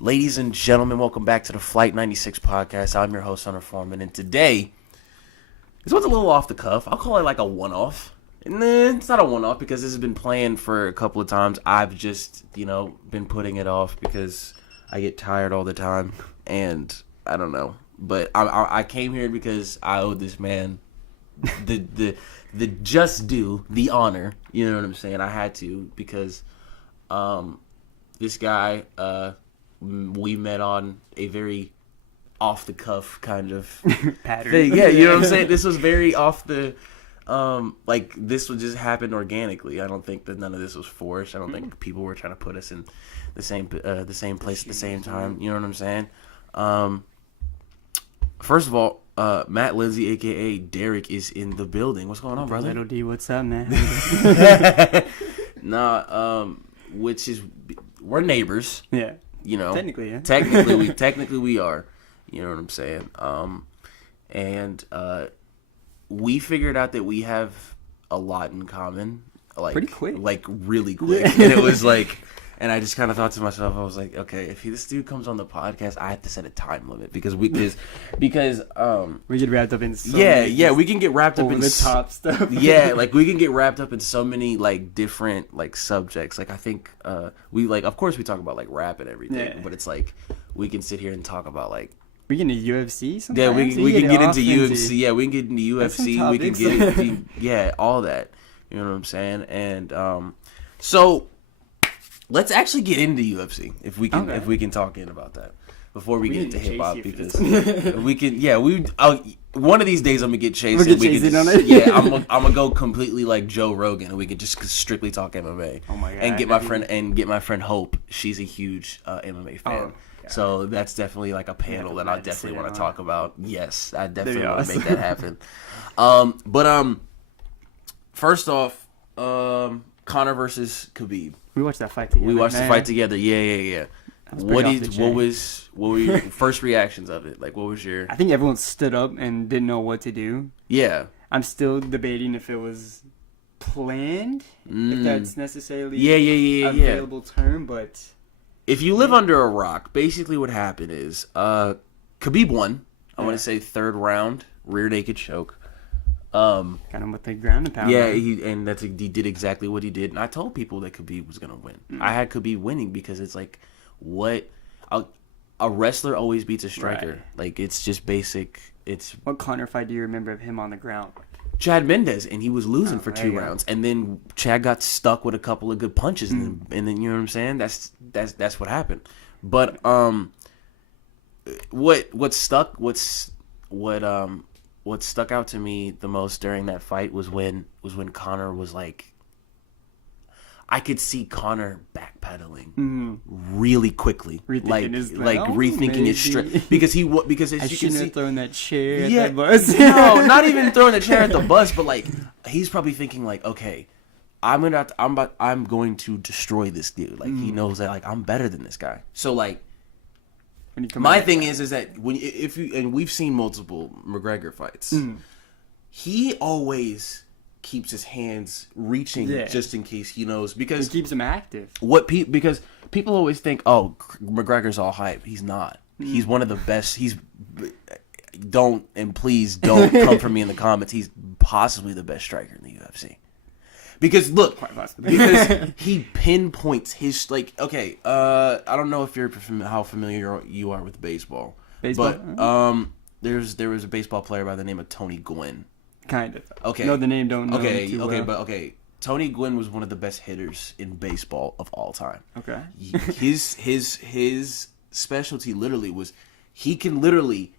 Ladies and gentlemen, welcome back to the Flight 96 podcast. I'm your host, Hunter Foreman, and today, this one's a little off the cuff. I'll call it like a one-off. It's not a one-off because this has been planned for a couple of times. I've just, been putting it off because I get tired all the time, and I don't know. But I came here because I owe this man the just due, the honor. You know what I'm saying? I had to because this guy, we met on a very off the cuff kind of pattern thing. Yeah, you know what I'm saying? This was very off the this would just happen organically. I don't think that none of this was forced. I don't think people were trying to put us in the same place at the same time. You know what I'm saying? First of all, Matt Lindsay, aka dERRICK, is in the building. What's going on, brother? Little D, what's up, man? Which is we're neighbors. Yeah. Technically, yeah. technically we are. You know what I'm saying? And we figured out that we have a lot in common. Pretty quick. Like really quick. And it was like, and I just kind of thought to myself, I was like, okay, if this dude comes on the podcast, I have to set a time limit because we get wrapped up in so many we can get wrapped up in the top stuff. Yeah, like we can get wrapped up in so many like different like subjects. Like I think we like, of course we talk about like rap and everything, but it's like we can sit here and talk about like we get into UFC sometimes. Yeah, we can get into UFC. Yeah, we can get into UFC. We can get into all that. You know what I'm saying? And so let's actually get into UFC if we can talk in about that before we get into hip hop because we can. Yeah, one of these days I'm gonna get chased. I'm gonna go completely like Joe Rogan and we can just strictly talk MMA. Oh my god! And get my friend Hope. She's a huge MMA fan. So that's definitely like a panel that I definitely want to talk about. Yes, I definitely want to make that happen. First off, Conor versus Khabib. We watched that fight together. Yeah. What were your first reactions of it? Like, what was your? I think everyone stood up and didn't know what to do. Yeah. I'm still debating if it was planned, if that's necessarily available term, but. If you live under a rock, basically what happened is Khabib won. I want to say third round, rear naked choke. Got him with the ground and pound. Yeah, he did exactly what he did. And I told people that Khabib was gonna win. I had Khabib winning because it's like what a wrestler always beats a striker. Right. Like it's just basic. What Conor fight do you remember of him on the ground? Chad Mendez, and he was losing for 2 rounds, and then Chad got stuck with a couple of good punches, and then you know what I'm saying. That's what happened. But what stuck out to me the most during that fight was when Conor was like, I could see Conor backpedaling really quickly, rethinking his strength because as I you can shouldn't see, have thrown that chair at that bus. No, not even throwing the chair at the bus, but like he's probably thinking like, okay, I'm going to destroy this dude. Like he knows that like I'm better than this guy. So like my thing is that and we've seen multiple McGregor fights, he always keeps his hands reaching just in case he knows because it keeps him active. Because people always think, oh, McGregor's all hype. He's not. He's one of the best. Please don't come for me in the comments. He's possibly the best striker in the UFC. Because look, because he pinpoints his I don't know if how familiar you are with baseball. But there was a baseball player by the name of Tony Gwynn. Kind of. Okay. No, the name don't know too well. But Tony Gwynn was one of the best hitters in baseball of all time. Okay. His specialty literally was he can literally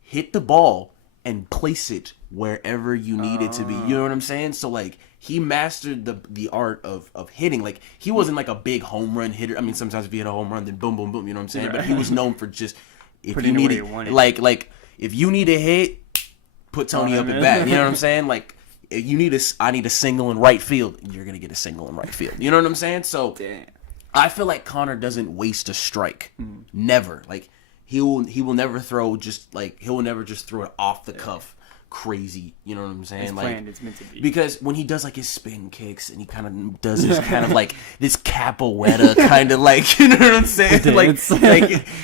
hit the ball and place it wherever you need it to be. You know what I'm saying? So like he mastered the art of hitting. Like he wasn't like a big home run hitter. I mean, sometimes if you hit a home run, then boom, boom, boom. You know what I'm saying? Right. But he was known for just if you need a hit. Put Tony up at bat. You know what I'm saying? Like, if I need a single in right field. You're gonna get a single in right field. You know what I'm saying? So, I feel like Conor doesn't waste a strike. Never. Like, he will never throw just throw it off the cuff crazy. You know what I'm saying? It's like planned. It's meant to be. Because when he does like his spin kicks and he kind of does this kind of like this capoeira kind of like, you know what I'm saying? Like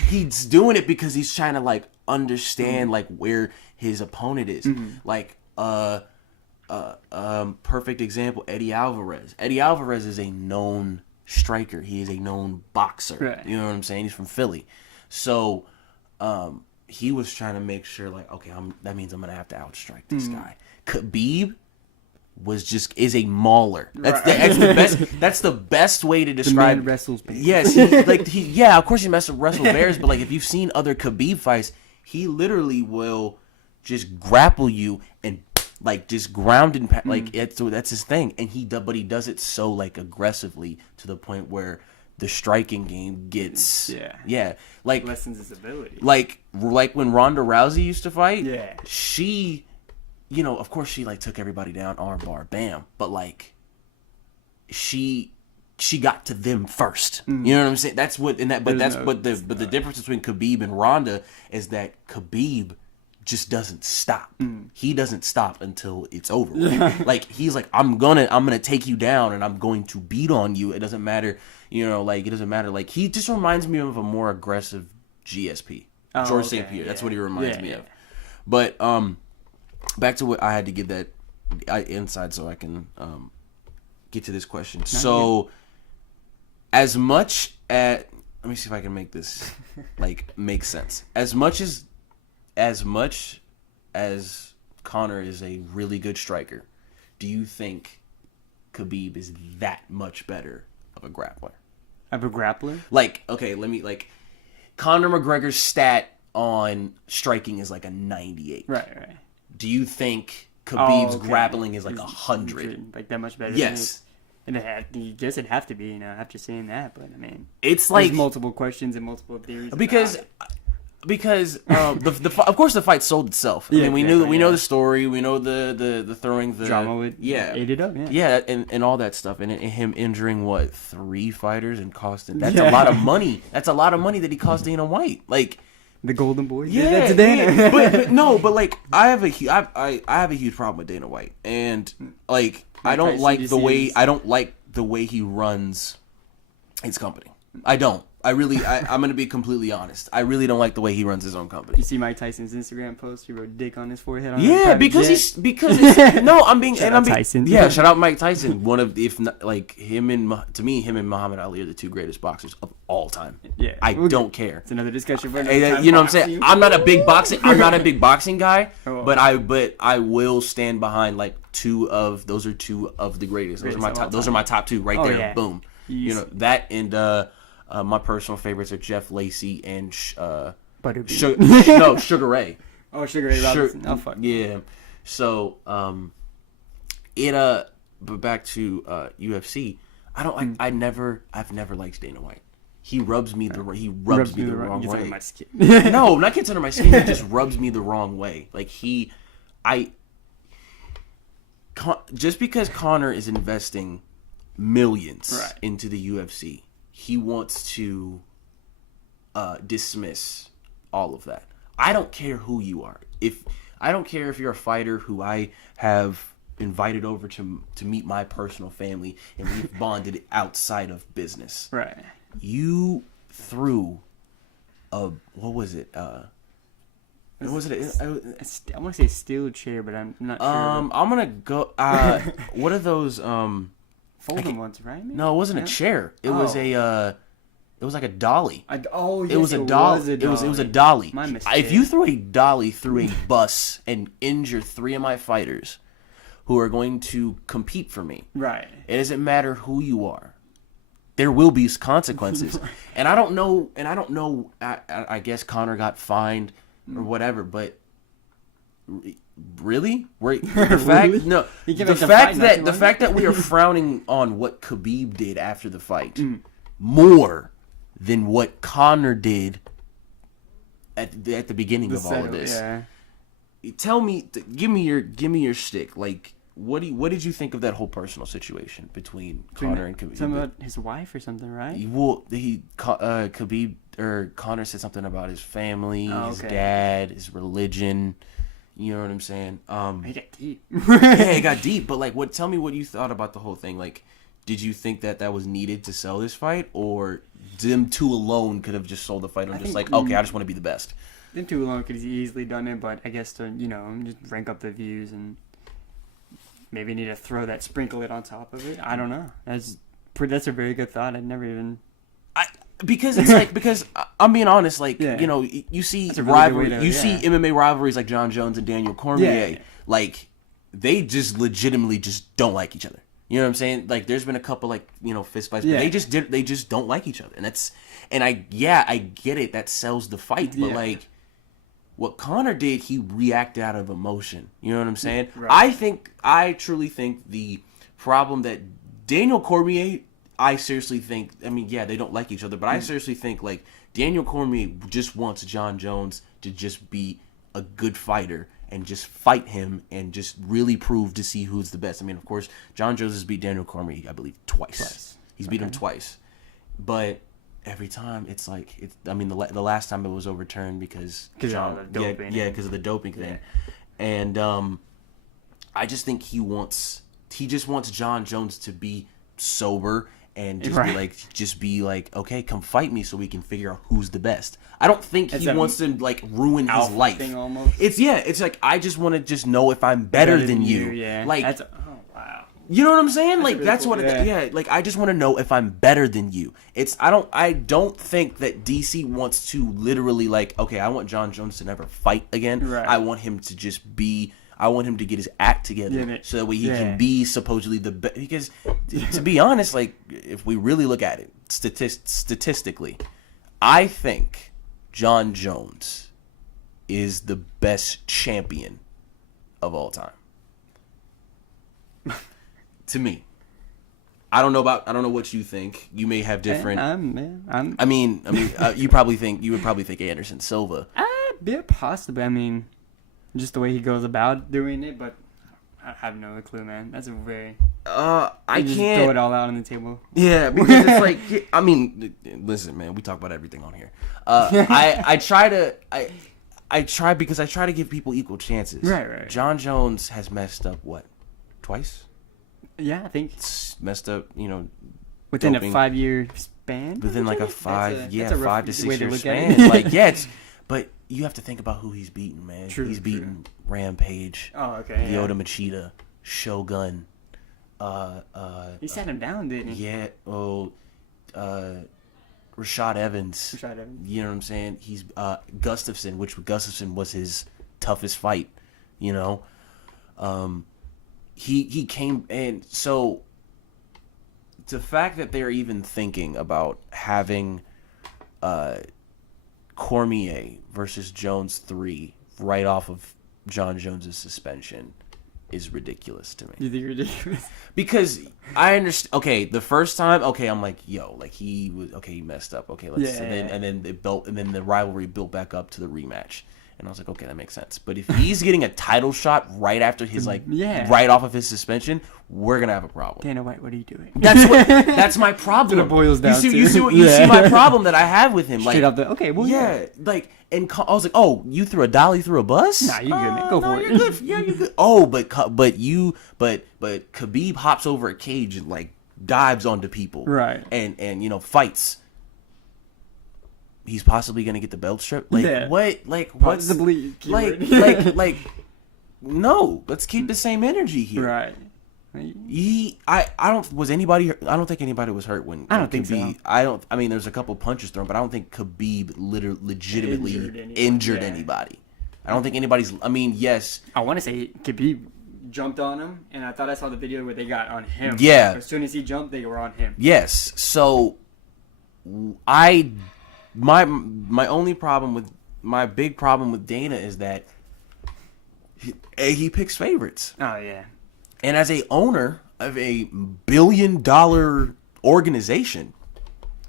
he's doing it because he's trying to like understand like where his opponent is. Like perfect example, Eddie Alvarez. Eddie Alvarez is a known striker. He is a known boxer. Right. You know what I'm saying? He's from Philly. So he was trying to make sure, like, okay, that means I'm gonna have to outstrike this guy. Khabib is a mauler. That's the best. That's the best way to describe. The man wrestles bears. Yes, of course he wrestles bears, but like if you've seen other Khabib fights, he literally will just grapple you and like just ground and like that's his thing, and he does it so like aggressively to the point where the striking game gets like lessens his ability. Like when Ronda Rousey used to fight, she, you know, of course she like took everybody down, arm bar, bam, but like she got to them first. You know what I'm saying? That's what the difference between Khabib and Ronda is that Khabib just doesn't stop. He doesn't stop until it's over. Like he's like, I'm gonna take you down and I'm going to beat on you. It doesn't matter, you know, like it doesn't matter. Like he just reminds me of a more aggressive GSP. George St. Pierre. That's what he reminds me of. But back to what I had to get that inside so I can get to this question. So as much as, let me see if I can make this like make sense. As much as Conor is a really good striker, do you think Khabib is that much better of a grappler? Of a grappler? Like, okay, Conor McGregor's stat on striking is like a 98. Right. Do you think Khabib's grappling is like 100? Like that much better? Yes. And you guess it'd have to be, you know, after saying that. But I mean, it's like multiple questions and multiple theories. Because of course the fight sold itself. I mean, we know the story. We know the throwing the drama with ate it up. And all that stuff, and him injuring 3 fighters and costing. That's a lot of money. That's a lot of money that he cost Dana White. Like the Golden Boy. Yeah, Dana. but like I have a huge problem with Dana White, and like I don't like the way he runs his company. I don't. I'm going to be completely honest. I really don't like the way he runs his own company. You see Mike Tyson's Instagram post? He wrote "dick" on his forehead. Tyson. Yeah, shout out Mike Tyson. One of, if not, like him and Muhammad Ali are the 2 greatest boxers of all time. Yeah, I don't care. It's another discussion for another time. You know what I'm saying? I'm not a big boxing guy, but I will stand behind like 2 of those are 2 of the greatest. Those are my top 2 right there. Yeah. Boom. You know that, and my personal favorites are Jeff Lacey and Sugar Ray. Oh, Sugar Ray Robinson. Oh, fuck. Yeah. So, but back to UFC. I've never liked Dana White. He rubs me the wrong way. Under my skin. No, not gets under my skin. He just rubs me the wrong way. Like just because Conor is investing millions into the UFC, he wants to dismiss all of that. I don't care who you are. I don't care if you're a fighter who I have invited over to meet my personal family and we've bonded outside of business. Right. You threw what was it? Was it? I want to say steel chair, but I'm not sure. I'm gonna go. What are those? Folding ones, right? Maybe? No, it wasn't a chair. It was a. It was like a dolly. Yes, it was a dolly. It was a dolly. My mistake. If you threw a dolly through a bus and injure 3 of my fighters, who are going to compete for me, right? It doesn't matter who you are. There will be consequences, and I don't know. I guess Conor got fined or whatever, but really, the fact that we are frowning on what Khabib did after the fight more than what Conor did at the beginning of all of this. Yeah. Tell me, give me your stick. Like, what did you think of that whole personal situation between Conor and Khabib? Something about his wife or something, right? Well, Khabib or Conor said something about his family, his dad, his religion. You know what I'm saying? It got deep. Yeah, it got deep. But like, tell me what you thought about the whole thing. Like, did you think that was needed to sell this fight, or them two alone could have just sold the fight and just like, okay, I just want to be the best? Them two alone could have easily done it, but I guess to just rank up the views and maybe need to throw that sprinkle it on top of it. I don't know. That's a very good thought. I'd never even. Because it's like, because I'm being honest, like, you see rivalry, see MMA rivalries like Jon Jones and Daniel Cormier, like, they just legitimately just don't like each other. You know what I'm saying? Like, there's been a couple, like, fist fights, but they just don't like each other. And I get it, that sells the fight, but like, what Conor did, he reacted out of emotion. You know what I'm saying? Right. I truly think the problem that Daniel Cormier, I seriously think, I mean, yeah, they don't like each other, but I seriously think, like, Daniel Cormier just wants Jon Jones to just be a good fighter and just fight him and just really prove to see who's the best. I mean, of course, Jon Jones has beat Daniel Cormier, I believe, twice. He's beat him twice. But every time, it's like, the last time it was overturned because of the doping. Yeah, because of the doping thing. And I just think he just wants Jon Jones to be sober and just be like, okay, come fight me so we can figure out who's the best. I don't think he wants to like ruin his life. Thing almost. It's like, I just want to just know if I'm better than you. Yeah. Like, wow. You know what I'm saying? Like, really that's cool. what like, I just want to know if I'm better than you. I don't think that DC wants to literally, like, okay, I want Jon Jones to never fight again. Right. I want him to just be, I want him to get his act together so that way he can be supposedly the best. Because, to be honest, like, if we really look at it statistically, I think Jon Jones is the best champion of all time. To me. I don't know what you think. You may have different. I mean, you would probably think Anderson Silva. Possibly. I mean, just the way he goes about doing it, but I have no clue, man. That's a very. I can't throw it all out on the table. Yeah, because it's like, I mean, listen, man, we talk about everything on here. I try to give people equal chances. Right. Jon Jones has messed up what, twice? Yeah, I think it's messed up. Within doping. a 5-year span. Within like a 5 to 6 year span. Like, but you have to think about who he's beaten, man. He's beaten Rampage. Oh, okay. Lyoto Machida, Shogun. He sat him down, didn't he? Yeah. Rashad Evans. You know what I'm saying? He's Gustafsson, which Gustafsson was his toughest fight. He came, and so the fact that they're even thinking about having Cormier versus Jones 3 right off of Jon Jones's suspension is ridiculous to me. You think ridiculous? Because I understand. Okay, the first time, I'm like, yo, like he messed up. Okay, let's. And then the rivalry built back up to the rematch. And I was like, okay, that makes sense. But if he's getting a title shot right after his right off of his suspension, we're gonna have a problem. Dana White, what are you doing? That's my problem. That's what it boils down to. You see my problem that I have with him. Straight up and I was like, oh, you threw a dolly through a bus? Nah, you good, man. Go for it. You're good. Yeah, you're good. Oh, but Khabib hops over a cage and like dives onto people, right? And fights. He's possibly gonna get the belt stripped. Like what? Like what's possibly like? No, let's keep the same energy here. Right. I don't think anybody was hurt when I don't think so. I mean, there's a couple punches thrown, but I don't think Khabib legitimately injured anybody. I don't think anybody's. I mean, yes. I want to say Khabib jumped on him, and I thought I saw the video where they got on him. Yeah. As soon as he jumped, they were on him. Yes. So my big problem with Dana is that he picks favorites. Oh yeah. And as a owner of a $1 billion organization,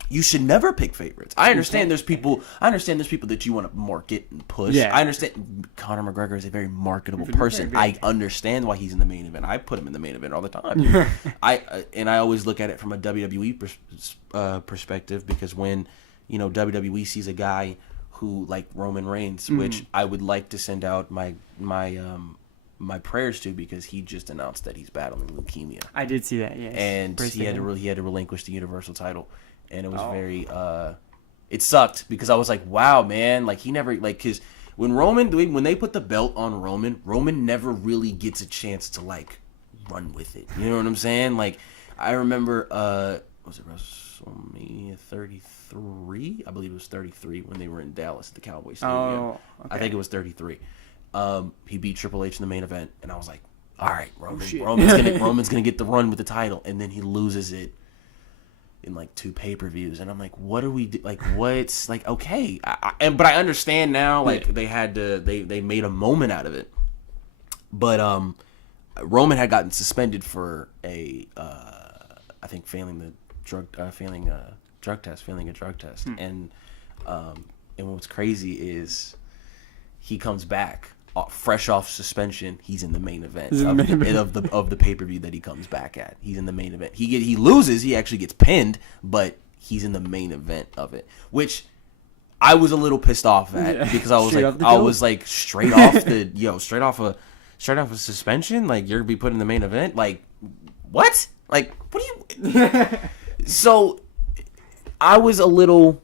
you should never pick favorites. I understand there's people that you want to market and push. Yeah. I understand Conor McGregor is a very marketable person. I understand why he's in the main event. I put him in the main event all the time. I always look at it from a WWE perspective, because when WWE sees a guy who like Roman Reigns, which I would like to send out my prayers to, because he just announced that he's battling leukemia. I did see that, yes. And he had to relinquish the Universal title, and it was very it sucked, because I was like, wow, man, like he never, like, because when they put the belt on Roman never really gets a chance to like run with it. You know what I'm saying? Like, I remember was it WrestleMania 33? I believe it was 33 when they were in Dallas at the Cowboy Stadium. Oh, okay. I think it was 33. He beat Triple H in the main event, and I was like, all right, Roman's gonna get the run with the title, and then he loses it in like 2 pay-per-views, and I'm like, what do we do? Like, what's like, okay, but I understand now, like they made a moment out of it, but Roman had gotten suspended for I think failing a drug test, and what's crazy is he comes back fresh off suspension. He's in the main event of the pay-per-view that he comes back at. He's in the main event. He loses. He actually gets pinned, but he's in the main event of it, which I was a little pissed off at, because I was like straight off a suspension. Like, you're gonna be put in the main event. Like, what? Like, what do you? So I was a little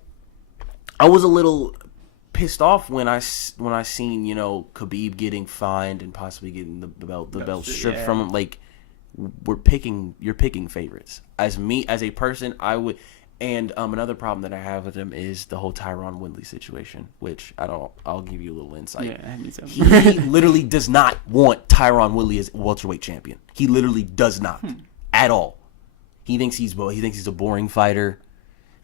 pissed off when I seen, you know, Khabib getting fined and possibly getting the belt stripped from him. Like, you're picking favorites. As a person, I would. And another problem that I have with him is the whole Tyron Woodley situation, which I'll give you a little insight. Yeah, he literally does not want Tyron Woodley as welterweight champion. He literally does not at all. He thinks he's a boring fighter.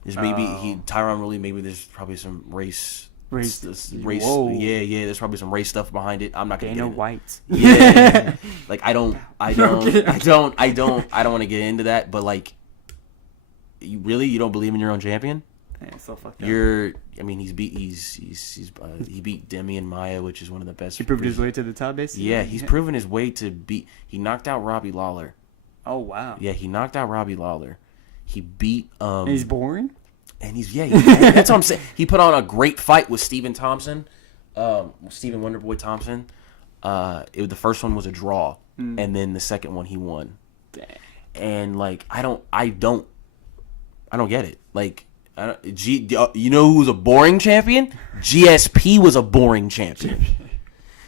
There's Tyron Woodley. Maybe there's probably some race. Whoa. Yeah. There's probably some race stuff behind it. I'm not gonna. Dana White. Yeah. Like, I don't want to get into that. But like, you don't believe in your own champion? Yeah, so fucked up. He beat Demian Maia, which is one of the best. He proved his way to the top, basically. Yeah, he's proven his way to beat. He knocked out Robbie Lawler. Oh wow. Yeah, he knocked out Robbie Lawler. He beat. And he's boring. And that's what I'm saying. He put on a great fight with Stephen Wonderboy Thompson. The first one was a draw, and then the second one he won. Dang. And like, I don't get it. Like, you know who was a boring champion? GSP was a boring champion.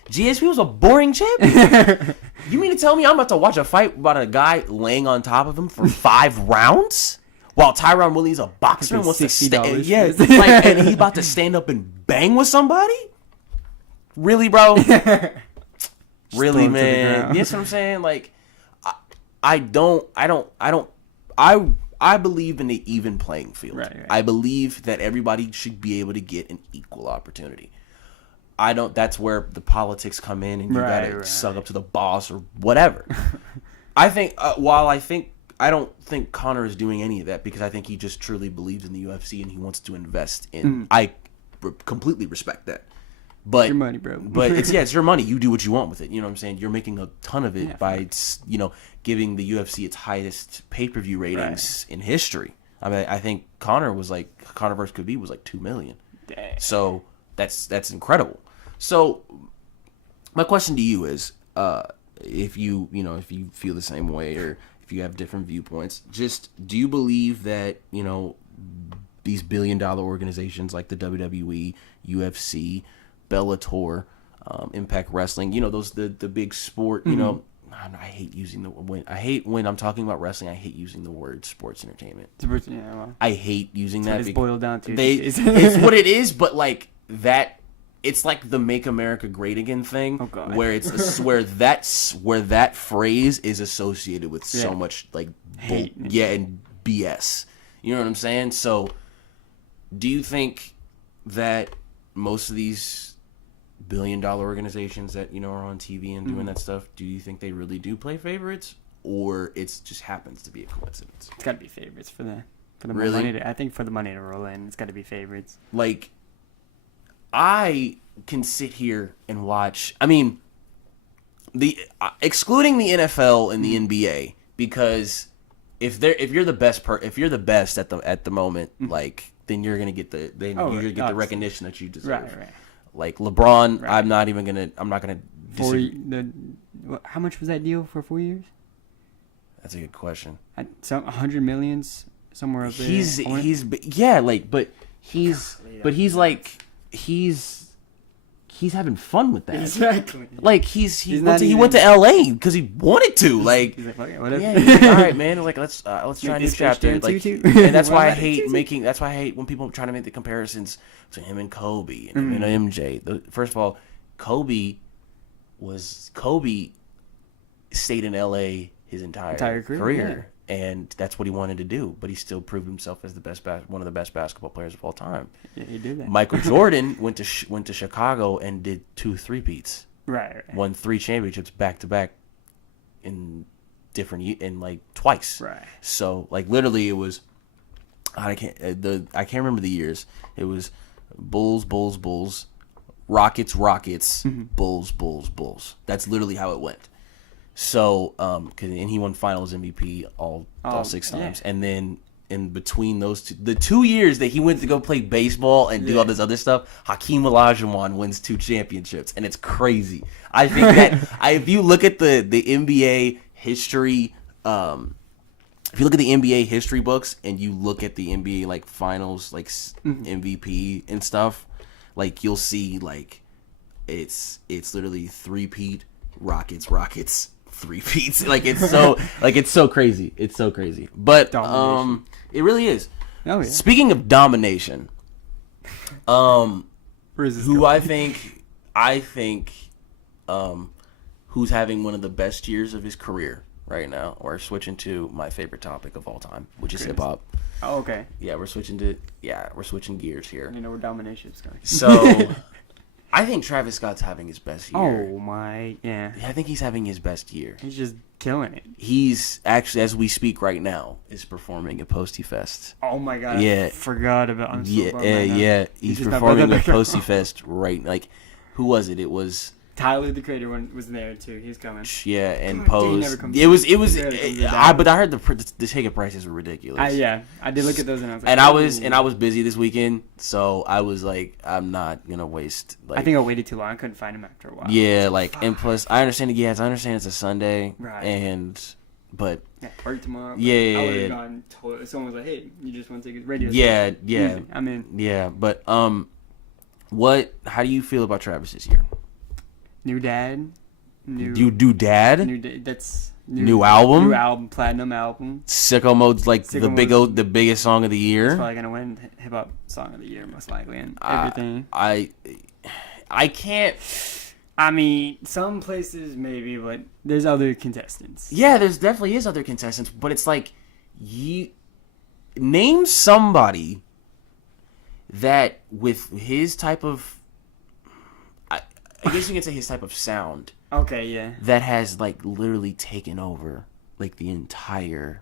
GSP was a boring champion. You mean to tell me I'm about to watch a fight about a guy laying on top of him for 5 rounds? While Tyron Woodley's a boxer and wants to and he's about to stand up and bang with somebody? Really, bro? Really, man? You know what I'm saying? Like, I believe in the even playing field. Right. I believe that everybody should be able to get an equal opportunity. That's where the politics come in, and you gotta suck up to the boss or whatever. I think, I don't think Conor is doing any of that, because I think he just truly believes in the UFC and he wants to invest in. I completely respect that. But your money, bro. But it's your money. You do what you want with it. You know what I'm saying? You're making a ton of it by giving the UFC its highest pay-per-view ratings in history. I mean, I think Conor versus Khabib was like 2 million. Dang. So that's incredible. So my question to you is, if you feel the same way, or if you have different viewpoints, just do you believe that, you know, these billion-dollar organizations like the WWE, UFC, Bellator, Impact Wrestling, you know, those the big sport, you know, I hate using when I'm talking about wrestling, I hate using the word sports entertainment. I hate using that. It's boiled down to it's what it is, but like that. It's like the "Make America Great Again" thing, where it's where that phrase is associated with so much like hate, and BS. You know what I'm saying? So, do you think that most of these billion-dollar organizations that, you know, are on TV and doing that stuff, do you think they really do play favorites, or it just happens to be a coincidence? It's got to be favorites for the really? money. I think for the money to roll in, it's got to be favorites. Like, I can sit here and watch. I mean, excluding the NFL and the NBA, because if you're the best at the moment, like, then you're gonna get the Oh, you're gonna get the obviously. recognition that you deserve. Right. Like LeBron, Right. I'm not gonna disagree. How much was that deal for 4 years? That's a good question. Some 100 millions somewhere up there. He's like he's having fun with that. Exactly. Like he went to LA because he wanted to. Like He's like, okay, whatever. yeah, he's like, all right, man. Like let's try a new this chapter. Space Jam Like, 2 and that's why I Why hate not? making. That's why I hate when people try to make the comparisons to him and Kobe and him and MJ. First of all, Kobe stayed in LA his entire career. And that's what he wanted to do, but he still proved himself as one of the best basketball players of all time. Yeah, he did that. Michael Jordan went to Chicago and did 2 3-peats. Right. Won 3 championships back to back in twice. Right. So like literally it was I can't remember the years. It was Bulls, Rockets, Bulls. That's literally how it went. So, and he won Finals MVP all 6 times, and then in between those the 2 years that he went to go play baseball and do all this other stuff, Hakeem Olajuwon wins 2 championships, and it's crazy. I think that if you look at the NBA history, if you look at the NBA history books and you look at the NBA like finals like MVP and stuff, like you'll see like it's literally 3-peat Rockets 3-peats. Like it's so crazy. It's so crazy. But Domination. It really is. Oh yeah. Speaking of domination, Where is this who going? I think who's having one of the best years of his career right now. We're switching to my favorite topic of all time, which is hip hop. Oh, okay. Yeah, we're switching gears here. You know where domination is going. So I think Travis Scott's having his best year. Oh my, yeah. I think he's having his best year. He's just killing it. He's actually, as we speak right now, is performing at Posty Fest. Oh my god. Yeah. I forgot about. I'm so Yeah, bummed right now. yeah. He's just performing not- at Posty Fest right. Like, who was it? It was Tyler the Creator was there too. He's coming. yeah, and God, Pose. he never comes It was. He barely comes to But I heard the ticket prices were ridiculous. Yeah, I did look at those and I was like, And ooh. I was busy this weekend, so I was like, I'm not gonna waste. Like, I think I waited too long. I couldn't find him after a while. yeah, like, and plus, I understand. Yes, I understand it's a Sunday, Right. But Yeah, work tomorrow. Yeah, I would yeah, have gone. Someone was like, "Hey, you just want to take his radio?" yeah, station?" yeah, Easy. I'm in. yeah. But how do you feel about Travis this year? New dad. New. You do Dad? That's New album? New album. Platinum album. Sicko Mode's like Sicko the biggest song of the It's year. probably gonna win hip hop song of the year most likely and Uh, everything. I can't. I mean, some places maybe, but there's other contestants. Yeah, there's definitely is other contestants, but it's like name somebody that with his type of I guess you can say his type of sound Okay, yeah. that has like literally taken over like the entire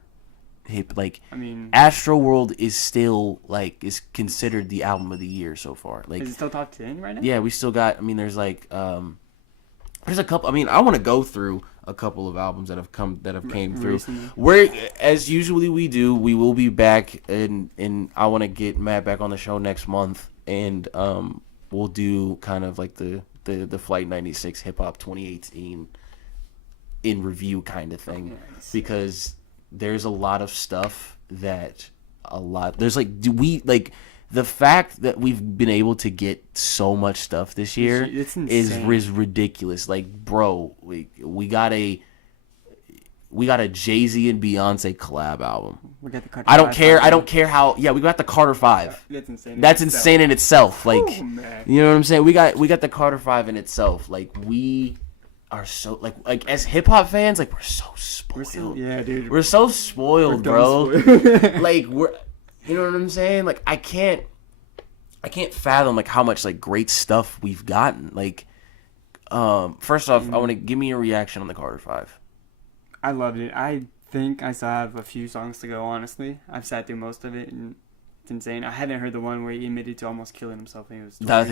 hip like I mean, Astro World is still like is considered the album of the year so far. Like is it still top 10 right now? yeah, we still got there's like there's a couple I want to go through a couple of albums that have came through. Recently. We're as usually we do, we will be back and I want to get Matt back on the show next month and we'll do kind of like the Flight 96 Hip Hop 2018 in review kind of thing because there's a lot of stuff there's like the fact that we've been able to get so much stuff this year It's is insane. ridiculous. Like, bro, we got a Jay-Z and Beyonce collab album. We got the Carter I don't 5 care. album. I don't care how. Yeah, we got the Carter 5. That's insane. That's insane in itself. Like, Oh, man. you know what I'm saying? We got the Carter 5 in itself. Like, we are so like as hip hop fans, like we're so spoiled. Yeah, dude. We're so spoiled, bro. Like you know what I'm saying? Like I can't fathom like how much like great stuff we've gotten. Like, first off, I want to give me a reaction on the Carter 5. I loved it. I think I still have a few songs to go, honestly. I've sat through most of it, and it's insane. I haven't heard the one where he admitted to almost killing himself. I think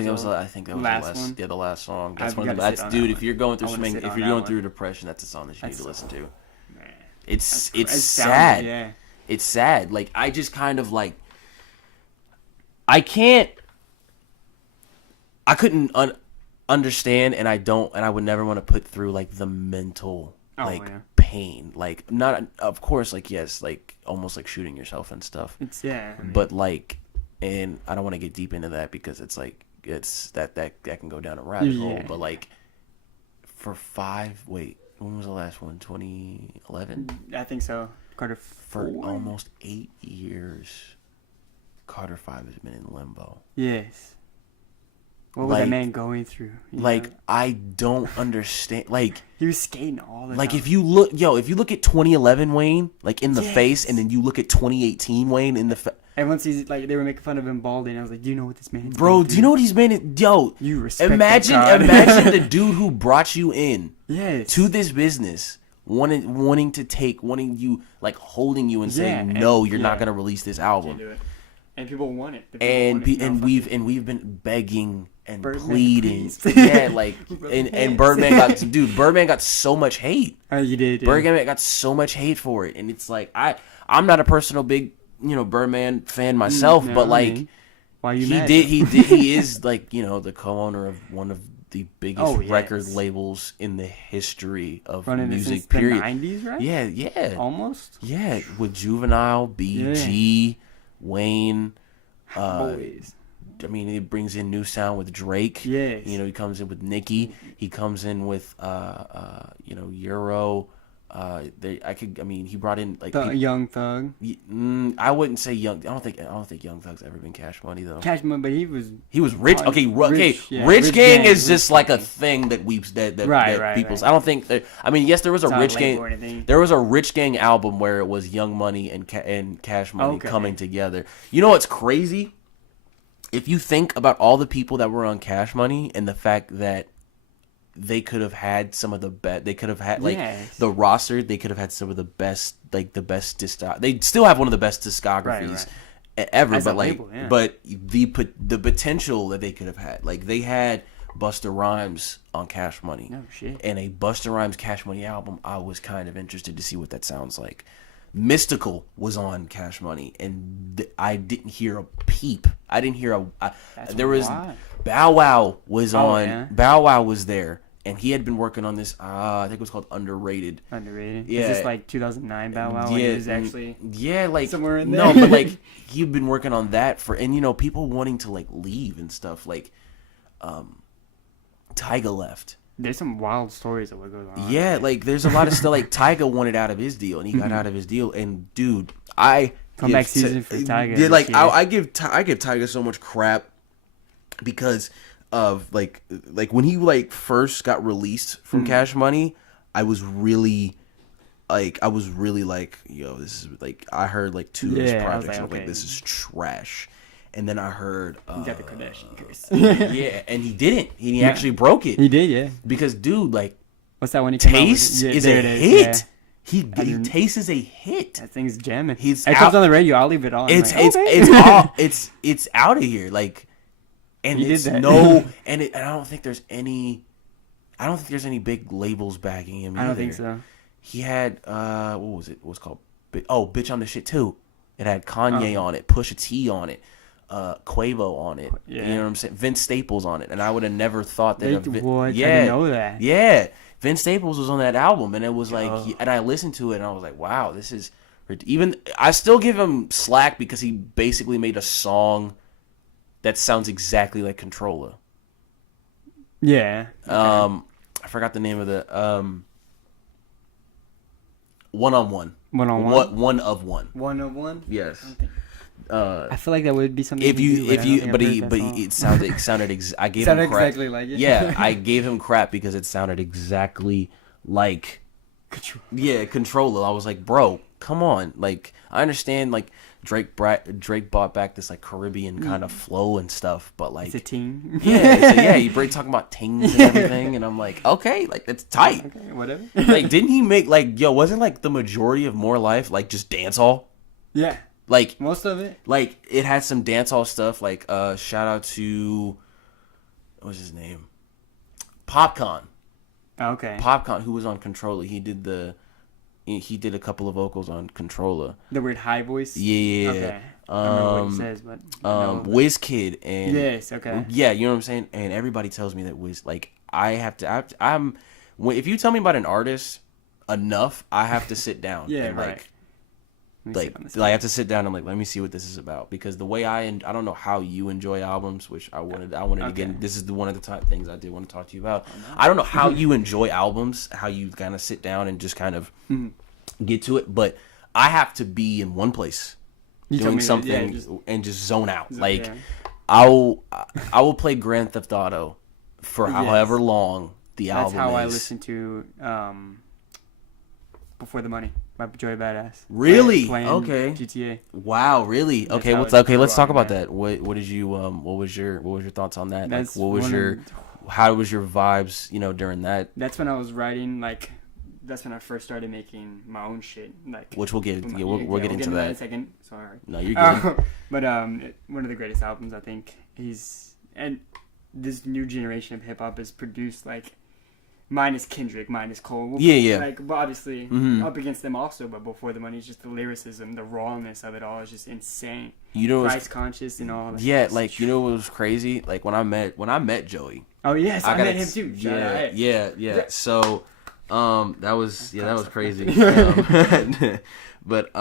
it was I think that was the Last last one? Yeah, the last song. That's I've one of the gotta sit that's on dude. that If one. you're going through I wanna something, sit if on you're that going one. through depression, that's a song that you need That's to listen to. Man, It's it sounded- sad. Yeah. It's sad. Like I just kind of like I couldn't understand, and I would never want to put through like the mental pain, like not, of course, like yes, like almost like shooting yourself and stuff. It's I mean, but like, and I don't want to get deep into that because it's like it's that can go down a rabbit hole. But like for when was the last one? 2011? I think so. Carter 4? For almost 8 years, Carter 5 has been in limbo. Yes. What was that man going through? Like, I don't understand. Like, he was skating all the time. Like, if you look at 2011 Wayne, like, in the face, and then you look at 2018 Wayne in the face. And once he's, like, they were making fun of him balding, I was like, do you know what this man is Bro, do you know what he's been? Yo, you respect imagine the dude who brought you in to this business, wanting you, like, holding you and saying, no, you're not going to release this album. Do it. And people want it. And we've been begging and Birdman, pleading. Yeah, like, and Birdman got so much hate. Oh, you did. Birdman got so much hate for it, and it's like I'm not a personal big Birdman fan myself, but like, why you mad? He is like the co-owner of one of the biggest record labels in the history of music. Since period. The 90s, right? Yeah. Almost. Yeah, with Juvenile, BG, Wayne. Boys. I mean, he brings in new sound with Drake. Yes. He comes in with Nicki. He comes in with Euro. He brought in like Young Thug. I wouldn't say Young. I don't think Young Thug's ever been Cash Money though. Cash Money, but he was rich. Rich Gang is just like a thing that people's. I don't think that. I mean, yes, there was a Rich Gang. There was a Rich Gang album where it was Young Money and Cash Money coming together. You know what's crazy? If you think about all the people that were on Cash Money and the fact that they could have had some of the best. They could have had the roster. They could have had some of the best, like the best They still have one of the best discographies ever. As but label, but the potential that they could have had, like they had Busta Rhymes on Cash Money. No shit. And a Busta Rhymes Cash Money album. I was kind of interested to see what that sounds like. Mystical was on Cash Money, and I didn't hear a peep. I didn't hear there was Bow Wow was on. Yeah. Bow Wow was there. And he had been working on this, I think it was called Underrated. Underrated? Yeah. Is this like 2009 Bow Wow? Yeah. It was actually like somewhere in there? No, but like he'd been working on that and people wanting to like leave and stuff. Like, Tyga left. There's some wild stories of what goes on. Yeah, like there's a lot of stuff. Like Tyga wanted out of his deal, and he got out of his deal. And dude, comeback season for Tyga. Yeah, like I give Tyga so much crap because of like when he like first got released from Cash Money, I was really like, yo, this is like, I heard like 2 of his projects, and I was like, this is trash. And then I heard he got the Kardashian curse. Yeah, and he didn't. He actually broke it. He did, yeah. Because dude, like, what's that one? Taste is a hit. He Taste is a hit. That thing's jamming. It comes on the radio. I'll leave it on. It's out of here. Like. And he it's did that. and I don't think there's any big labels backing him either. I don't think so. He had what was it? What's called? Bitch on the Shit too. It had Kanye on it, Pusha T on it, Quavo on it. Yeah. You know what I'm saying? Vince Staples on it, and I would have never thought that. I didn't know that. Yeah, Vince Staples was on that album, and it was like, and I listened to it, and I was like, wow, this is even. I still give him slack because he basically made a song that sounds exactly like Controller. Yeah. Okay. I forgot the name of the One on One. One on One. What One of One? One of One. Yes. I feel like that would be something. It sounded. I gave him crap. Exactly like it. Yeah, I gave him crap because it sounded exactly like. Controller. I was like, bro, come on. Like, I understand. Like, Drake brought back this like Caribbean kind of flow and stuff, but like it's a ting. He talking about tings and everything, and I'm like, okay, like that's tight. Okay, whatever. Like, didn't he make like wasn't like the majority of More Life like just dancehall? Yeah, like most of it. Like it had some dancehall stuff. Like shout out to what's his name, Popcorn. Okay. Popcorn, who was on Controller, he did a couple of vocals on Controller. The weird high voice? Yeah. Okay. I don't know what he says, but WizKid and yes, okay, yeah, you know what I'm saying. And everybody tells me that Wiz, like if you tell me about an artist enough, I have to sit down. Yeah, and right. I have to sit down and like, let me see what this is about, because the way I don't know how you enjoy albums, which I wanted to get. This is one of the top things I did want to talk to you about. Oh, no. I don't know how you enjoy albums, how you kind of sit down and just kind of get to it, but I have to be in one place doing something and just zone out. Like I will play Grand Theft Auto for however long the album is. That's how I listen to Before the Money by Joey Badass. Really? Playing okay. GTA. Wow. Really? That's okay. Let's talk about that. What did you what was your thoughts on that? Like, how was your vibes? During that. That's when I was writing. Like, that's when I first started making my own shit. Like, which we'll get. We'll get into that in a second. Sorry. No, you're good. But one of the greatest albums, I think. And this new generation of hip hop is produced like. Minus Kendrick, minus Cole. Yeah. Like, but obviously, up against them also, but Before the Money is just the lyricism, the rawness of it all is just insane. Price conscious and all that. Yeah, like, what was crazy? Like, when I met Joey. Oh, yes, I met him too. Yeah. So, that was crazy. But,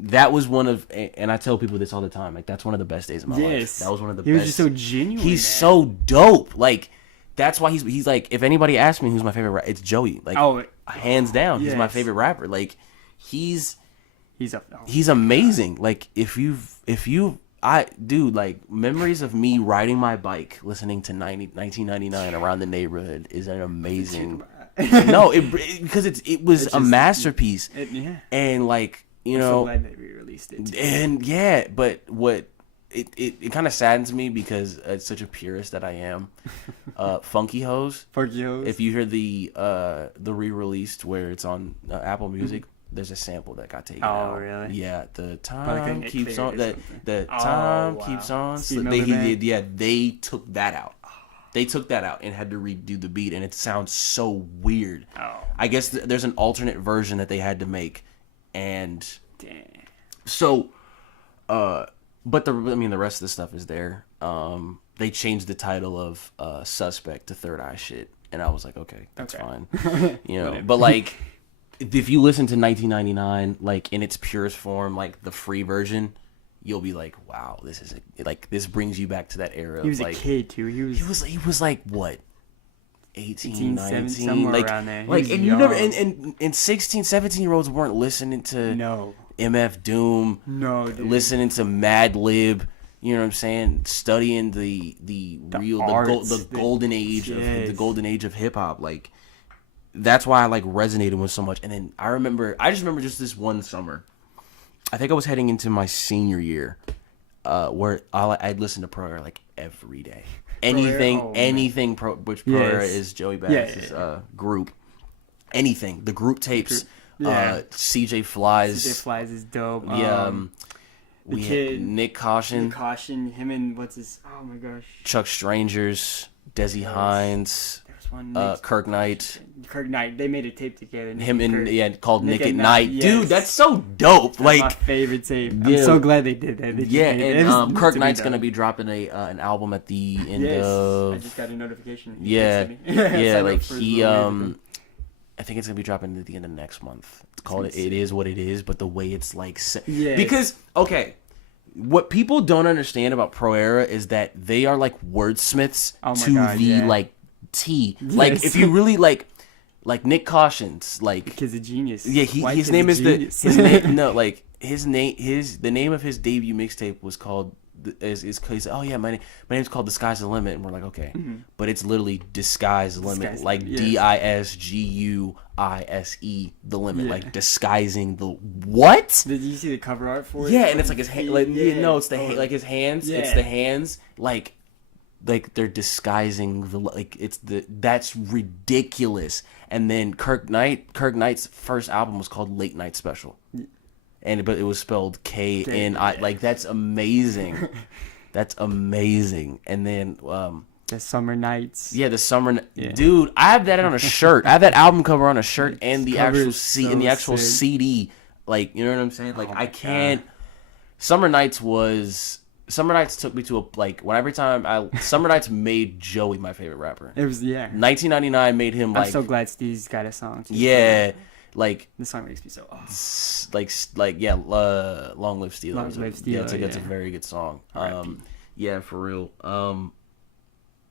that was one of, and I tell people this all the time, like, that's one of the best days of my life. That was one of the best. He was just so genuine. He's so dope. Like, that's why he's like, if anybody asks me who's my favorite rapper, it's Joey. Like, hands down, he's my favorite rapper. Like, he's amazing. Like, like, memories of me riding my bike, listening to 1999 around the neighborhood is an amazing. No, because it was a masterpiece. And like, I'm so glad they re-released it. And yeah, but what. It kind of saddens me because it's such a purist that I am. Funky Hose. If you hear the re-released where it's on Apple Music, there's a sample that got taken out. Oh, really? Yeah, the time keeps on. The time keeps on. They took that out. They took that out and had to redo the beat, and it sounds so weird. Oh. I guess there's an alternate version that they had to make, and so. But the rest of the stuff is there. They changed the title of Suspect to Third Eye Shit, and I was like, okay, that's fine. But like, if you listen to 1999, like in its purest form, like the free version, you'll be like, wow, this brings you back to that era. He was like, a kid too. He was like what? 18, 19, somewhere like, around there. Like, and you never, and 16, 17-year-olds weren't listening to MF Doom, listening to Mad Lib, you know what I'm saying, studying the golden age of hip hop. Like, that's why I like resonated with so much. And then I just remember just this one summer, I think I was heading into my senior year, where I'd listen to Pro Era like every day. Anything Pro Era is Joey Badass's group. Anything, the group tapes. CJ Flies. CJ Flies is dope. We had Nick Caution. Him and what's his? Oh my gosh. Chuck Strangers, Desi Hines. There's one. Kirk Knight. They made a tape together. Called Nick at Night. Yes. Dude, that's so dope. That's like my favorite tape. I'm so glad they did that. And Kirk Knight's gonna be dropping an album at the end of. I just got a notification. Like he I think it's gonna be dropping at the end of next month. It's called It Is What It Is, but the way it's like, because what people don't understand about Pro Era is that they are like wordsmiths like T. Yes. Like, if you really like Nick Caution's, like, the kid's a genius. Yeah, his name is the name of his debut mixtape was called. My name's called The Sky's the Limit, and we're like, okay, but it's literally Disguise the Limit, like DISGUISE the limit, like disguising the what? Did you see the cover art for it? Yeah, and it's like his hand, it's the like his hands, it's the hands, like they're disguising the that's ridiculous. And then Kirk Knight's first album was called Late Night Special. But it was spelled KNI. Like, that's amazing. That's amazing. And then the Summer Nights. Yeah, the Summer. Yeah. Dude, I have that on a shirt. I have that album cover on a shirt and the actual CD. Like, you know what I'm saying? Like, I can't. Summer Nights took me to Summer Nights made Joey my favorite rapper. It was 1999 made him like. I'm so glad Steve's got a song. Too. Yeah, like this song makes me so. Oh. Long Live Steelo. Long Live Steelo. Yeah, it's a very good song. Yeah, for real.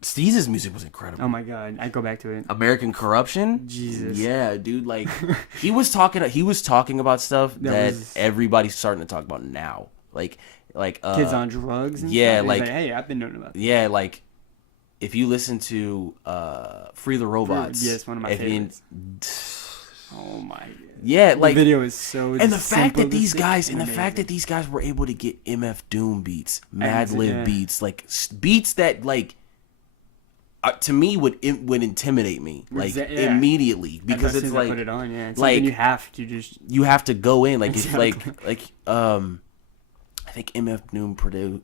Steez's music was incredible. Oh my god, I go back to it. American Corruption. Jesus. Yeah, dude. Like he was talking about stuff that everybody's starting to talk about now. Like kids on drugs. And yeah, stuff. like hey, I've been knowing about that. Yeah, like if you listen to Free the Robots. Yes, one of my favorites. Oh my god. Yeah, like the video is so. And the fact that these guys were able to get MF Doom beats, Madlib beats, like beats that like. To me, would intimidate me immediately because it's like put it on, it's like you have to go in like it's like I think MF Doom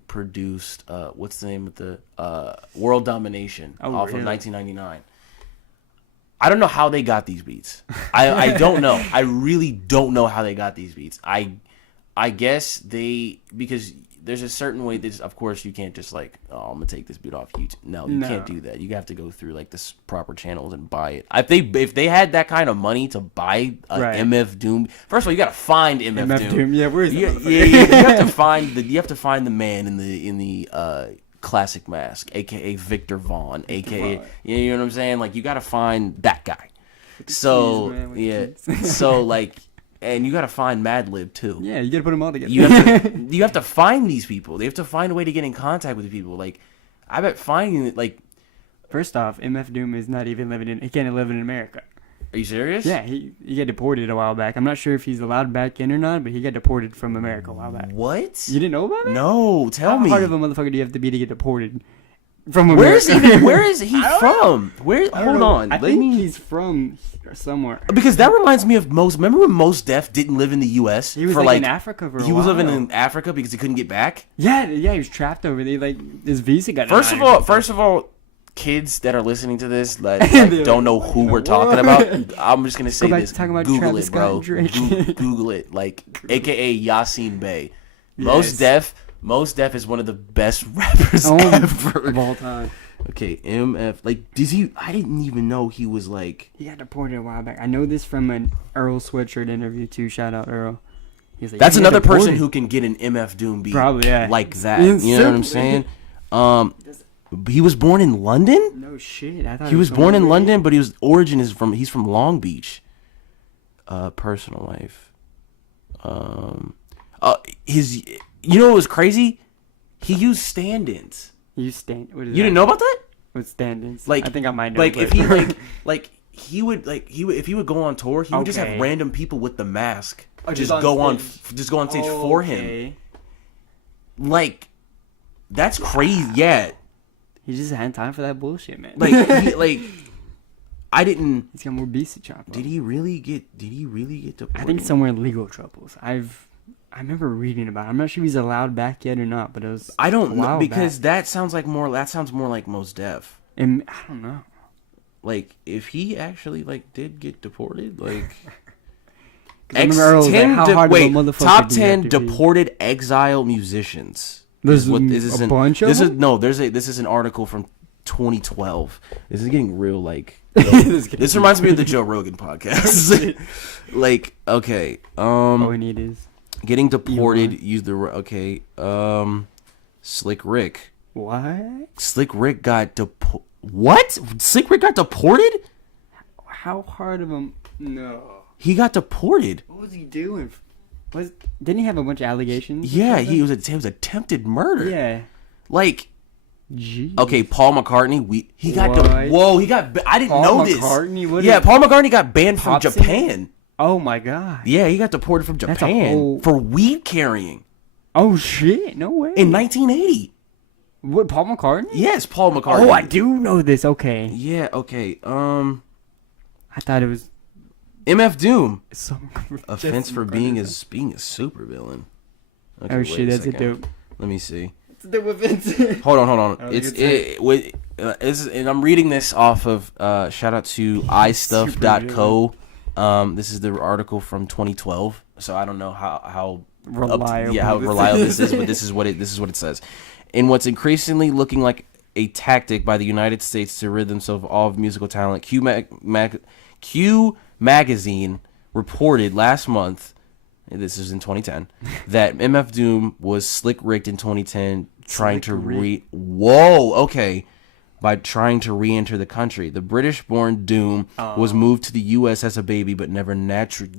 produced what's the name of the World Domination off of 1999. I don't know how they got these beats. I don't know. I really don't know how they got these beats. I guess because. There's a certain way that, of course, you can't just like, I'm gonna take this beat off YouTube. No, you can't do that. You have to go through like the proper channels and buy it. If they had that kind of money to buy a MF Doom, first of all, you gotta find MF Doom. Yeah, where is that? Yeah, you have to find the man in the classic mask, aka Victor Vaughn, aka you know what I'm saying? Like you gotta find that guy. So so like. And you gotta find Madlib too. Yeah, you gotta put them all together. You have to find these people. They have to find a way to get in contact with the people. Like, I bet finding it like. First off, MF Doom is not even he can't live in America. Are you serious? Yeah, he got deported a while back. I'm not sure if he's allowed back in or not, but he got deported from America a while back. What? You didn't know about that? No, tell me. How hard of a motherfucker do you have to be to get deported? From where is he from? Hold on. I think he's from somewhere. Because that reminds me of remember when Mos Def didn't live in the U.S. He was in Africa for a while. He was living in Africa because he couldn't get back? Yeah, he was trapped over there. Like, his visa got First of all, kids that are listening to this that don't know who we're talking about, I'm just going to say this. Google it, bro. Google it. Like, a.k.a. Yasin Bey. Yes. Mos Def is one of the best rappers ever of all time. Okay, MF. Like, I didn't even know he was like. He got deported a while back. I know this from an Earl Sweatshirt interview too. Shout out Earl. He's like, that's another person who can get an MF Doom beat. Probably, like that. You know what I'm saying? He was born in London. No shit. I thought he was born in London, but he's from Long Beach. Personal life. You know what was crazy? He used stand-ins. You didn't know about that? With stand-ins? Like, I think I might know. Like if he if he would go on tour, he would just have random people with the mask just go on stage for him. Like, that's crazy. Yeah. He just had time for that bullshit, man. I didn't. He's got more beats to chop. Did he really get deported? I think somewhere in legal troubles. I remember reading about it. I'm not sure he's allowed back yet or not, but it was. I don't know because that sounds more like Mos Def. And I don't know. Like if he actually did get deported, like. Top 10 deported exile musicians. There's a bunch of them? This is an article from 2012. This is getting real this reminds me of the Joe Rogan podcast. Okay. All we need is getting deported. Slick Rick. What? Slick Rick got What? Slick Rick got deported? How hard of him? No. He got deported. What was he doing? Didn't he have a bunch of allegations? Yeah, it was attempted murder. Yeah. Jeez. Okay, Paul McCartney. He got. I didn't know this. Paul McCartney got banned from Japan. Oh my god. Yeah, he got deported from Japan for weed carrying. Oh shit! No way. In 1980. What, Paul McCartney? Yes, Paul McCartney. Oh, I do know this. Okay. Yeah. Okay. I thought it was MF Doom. Offense for being a supervillain. Okay, oh shit, that's a dope. Let me see. It's hold on. And I'm reading this off of shout out to istuff.co. This is the article from 2012, so I don't know how reliable. how reliable this is, but this is what it says. In what's increasingly looking like a tactic by the United States to rid themselves of all musical talent, Q Magazine reported last month, this is in 2010, that MF Doom was slick rigged in 2010 trying to by trying to re-enter the country. The British-born Doom was moved to the U.S. as a baby, but never naturally.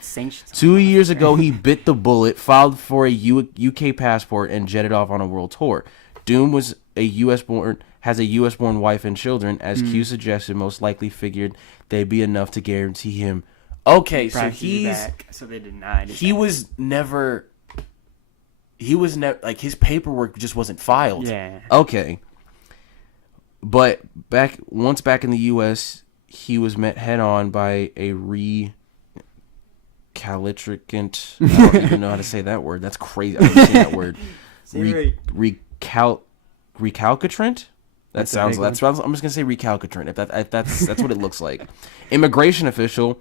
Sanctions. 2 years ago, he bit the bullet, filed for a UK passport, and jetted off on a world tour. Doom has a U.S.-born wife and children, as Q suggested. Most likely figured they'd be enough to guarantee him. Okay, so So they denied it. He was never like his paperwork just wasn't filed. Yeah. Okay. But back in the U.S., he was met head on by a recalcitrant. I don't even know how to say that word. That's crazy. I've never seen that word. Recalcitrant. That sounds. I'm just gonna say recalcitrant. If that's what it looks like. Immigration official,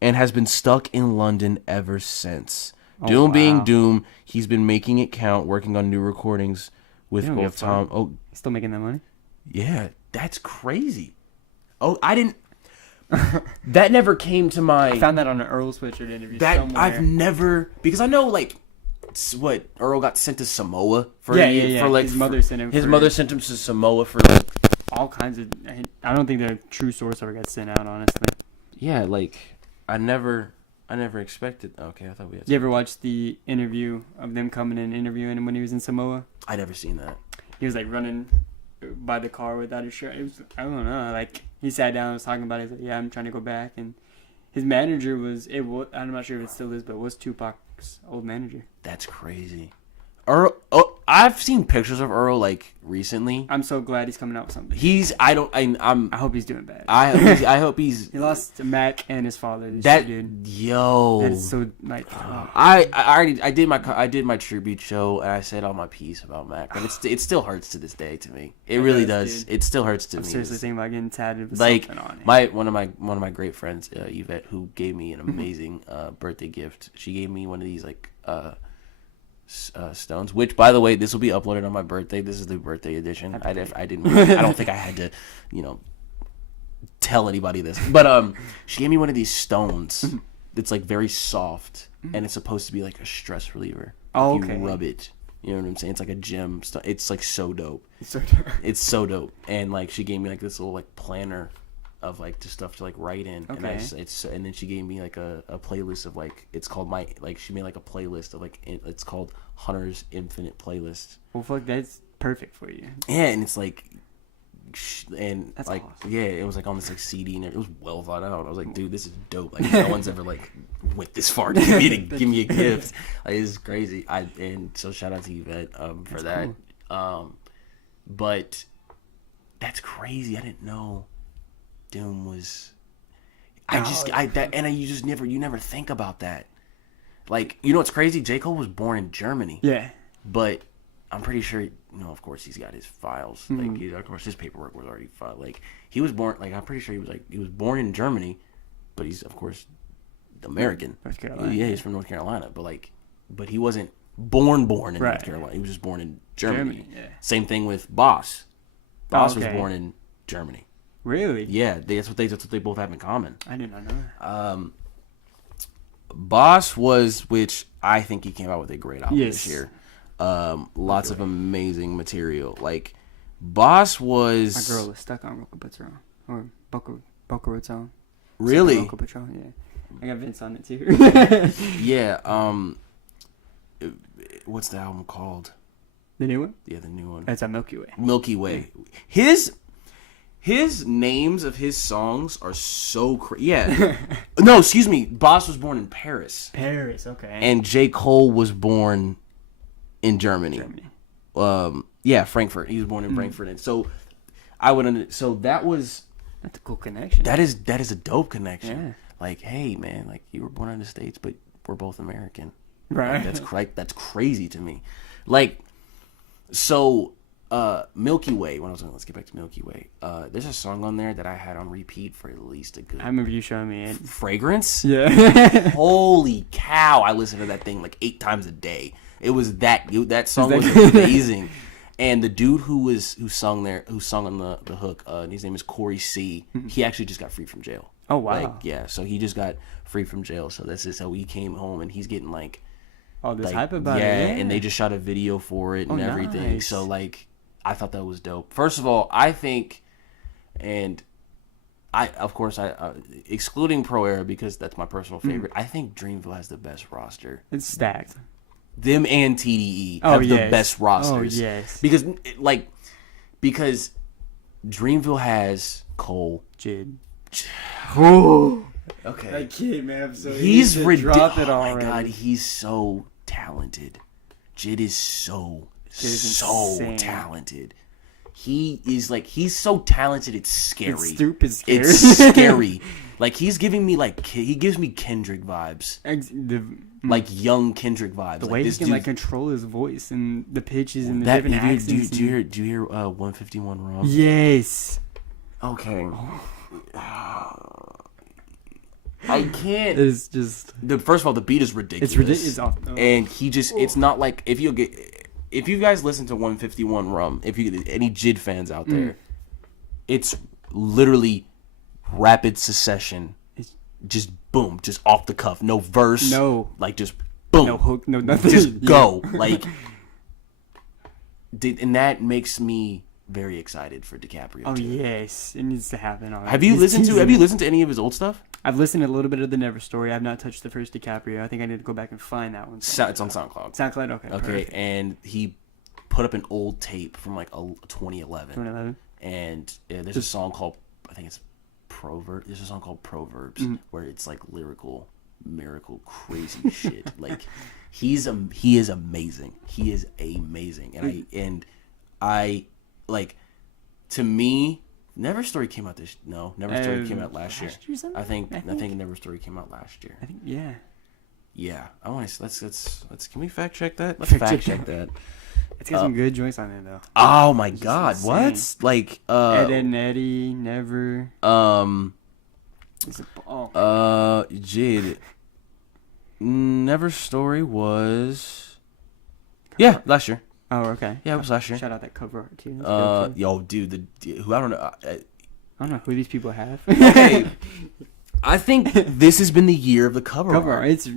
and has been stuck in London ever since. Doom being Doom, he's been making it count, working on new recordings with both Tom. Oh, still making that money? Yeah, that's crazy. Oh, I didn't. That never came to my. I found that on an Earl Sweatshirt interview somewhere. I've never, because I know like what Earl got sent to Samoa for for like his mother sent him. His mother sent him to Samoa for like all kinds of. I don't think the true source ever got sent out, honestly. Yeah, like I never expected. Okay, I thought we had. You ever watch the interview of them coming and interviewing him when he was in Samoa? I never seen that. He was like running by the car without his shirt. It was, I don't know. Like he sat down and was talking about it. He's like, "Yeah, I'm trying to go back." And his manager I'm not sure if it still is, but it was Tupac's old manager. That's crazy. Earl. Oh, I've seen pictures of Earl like recently. I'm so glad he's coming out with something. I hope he's doing bad. I hope he's. He lost Mac and his father. That dude. Yo. That's so like. Oh. I did my tribute show and I said all my piece about Mac, but it still hurts to this day to me. It really does. Dude. It still hurts to me. I'm seriously thinking about getting tatted with like something on it. one of my great friends, Yvette, who gave me an amazing birthday gift. She gave me one of these like stones, which by the way, this will be uploaded on my birthday. This is the birthday edition. I don't think I had to tell anybody this, but she gave me one of these stones that's like very soft and it's supposed to be like a stress reliever. Oh, you rub it, you know what I'm saying? It's like a gem. It's like so dope. It's so dope. And like she gave me like this little like planner of like just stuff to like write in. Okay. And then she gave me like a playlist of like, it's called she made like a playlist of like, it's called Hunter's Infinite Playlist. Well, fuck, that's perfect for you. Yeah, and it's like, and that's like awesome. Yeah, it was like on this like CD and it was well thought out. I was like, dude, this is dope. Like no one's ever like went this far to give me a gift. Like this is crazy. And so shout out to Yvette for that. Cool. But that's crazy. I didn't know Doom was. You never think about that. Like, you know what's crazy? J. Cole was born in Germany. Yeah. But I'm pretty sure, of course he's got his files. Like, of course his paperwork was already filed. Like, he was born, like, I'm pretty sure he was born in Germany, but he's, of course, American. North Carolina. Yeah, he's from North Carolina. But he wasn't born in North Carolina. He was just born in Germany. Yeah. Same thing with Boss. Boss was born in Germany. Really? Yeah, that's what they both have in common. I did not know that. Boss which I think he came out with a great album this year. Lots of amazing material. Like Boss was. My girl was stuck on Roca Patrol or Boca Raton. Really? Roca Patrol, yeah. I got Vince on it too. Yeah. What's the album called? The new one? Yeah, the new one. That's a Milky Way. Milky Way. His names of his songs are so crazy. Yeah. No, excuse me. Boss was born in Paris. Paris, okay. And J. Cole was born in Germany. Yeah, Frankfurt. He was born in Frankfurt. And so that was. That's a cool connection. That is a dope connection. Yeah. Like, hey man, like you were born in the States, but we're both American. Right. Like, that's crazy to me. Like, so Milky Way. Let's get back to Milky Way. There's a song on there that I had on repeat for at least a good. I remember you showing me it. Fragrance. Yeah. Holy cow! I listened to that thing like 8 times a day. It was that song was amazing. And the dude who sung on the hook, his name is Corey C. He actually just got free from jail. Oh wow! Like, yeah, so he just got free from jail. So this is how he came home, and he's getting like, all this like, hype about it. yeah, Yeah, and they just shot a video for it and everything. Nice. So like, I thought that was dope. First of all, I think, and I excluding Pro Era because that's my personal favorite. I think Dreamville has the best roster. It's stacked. Them and TDE have the best rosters. Oh yes. Because Dreamville has Cole. Jid. Okay. That kid, man. He's ridiculous. It oh my god, he's so talented. Jid is so insane. talented. He's so talented. It's scary. It's stupid scary. It's scary. Like he gives me Kendrick vibes. Like young Kendrick vibes. The like way this he can dude, control his voice and the pitches and the different accents. Do you hear 151 Rum? Yes. Okay. I can't. It's just First of all, the beat is ridiculous. It's ridiculous. And it's not like if you guys listen to 151 Rum, if you any Jid fans out there, it's literally rapid succession. Just boom, just off the cuff, no verse, like just boom, no hook, no nothing, just go like. And that makes me very excited for DiCaprio. Oh too. yes, it needs to happen. Have you listened to any of his old stuff? I've listened to a little bit of the Never Story. I've not touched the first DiCaprio. I think I need to go back and find that one. It's on SoundCloud. SoundCloud, okay. Okay, Perfect. and he put up an old tape from like 2011. 2011. And there's a song called, I think it's Proverb. There's a song called Proverbs where it's like lyrical, miracle, crazy shit. Like he is amazing. He is amazing. And I like, to me, Never Story came out Never Story came out last year. I think Never Story came out last year. I think yeah. Yeah, I want to. Let's. Can we fact check that? Let's fact check that. It's got some good joints on there though. Oh my god, insane. what? Like Ed and Eddie, Never. Jid. Never Story was. Yeah, last year. Oh, okay. Yeah, it was last year. Shout out that cover art too. Too. Yo, dude, who I don't know. I don't know who these people have. Okay. I think this has been the year of the cover art. It's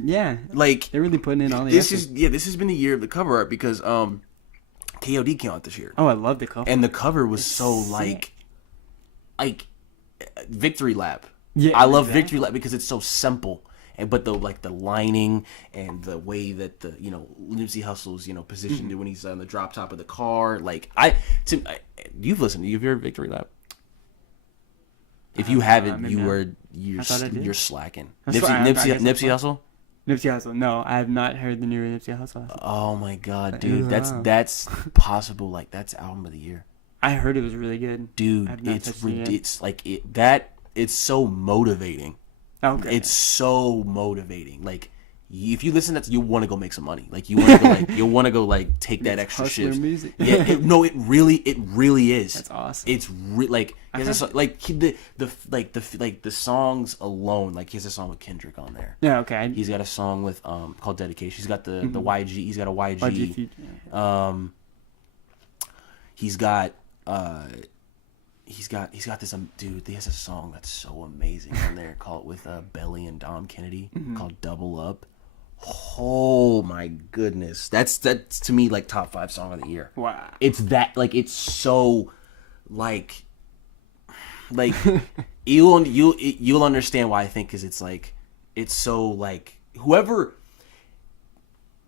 like they're really putting in all the effort. This has been the year of the cover art because KOD came out this year. Oh, I love the cover. And the cover was like Victory Lap. Yeah, I love Victory Lap because it's so simple. But the lining and the way that Nipsey Hussle's positioned it when he's on the drop top of the car, you've listened. You've heard Victory Lap. If you haven't, you're slacking. Nipsey Hussle. Nipsey Hussle. No, I have not heard the new Nipsey Hussle. Oh my god, dude, that's possible. Like that's album of the year. I heard it was really good, dude. It's so motivating. Okay. It's so motivating. Like, if you listen to that, you want to go make some money. Like, you want to go take that extra shift. Music. Yeah, it really is. That's awesome. It's the songs alone. Like, he has a song with Kendrick on there. Yeah, okay. He's got a song with called Dedication. He's got the YG. He's got a YG. He's got this dude. He has a song that's so amazing on there called with Belly and Dom Kennedy called Double Up. Oh my goodness, that's to me like top 5 song of the year. Wow, it's so like you'll understand why I think because it's so like whoever.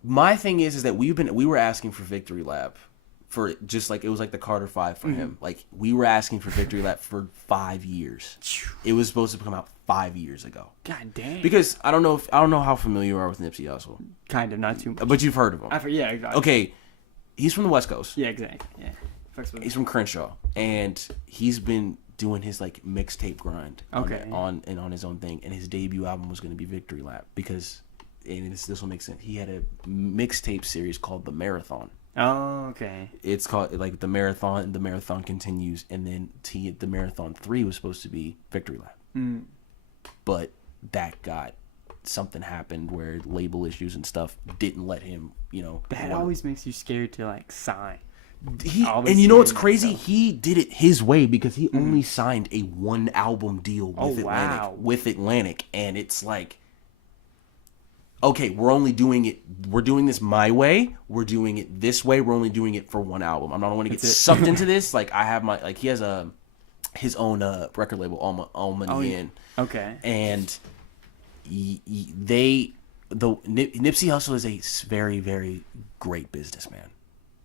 My thing is that we were asking for Victory Lap. For just it was like the Carter 5 for him. Like we were asking for Victory Lap for 5 years. It was supposed to come out 5 years ago. God damn. Because I don't know how familiar you are with Nipsey Hussle. Kind of, not too much. But you've heard of him. Yeah, exactly. Okay, he's from the West Coast. Yeah, exactly. Yeah. He's from Crenshaw, and he's been doing his mixtape grind. Okay. On his own thing, and his debut album was going to be Victory Lap because, and this will make sense. He had a mixtape series called The Marathon. Oh, okay. It's called like the marathon. The marathon continues, and then the marathon 3 was supposed to be Victory Lap, but that got something happened where label issues and stuff didn't let him. That always makes you scared to like sign. And you know what's crazy? He did it his way because he only signed a 1-album deal with Atlantic. Wow. With Atlantic, and it's like, okay, we're doing this my way. We're doing it this way. We're only doing it for 1 album. I'm not going to get sucked into this. Like I have he has his own record label, All Money In. Okay. And Nipsey Hussle is a very, very great businessman.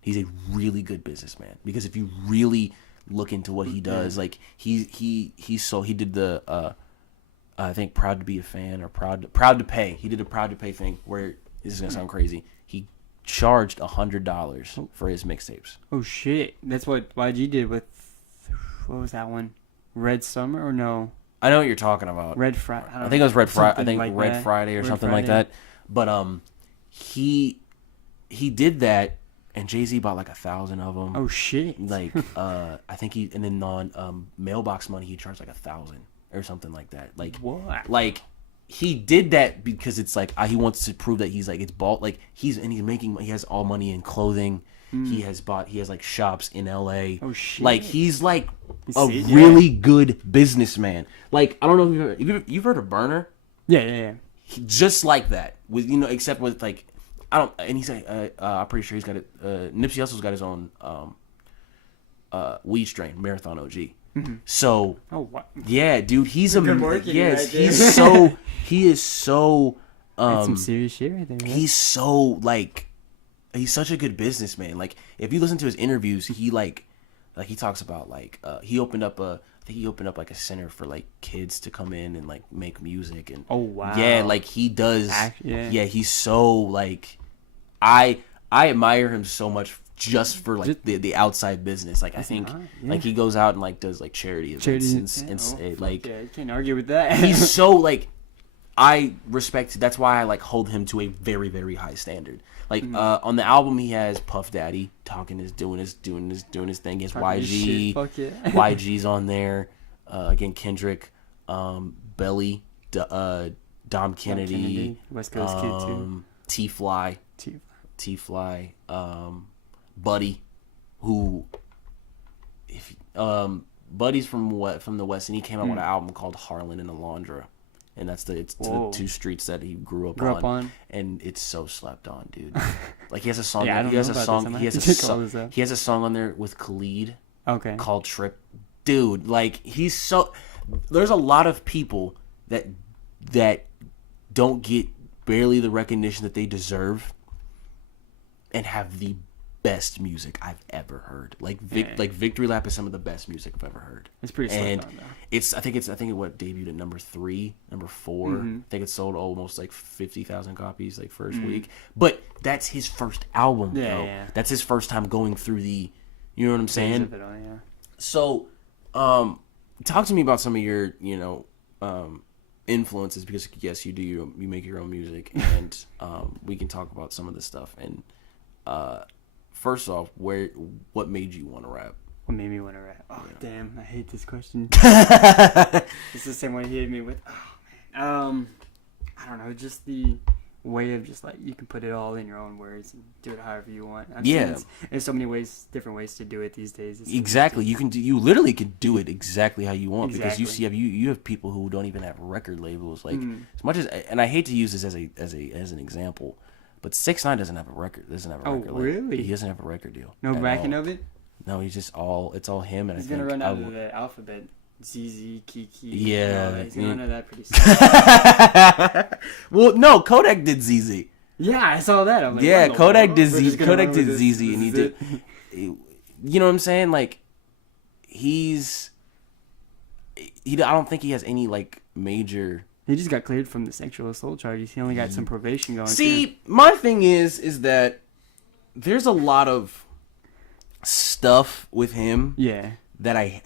He's a really good businessman because if you really look into what he does, like he did the I think Proud to Be a Fan or Proud to Pay. He did a Proud to Pay thing where this is gonna sound crazy. He charged $100 for his mixtapes. Oh shit! That's what YG did with what was that one? Red Summer or no? I know what you're talking about. Red Friday. I think it was Red Friday. I think like Red Friday or Red something Friday. like that. But he did that, and Jay-Z bought like 1,000 of them. Oh shit! Like I think and then on Mailbox Money he charged like 1,000 or something like that. Like what? Like he did that because it's like he wants to prove that he's like it's bald. Like he has all money in clothing. He has like shops in LA. Oh shit! Like he's like really good businessman. Like I don't know if you've heard of Burner. Yeah. Just like that with except with like and he's like I'm pretty sure he's got it. Nipsey Hussle's got his own weed strain, Marathon OG. So yeah, dude, he's he is so That's some serious shit right there. Man. He's so he's such a good businessman. Like if you listen to his interviews, he he talks about he opened up like a center for like kids to come in and like make music and yeah, like he does yeah he's so like I admire him so much just for like the outside business. Like I think like he goes out and like does like charity events and like you can't argue with that. He's so like I respect. That's why I like hold him to a very, very high standard. Like on the album, he has Puff Daddy doing his thing. He has YG. Fuck yeah. YG's on there. Again, Kendrick, Belly, Dom Kennedy, West Coast Kid too. T Fly, Buddy, who Buddy's from the West, and he came out with an album called Harlan and Alondra. And that's the two streets that he grew up on, and it's so slept on, dude. Like he has a song. He has a song on there with Khalid. Okay. Called Trip, dude. Like he's so. There's a lot of people that don't get barely the recognition that they deserve, and have the best music I've ever heard. Like Victory Lap is some of the best music I've ever heard. It's pretty slept on, though. I think it debuted at number 3, number 4. I think it sold almost like 50,000 copies like first week. But that's his first album, though. Yeah. That's his first time going through the, you know what I'm saying? So, talk to me about some of your, influences, because yes, you do. You make your own music, and we can talk about some of this stuff. And first off, what made you want to rap? What made me want to rap? Oh, damn. I hate this question. It's the same one he hit me with. Oh, man. I don't know. Just the way of just, like, you can put it all in your own words and do it however you want. There's so many different ways to do it these days. Exactly. You literally can do it exactly how you want, because you have people who don't even have record labels. Like, as much as, and I hate to use this as an example, but 6ix9ine doesn't have a record. Label. Really? He doesn't have a record deal. No backing of it? No, he's just it's all him. And he's gonna run out of the alphabet. ZZ, Kiki. Yeah. He's gonna run out of that pretty soon. Well, no, Kodak did ZZ. Yeah, I saw that. I'm like, yeah, Kodak did ZZ, and he did. You know what I'm saying? Like, I don't think he has any like major. He just got cleared from the sexual assault charges. He only got some probation going. See, my thing is that there's a lot of stuff with him. Yeah. That I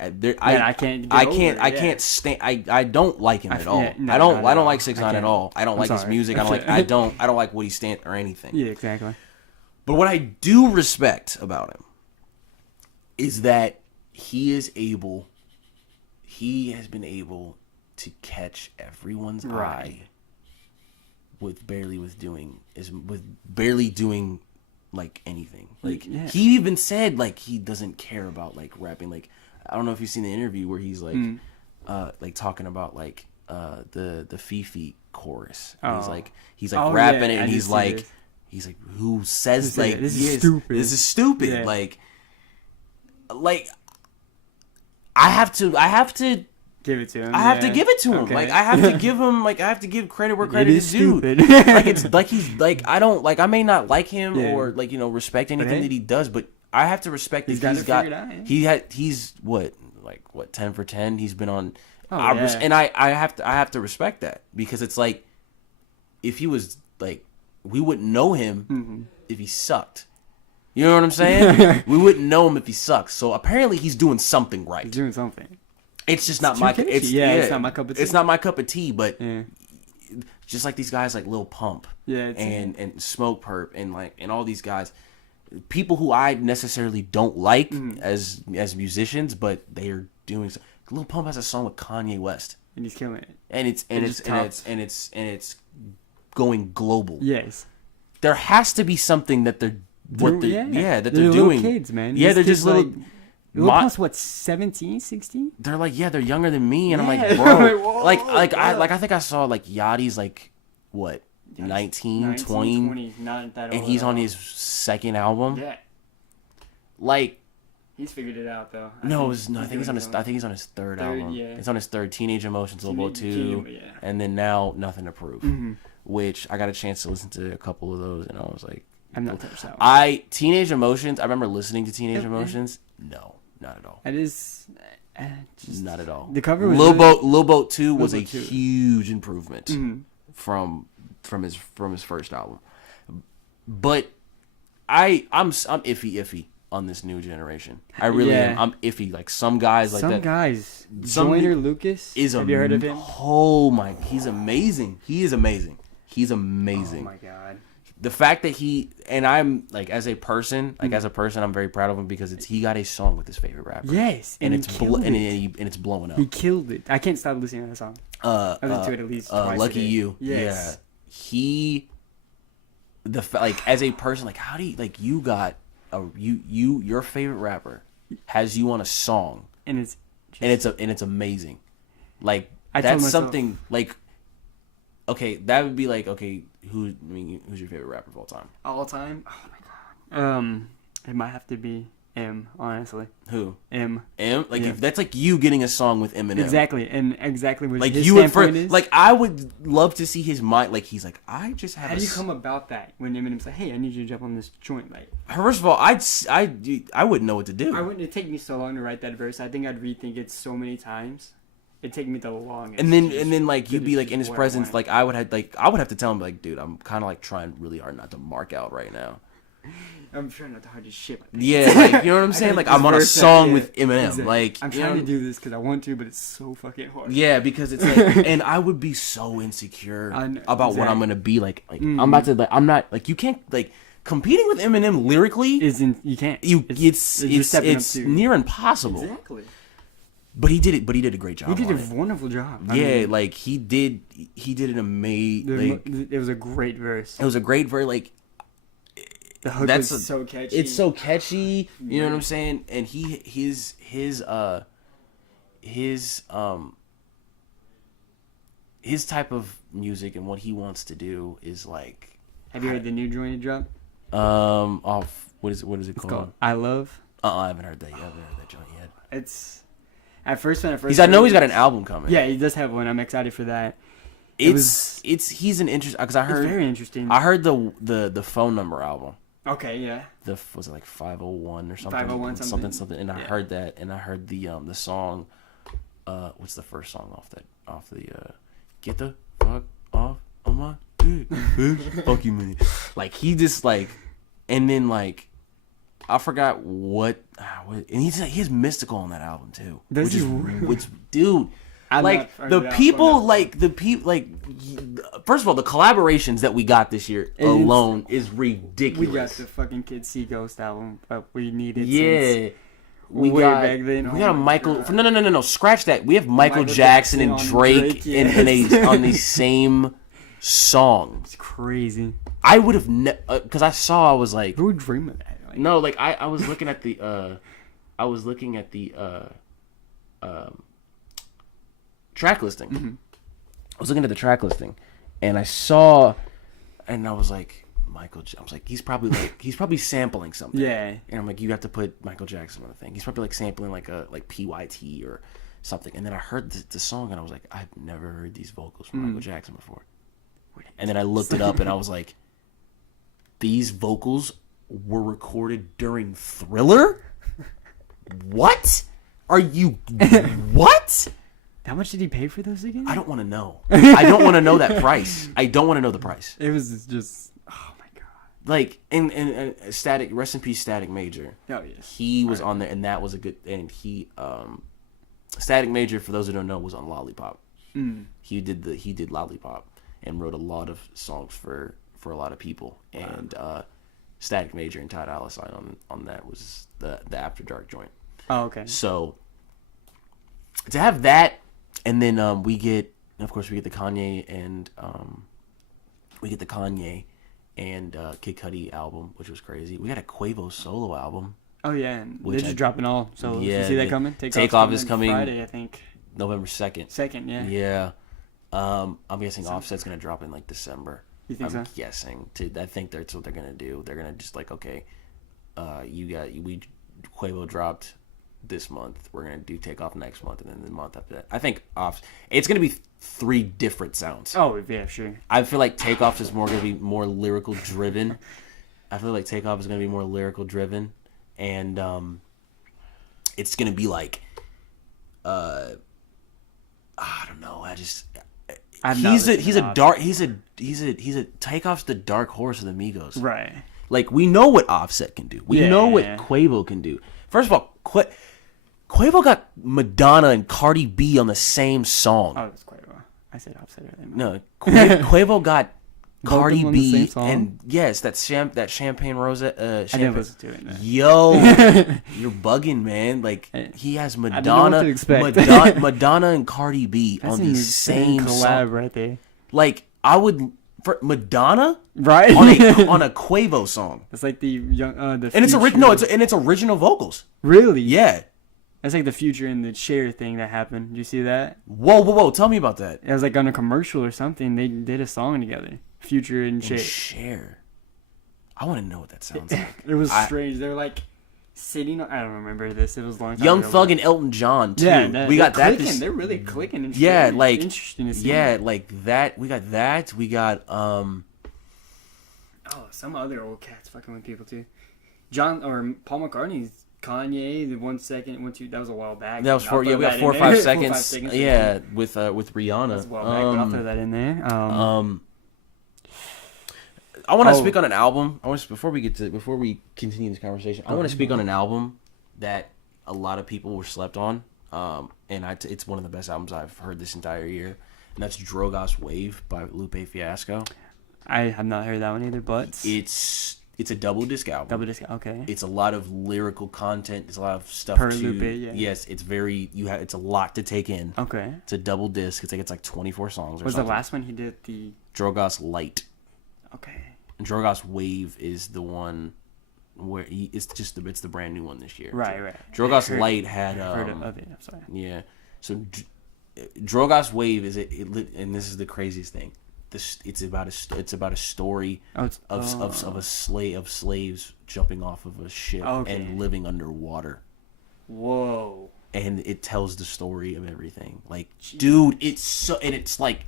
don't like him at all. I don't like 6ix9ine at all. I don't like his music. I don't like what he stands or anything. Yeah, exactly. But what I do respect about him is that he has been able to catch everyone's eye with barely doing like anything. Like he even said like he doesn't care about like rapping. Like I don't know if you've seen the interview where he's like talking about like the Fifi chorus. He's like rapping it, and he's like who says like this is stupid. This is stupid. Yeah. Like I have to give it to him. I have to give it to him. Okay. Like I have to give him like I have to give credit where credit is due. Like it's like he's like I don't like I may not like him or like respect anything that he does, but I have to respect that he's what 10 for 10. He's been on and I have to respect that because it's like if he was like we wouldn't know him if he sucked. You know what I'm saying? We wouldn't know him if he sucks. So apparently he's doing something right. He's doing something. It's just not my. It's not my cup of tea. It's not my cup of tea. But just like these guys like Lil Pump, and Smoke Perp, and all these guys, people who I necessarily don't like as musicians, but they are doing. Lil Pump has a song with Kanye West, and he's killing it. And it's going global. Yes, there has to be something that they're doing. Little kids, man. Yeah, they're just little. Lil Pump's what 17, 16? They're like they're younger than me, and I'm like, bro, I think I saw like Yachty's like what 19, 20 not that old, and he's on his second album. Yeah, like he's figured it out though. I think he's on his third album. Yeah, it's on his third. Teenage Emotions, Lobo 2, and then now Nothing to Prove, which I got a chance to listen to a couple of those, and I was like, I'm not touched that one. Teenage Emotions. I remember listening to Teenage Emotions. No. Not at all. It is not at all. The cover was Lil Boat 2 was a huge improvement from his first album. But I'm iffy on this new generation. I really am. I'm iffy. Like some guys Joyner Lucas. Have you heard of him? Oh my, he's amazing. He is amazing. He's amazing. Oh my god. The fact that I'm like as a person, I'm very proud of him because he got a song with his favorite rapper. Yes, and it's it's blowing up. He killed it. I can't stop listening to that song. I listen to it at least twice Lucky a day. You. Yes. Yeah. As a person, like how do you like you got your favorite rapper has you on a song and it's amazing. Like that's something like. Okay, that would be like who's your favorite rapper of all time? All time? Oh my god. It might have to be M, honestly. Who? M. Like if that's like you getting a song with Eminem. Exactly, and exactly what like his you would is. Like I would love to see his mind. Like he's like I just have. How do you come about that when Eminem's like, hey, I need you to jump on this joint? Like first of all, I wouldn't know what to do. I wouldn't. It'd take me so long to write that verse. I think I'd rethink it so many times. It'd take me the longest. And then like you'd be like in his presence, like I would have to tell him like, dude, I'm kind of like trying really hard not to mark out right now. I'm trying not to hard to shit. Yeah, like you know what I'm saying? Like I'm on a song with Eminem. Exactly. Like I'm trying to do this because I want to, but it's so fucking hard. Yeah, because it's like, and I would be so insecure about what I'm gonna be like. Like I'm about to like I'm not like you can't like competing with Eminem lyrically. You can't. It's near impossible. Exactly. But he did it. But he did a great job. He did a wonderful job. I mean, like he did an amazing. Like, it was a great verse. It was a great verse. Like the hook is so catchy. It's so catchy. You know what I'm saying? And his type of music and what he wants to do is like. Have you heard the new joint he dropped? What is it called? I Love. I haven't heard that yet. I haven't heard that joint yet. It's. At first, he's got an album coming. Yeah, he does have one. I'm excited for that. He's an interesting because I heard it's very interesting. I heard the Phone Number album. Okay, yeah. Was it like 501 or something? 501 something. And I heard that, and I heard the song. What's the first song off the Get the Fuck Off of My Dick, bitch. Fuck you, man. Like he just like, and then like. I forgot what and he has Mystical on that album too. Dude, Like the people, first of all, the collaborations that we got this year alone is ridiculous. We got the fucking Kid See Ghost album, but we needed. Yeah. We got back then. We got a Michael. No. Scratch that. We have Michael Jackson and Drake on the same song. It's crazy. I would have because I was like, who would dream of that? Like, no, like I was looking at the track listing. Mm-hmm. I was looking at the track listing, and I saw, and I was like, I was like, he's probably sampling something. Yeah. And I'm like, you have to put Michael Jackson on the thing. He's probably like sampling like PYT or something. And then I heard the song, and I was like, I've never heard these vocals from Michael Jackson before. And then I looked it up, and I was like, these vocals were recorded during Thriller? What? Are you what? How much did he pay for those again? I don't want to know. I don't want to know that price. I don't want to know the price. It was just, oh my god. Like, and Static, rest in peace, Static Major. Oh yes. He was on there, and that was a good. And Static Major, for those who don't know, was on Lollipop. He did Lollipop and wrote a lot of songs for a lot of people. Wow. And Static Major and Ty Dolla $ign on that was the After Dark joint. Oh, okay. So to have that, and then we get the Kanye and Kid Cudi album, which was crazy. We got a Quavo solo album. Oh yeah, they're just dropping all. So yeah, you see that coming? Takeoff is coming Friday, I think. November 2nd. Yeah. Yeah. I'm guessing Offset's gonna drop in like December. You think I'm guessing. I think that's what they're gonna do. They're gonna just like, okay, Quavo dropped this month. We're gonna do Takeoff next month, and then the month after that. I think it's gonna be 3 different sounds. Oh yeah, sure. I feel like Takeoff is gonna be more lyrical driven. And it's gonna be like, I don't know. He's a Takeoff's the dark horse of the Migos. Right. Like, we know what Offset can do. We know what Quavo can do. First of all, Quavo got Madonna and Cardi B on the same song. Oh, it's Quavo. I said Offset earlier. No, Quavo got Cardi B and yes, that Champagne Rose. I didn't listen to it. No. Yo, you're bugging, man. Like, he has Madonna and Cardi B on the same collab song right there. Like, I would for Madonna right on a Quavo song. It's like the young the and it's original. It's original vocals. Really? Yeah. That's like the Future and the Cher thing that happened. Did you see that? Whoa! Tell me about that. It was like on a commercial or something. They did a song together. Future and Cher. Cher. I want to know what that sounds like. It was strange. They were like sitting. I don't remember this. It was a long time Young ago. Thug and Elton John too. Yeah, we got that. They're really clicking. And yeah, really like interesting to see. Yeah, like that. We got that. We got some other old cats fucking with people too. Paul McCartney's Kanye, the 1 second, 1 2. That was a while back. That was we got 4 or 5 seconds. Yeah, with Rihanna. That's a while back, but I'll throw that in there. I want to speak on an album. Before we continue this conversation, I want to speak on an album that a lot of people were slept on. It's one of the best albums I've heard this entire year, and that's Drogas Wave by Lupe Fiasco. I have not heard that one either, but it's a double disc album. Okay. It's a lot of lyrical content. It's a lot of stuff per Lupe. Yeah. Yes, it's very it's a lot to take in. Okay. It's a double disc. It's like 24 songs. Or was something. The last one he did the Drogas Light? Okay. And Drogas Wave is the one where it's the brand new one this year. Right. Drogas Light had heard of it. I'm sorry. Yeah. So Drogas Wave is and this is the craziest thing. It's about a story of slaves jumping off of a ship and living underwater. Whoa. And it tells the story of everything. Like, jeez. Dude, it's like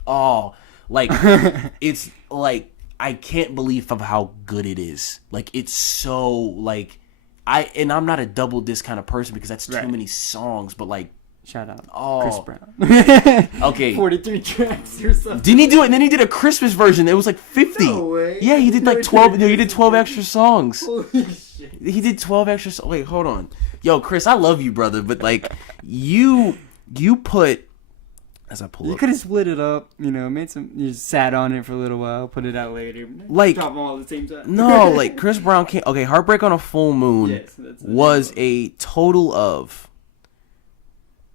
it's like I can't believe of how good it is. Like, it's so like I'm not a double disc kind of person because that's too many songs, but like, shout out Chris Brown. Okay. 43 tracks or something. Didn't he do it? And then he did a Christmas version. It was like 50. No way. Yeah, he did like 12. No, he did 12 extra songs. Holy shit. He did 12 extra songs. Wait, hold on. Yo, Chris, I love you, brother. But like, you put as I pull You up. could have split it up, made some. You just sat on it for a little while, put it out later. Like, drop them all at the same time. No, like Chris Brown can't. Okay, Heartbreak on a Full Moon Yes, that's the was name a total of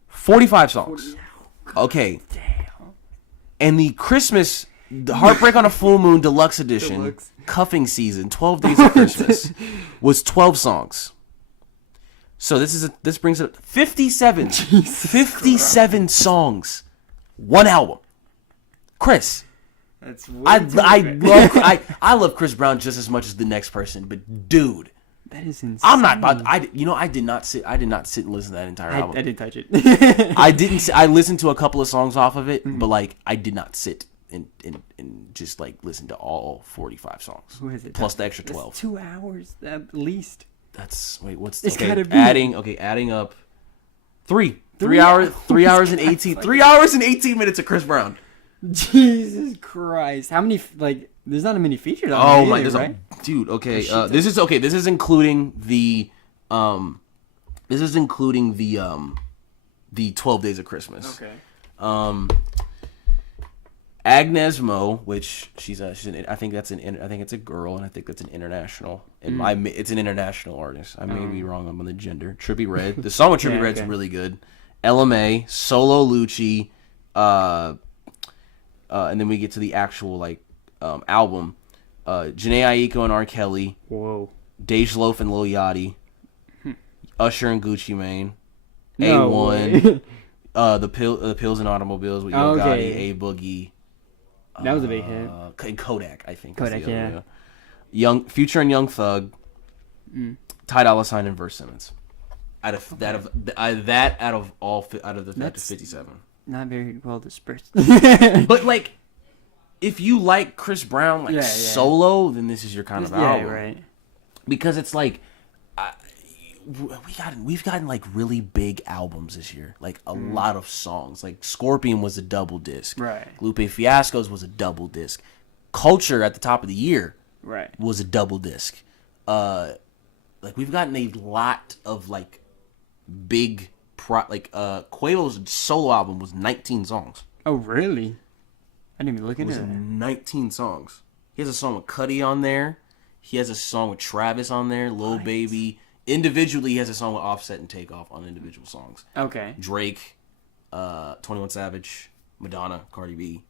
45 songs. Okay, Damn. and the Heartbreak on a Full Moon Deluxe Edition, Deluxe. Cuffing Season, 12 Days of Christmas, was 12 songs. So this brings it 57. 57 songs. One album. Chris. That's I love Chris Brown just as much as the next person, but dude, that is insane. I'm not about. I did not sit and listen to that entire album. I didn't touch it. I didn't. I listened to a couple of songs off of it, but like I did not sit and just like listen to all 45 songs. Who is it? Plus the extra 12. That's 2 hours at least. What's It's okay, gotta be adding up 3 hours 3 hours and 18 3 hours and 18 minutes of Chris Brown. Jesus Christ! How many There's not many features on Oh there my, either, there's right? dude. Okay, Oh, shit. This is including the 12 Days of Christmas. Okay. Agnes Mo, which I think it's a girl, and I think that's an international. It's an international artist. I may be wrong on the gender. Trippie Redd. The song with Trippie Yeah, Redd's okay. really good. LMA, Solo Lucci, and then we get to the actual album. Jhené Aiko and R. Kelly, Whoa. Dej Loaf and Lil Yachty, Usher and Gucci Mane, No A1, way. the Pills and Automobiles with Yo Okay. Gotti, A Boogie. That was a big hit. And Kodak, I think. Kodak, is the other yeah. one. Future and Young Thug, Ty Dolla $ign and Verse Simmons. Out of the That's 57. Not very well dispersed. But like, if you like Chris Brown Yeah. solo, then this is your kind of album. Yeah, right. Because it's like, we've gotten like really big albums this year, like a lot of songs. Like Scorpion was a double disc, Right. Lupe Fiasco's was a double disc, Culture at the top of the year Right. was a double disc. Like we've gotten a lot of like big Quavo's solo album was 19 songs. Oh, really? I didn't even look It into was that. 19 songs. He has a song with Cudi on there. He has a song with Travis on there, Lil Baby. Individually, he has a song with Offset and Takeoff on individual songs. Okay. Drake, 21 Savage, Madonna, Cardi B.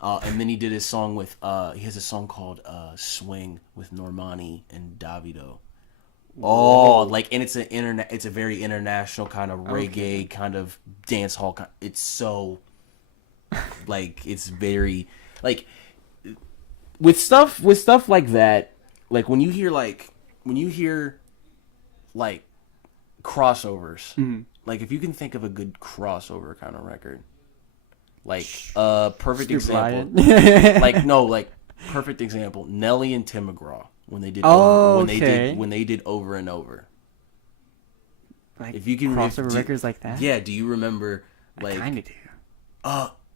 And then he did his song with, he has a song called Swing with Normani and Davido. Oh, and it's a very international kind of reggae kind of dance hall. It's so, it's very, with stuff like that, when you hear crossovers, if you can think of a good crossover kind of record, perfect example, perfect example, Nelly and Tim McGraw when they did when they did Over and Over. If you can crossover records like that. Yeah, do you remember I kind of do.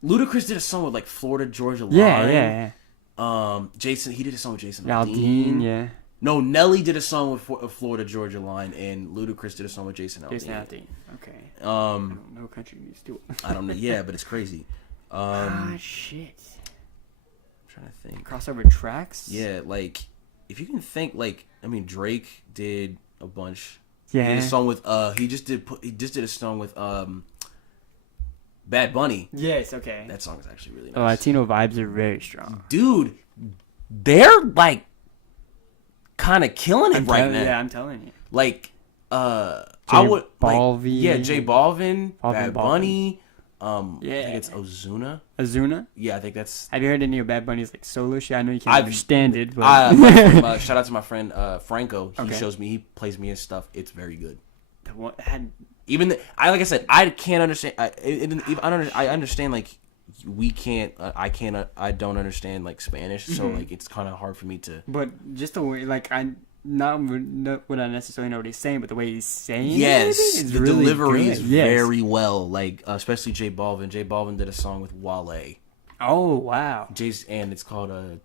Ludacris did a song with Florida Georgia Line. Yeah. Jason, he did a song with Jason Aldean, yeah. No, Nelly did a song with Florida Georgia Line, and Ludacris did a song with Jason Aldean. Jason Aldean. Okay. I don't know country music too. I don't know. Yeah, but it's crazy. Shit. I'm trying to think. Crossover tracks. Yeah, if you can think, Drake did a bunch. Yeah. He did a song with he just did a song with Bad Bunny. Yes. Okay. That song is actually really nice. The Latino vibes are very strong. Dude, they're kind of killing it right now. Yeah, I'm telling you. I J would Balvin. J Balvin, Bad Balvin. Bunny. Yeah. I think it's Ozuna. Azuna? Yeah, I think that's. Have you heard any of Bad Bunny's solo shit? I know you can't understand it, but Shout out to my friend Franco. He he plays me his stuff. It's very good. the one Even like I said, I can't understand. I understand we can't. I don't understand Spanish, so it's kind of hard for me to. But just the way, not what I necessarily know what he's saying, but the way he's saying yes, it is the really delivery good. is very well. Especially J Balvin. J Balvin did a song with Wale. Oh wow! And it's called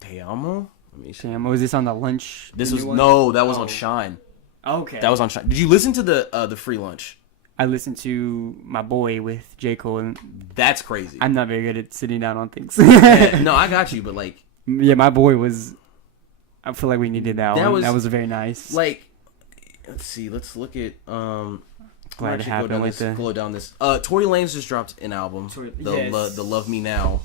Te Amo. Let me see. Damn, was this on the lunch? This the was new one? that was on Shine. Okay. That was on Shine. Did you listen to the free lunch? I listened to My Boy with J. Cole, and That's crazy. I'm not very good at sitting down on things. Yeah, no, I got you, but like, Yeah, My Boy was. I feel like we needed that one. That was very nice. like, let's see. Let's look at. Glad it happened. Go down this. Tory Lanez just dropped an album, the Love Me Now,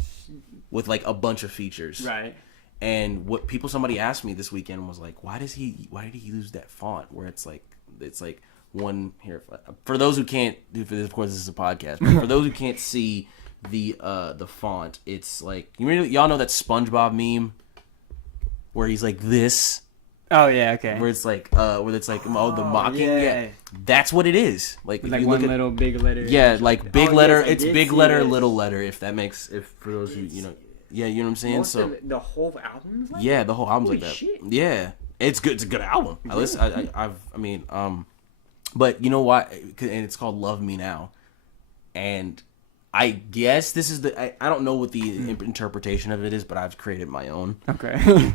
with like a bunch of features. Right. And somebody asked me this weekend was like, why did he use that font where it's like one here for those who can't do for this, of course this is a podcast, but for those who can't see the font, it's like y'all know that SpongeBob meme where he's like this. Oh yeah, okay. Where it's like the mocking. Yeah. That's what it is. Like, with if you one look little big letter. Yeah, like big letter. Yes, it's big letter, little letter. If that makes for those who yeah, you know what I'm saying. So the whole album. the whole album's like that. Shit. Yeah, it's good. It's a good album. But you know what? And it's called Love Me Now, and I guess this is I don't know what the interpretation of it is, but I've created my own. Okay.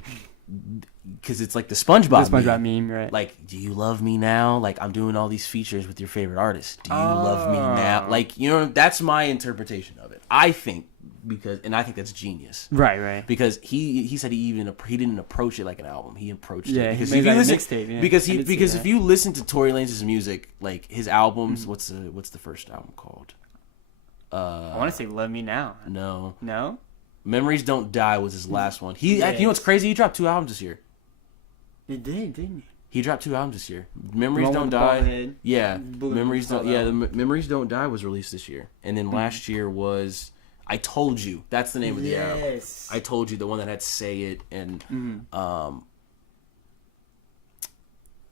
Because it's like the SpongeBob meme, right? Like, do you love me now? Like, I'm doing all these features with your favorite artist. Do you love me now? Like, that's my interpretation of it. I think I think that's genius. Right. Because he said he didn't approach it like an album. He approached it because he made a mixtape. Yeah. Because if you listen to Tory Lanez's music, like his albums, what's the first album called? I want to say Love Me Now. No. Memories Don't Die was his last one. You know what's crazy? He dropped 2 albums this year. He did, didn't he? He dropped 2 albums this year. Memories Don't Die. Yeah. Memories Don't. Yeah, the Memories Don't Die was released this year, and then last year was I Told You. That's the name of the album. I Told You, the one that had Say It and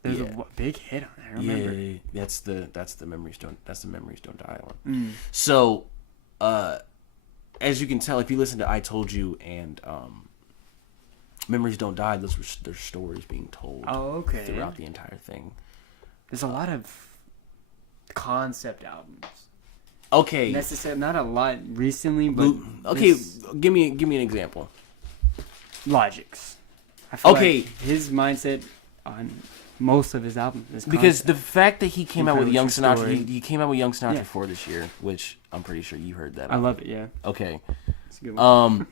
There's a big hit on there. I remember. Yeah, that's the Memories Don't Die one. So, as you can tell, if you listen to I Told You and Memories Don't Die, there's stories being told throughout the entire thing. There's a lot of concept albums. Okay. Necessarily, not a lot recently, but... give me an example. Logic's. I feel like his mindset on most of his albums is because the fact that he came out with Young Sinatra, he came out with Young Sinatra 4 this year, which I'm pretty sure you heard that. I love it, yeah. Okay. It's a good one.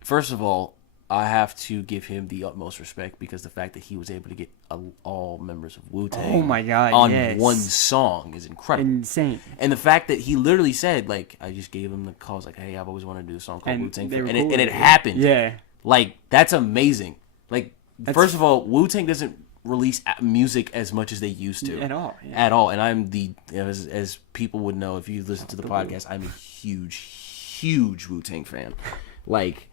First of all, I have to give him the utmost respect because the fact that he was able to get all members of Wu-Tang on one song is incredible. Insane. And the fact that he literally said, like, I just gave him the calls, like, hey, I've always wanted to do a song called Wu-Tang. And it happened. Yeah. Like, that's amazing. Like, first of all, Wu-Tang doesn't release music as much as they used to. At all. Yeah. At all. And I'm as people would know if you listen to the podcast, I'm a huge Wu-Tang fan. Like...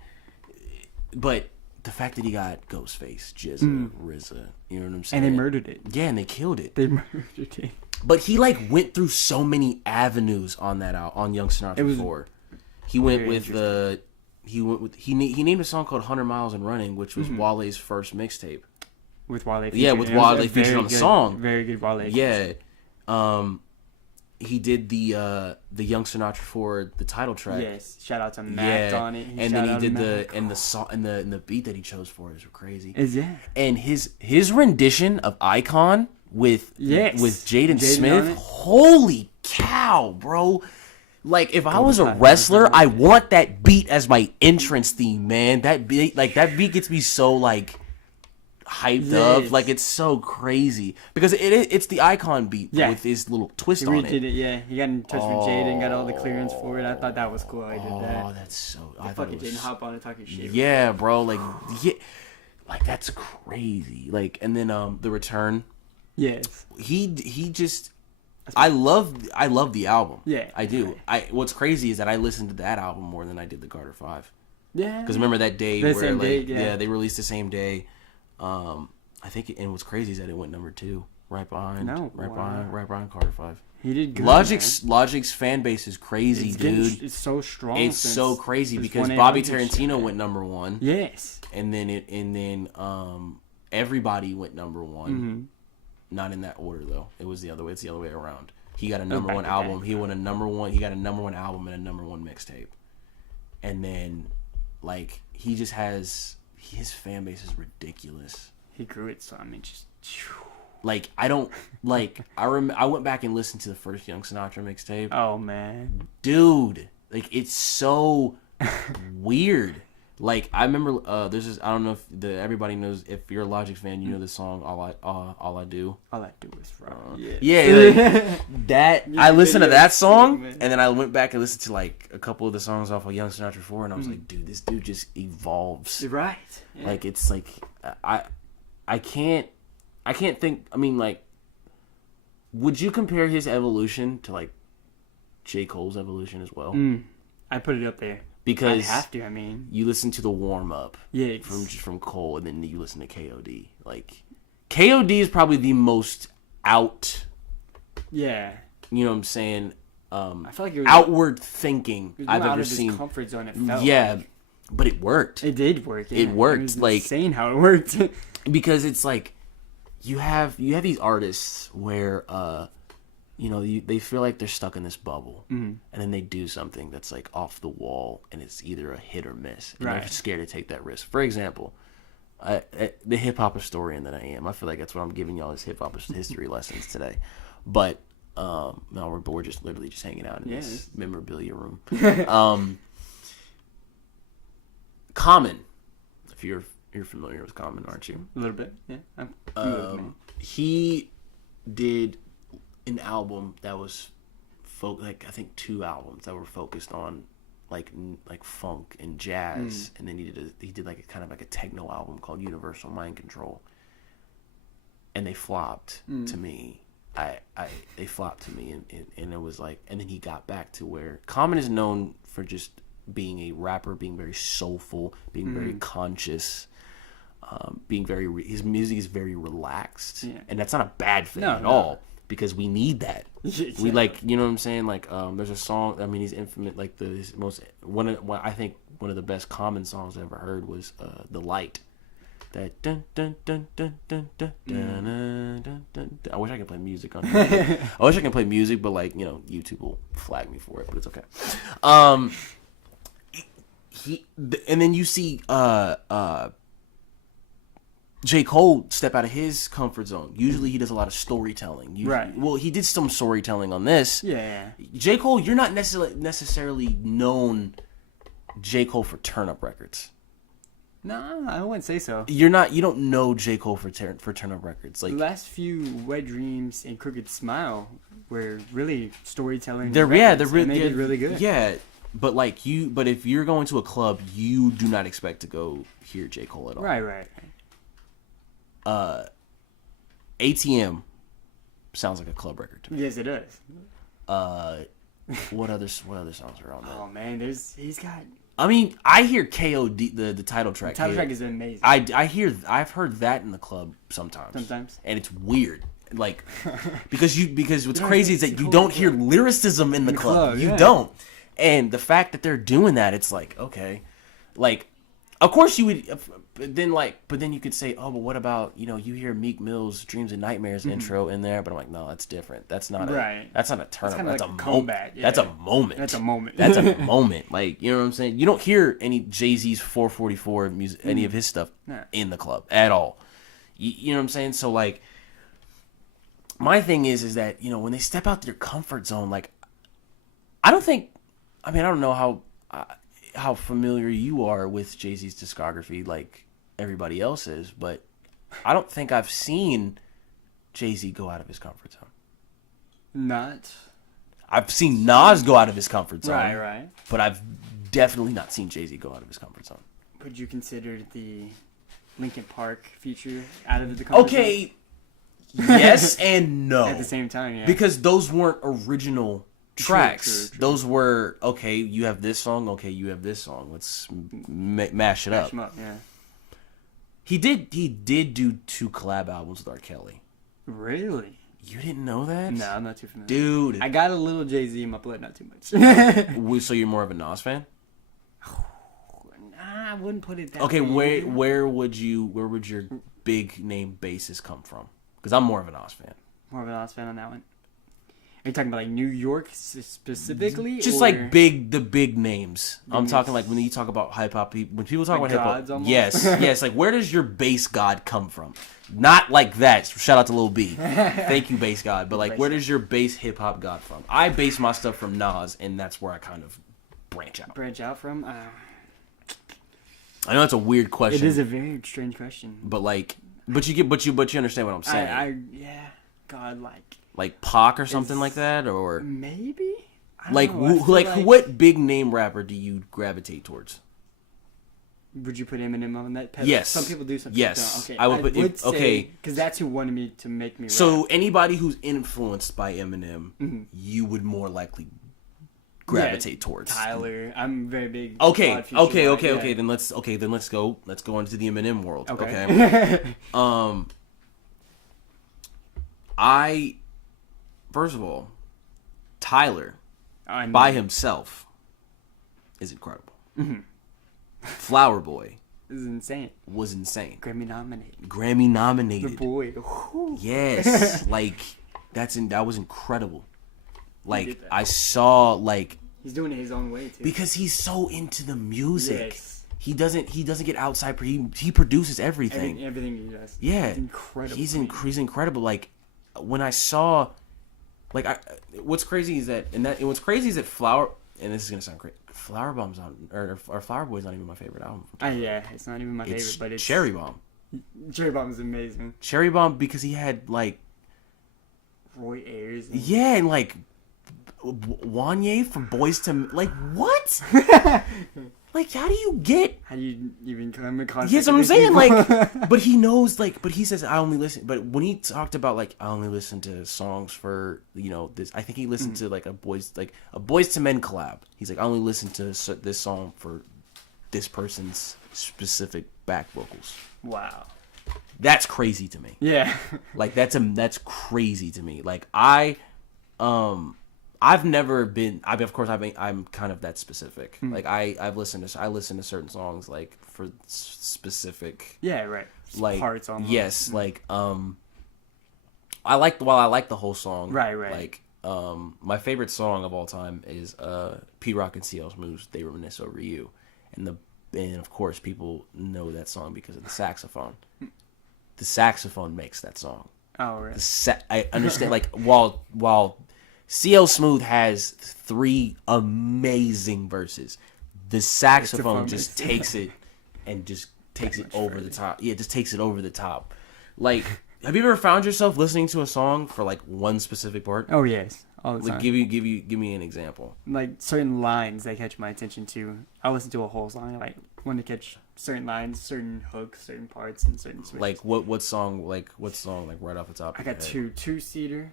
But the fact that he got Ghostface, GZA, RZA, you know what I'm saying? And they murdered it. Yeah, and they killed it. They murdered it. But he went through so many avenues on that on Young Sinatra 4. He went with he named a song called 100 Miles and Running, which was Wale's first mixtape. With Wale featured. Yeah, with Wale featured on the song. Very good Wale. Yeah. He did the Young Sinatra 4 the title track. Yes, shout out to Matt on it. And then he did the song and the beat that he chose for is crazy. And his rendition of Icon with Jaden Smith. Holy cow, bro! Like if I was a wrestler, I want that beat as my entrance theme, man. That beat gets me so like hyped up, like it's so crazy because it's the Icon beat with his little twist on it. He got in touch with Jaden, got all the clearance for it. I thought that was cool how he did that. Oh, that's so. I fucking Jaden hop on and talking shit. Yeah, bro, like that's crazy. Like, and then the Return. Yes. He just. I love the album. Yeah, I do. What's crazy is that I listened to that album more than I did the Carter 5. Yeah. Because remember that day they released the same day. I think, and what's crazy is that it went number 2, right behind Carter 5. He did good. Logic's fan base is crazy, dude. It's so strong. It's so crazy because Bobby Tarantino went number 1. Yes. And then Everybody went number 1. Mm-hmm. Not in that order though. It was the other way. It's the other way around. He got a number 1 album. He won a number 1. He got a number 1 album and a number 1 mixtape. And then, like, he just has. His fan base is ridiculous. He grew it, so I mean, just Like, I don't, like, I went back and listened to the first Young Sinatra mixtape. Oh, man. Dude, like, it's so weird. Like, I remember, there's this, I don't know if everybody knows, if you're a Logic fan, you know the song, All I Do. All I do is wrong. Like, that, I listened to that song, man. and then I went back and listened to, like, a couple of the songs off of Young Sinatra 4, and I was like, dude, this dude just evolves. You're right. Yeah. Like, it's like, I can't think, I mean, like, would you compare his evolution to, like, J. Cole's evolution as well? I put it up there. Because I have to, I mean. you listen to the warm-up from Cole, and then you listen to KOD. Like, KOD is probably the most out, Yeah. you know what I'm saying, I feel like it was outward thinking it was I've more out ever of his seen. comfort zone, it felt Yeah, like. but it worked. It did work. Yeah. It worked, It was like- insane how it worked. Because it's like, you have these artists where, you know, they feel like they're stuck in this bubble, and then they do something that's like off the wall, and it's either a hit or miss, and they're Right. scared to take that risk. For example, the hip hop historian that I am, I feel like that's what I'm giving y'all is hip hop history lessons today. But no, we're just literally just hanging out in this memorabilia room. Common, if you're familiar with Common, aren't you? A little bit, yeah. I'm familiar with me. He did an album that was like I think 2 albums that were focused on like funk and jazz, and then he did like a kind of like a techno album called Universal Mind Control, and they flopped to me. They flopped to me, and it was like, and then he got back to where Common is known for just being a rapper, being very soulful, being very conscious. Being very his music is very relaxed, and that's not a bad thing at all, because we need that. We like, you know what I'm saying, like there's a song, I mean, he's infamous, like I think one of the best Common songs I ever heard was The Light. That dun dun dun dun dun dun dun dun dun. I wish I could play music on it. I wish I could play music, but like, you know, YouTube will flag me for it, but it's okay. And then you see J. Cole step out of his comfort zone. Usually he does a lot of storytelling. Right. Well, he did some storytelling on this. Yeah. J. Cole, you're not necessarily known J. Cole for Turn Up Records. No, I wouldn't say so. You don't know J. Cole for Turn Up Records. Like, The last few Wet Dreams and Crooked Smile were really storytelling. they're really good. Yeah, but but if you're going to a club, you do not expect to go hear J. Cole at all. Right. ATM sounds like a club record to me. Yes, it does. What other songs are on that? Oh man, he's got. I mean, I hear KOD, the title track. The title track is amazing. I've heard that in the club sometimes, and it's weird. Like, because what's crazy is that you don't hear lyricism in the club. You don't, and the fact that they're doing that, it's like, okay, like, of course you would. But then you could say, oh, but what about, you know, you hear Meek Mill's Dreams and Nightmares intro in there, but I'm like, no, that's different. That's not that's not a turn up. That's like a comeback. That's a moment. That's a moment. That's a moment. Like, you know what I'm saying? You don't hear any Jay-Z's 444 music, any of his stuff in the club at all. You know what I'm saying? So, like, my thing is that, you know, when they step out their comfort zone, like, I don't know how familiar you are with Jay-Z's discography, like everybody else is, but I don't think I've seen Jay-Z go out of his comfort zone. Not. I've seen Nas go out of his comfort zone. Right. But I've definitely not seen Jay-Z go out of his comfort zone. Would you consider the Linkin Park feature out of the comfort zone? Yes and no. At the same time, yeah. Because those weren't original tracks. True. Those were, okay, you have this song, okay, you have this song. Let's mash it up. Them up, yeah. He did do 2 collab albums with R. Kelly. Really? You didn't know that? No, I'm not too familiar. Dude. I got a little Jay-Z in my blood, not too much. So you're more of a Nas fan? Nah, I wouldn't put it that Okay, way. where would your big name basis come from? Because I'm more of a Nas fan. More of a Nas fan on that one. Are you talking about like New York specifically? Just or like the big names. I'm names? talking like when you talk about hip hop, when people talk Like about hip gods hop, almost? yes, like where does your bass god come from? Not like that. Shout out to Lil B. Thank you, bass god. But like, where does your bass hip hop god from? I base my stuff from Nas, and that's where I kind of branch out. Branch out from? I know it's a weird question. It is a very strange question. But like, but you understand what I'm saying. Yeah, God, like Pac or something like that, or maybe. I don't like know. like what big name rapper do you gravitate towards? Would you put Eminem on that pedestal? Yes. Some people do. Some yes. people don't. Okay. I would put okay because that's who wanted me to make me. So rap. anybody who's influenced by Eminem, you would more likely gravitate towards Tyler. I'm very big. Okay. Yeah. Then let's go into the Eminem world. Okay. I first of all, Tyler by himself is incredible. Flower Boy This is insane. was insane. Grammy nominated. The boy. Whew. Yes, like that was incredible. Like did that. I saw like He's doing it his own way too. because he's so into the music. Yes. He doesn't get outside. He produces everything. Everything he does. Yeah, It's incredible. He's incredible. Like when I saw, like what's crazy is that Flower, and this is gonna sound crazy. Flower Bomb's on, or Flower Boy's not even my favorite album. Yeah, it's not even my favorite, but it's Cherry Bomb. Cherry Bomb is amazing. Cherry Bomb because he had like Roy Ayers. and like Wanye from Boys to like what? Like how do you get? How do you even come in contact? Yes, what I'm with saying. people? Like, but he knows. Like, but he says I only listen. But when he talked about like I only listen to songs for this, I think he listened to like a Boys to Men collab. He's like I only listen to this song for this person's specific back vocals. Wow. That's crazy to me. Yeah. Like that's crazy to me. Like I've never been. I'm kind of that specific. Like I listen to certain songs like for specific. Yeah. Right. Like parts almost. yes. Like I like the whole song. Right. Like my favorite song of all time is P Rock and CL Smooth's "They Reminisce Over You," and of course people know that song because of the saxophone. The saxophone makes that song. Oh right. I understand. Like while CL Smooth has 3 amazing verses, the saxophone just takes it and just takes it over the top. Yeah, just takes it over the top. Like, have you ever found yourself listening to a song for like one specific part? Oh yes, all the time. Like, give me an example. Like certain lines that catch my attention too. I listen to a whole song. I like want to catch certain lines, certain hooks, certain parts, and certain switches. Like what song? Like right off the top? I got two-seater.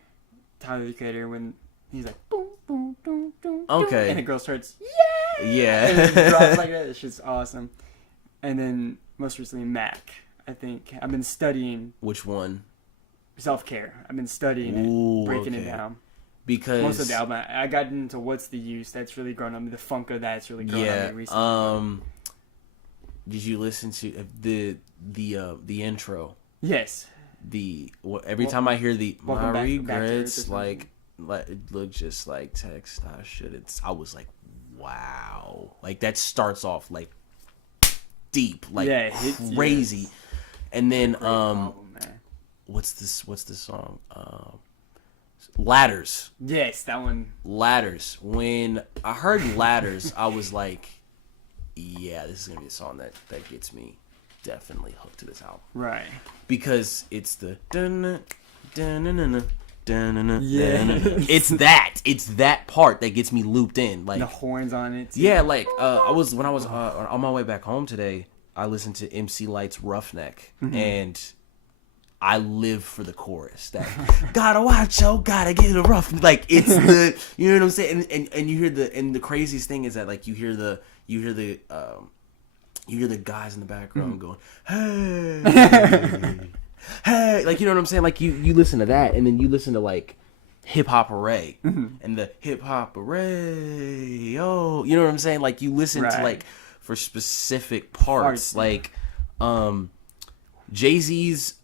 Tyler the Creator when he's like boom boom boom boom. Okay. And the girl starts Yeah. and it drops like that. It's just awesome. And then most recently Mac. I think I've been studying Which one? self-care. I've been studying Ooh, it, breaking okay. it down. Because Most of the album, I got into What's the Use. That's really grown on me. The funk of that's really grown on me recently. Did you listen to the intro? Yes. Every time I hear the Welcome my back to Earth or regrets, something. like it looked just like text I shouldn't. I was like, wow, like that starts off like deep, like crazy, yes. and then Great album, man. what's this song? Ladders. Yes, that one. Ladders. When I heard Ladders, I was like, yeah, this is gonna be a song that gets me definitely hooked to this album. Right. Because it's the dun dun dun dun dun. Yes. It's that part that gets me looped in. Like the horns on it. Too. yeah, like I was on my way back home today. I listened to MC Light's Roughneck, and I live for the chorus. That gotta watch yo, gotta get a rough. Like it's the you know what I'm saying. And you hear the craziest thing is that like you hear the guys in the background going, hey, hey, like you know what I'm saying. Like you listen to that, and then you listen to like Hip Hop Hooray and the Hip Hop Hooray, yo, you know what I'm saying. Like you listen to like for specific parts, like Jay-Z's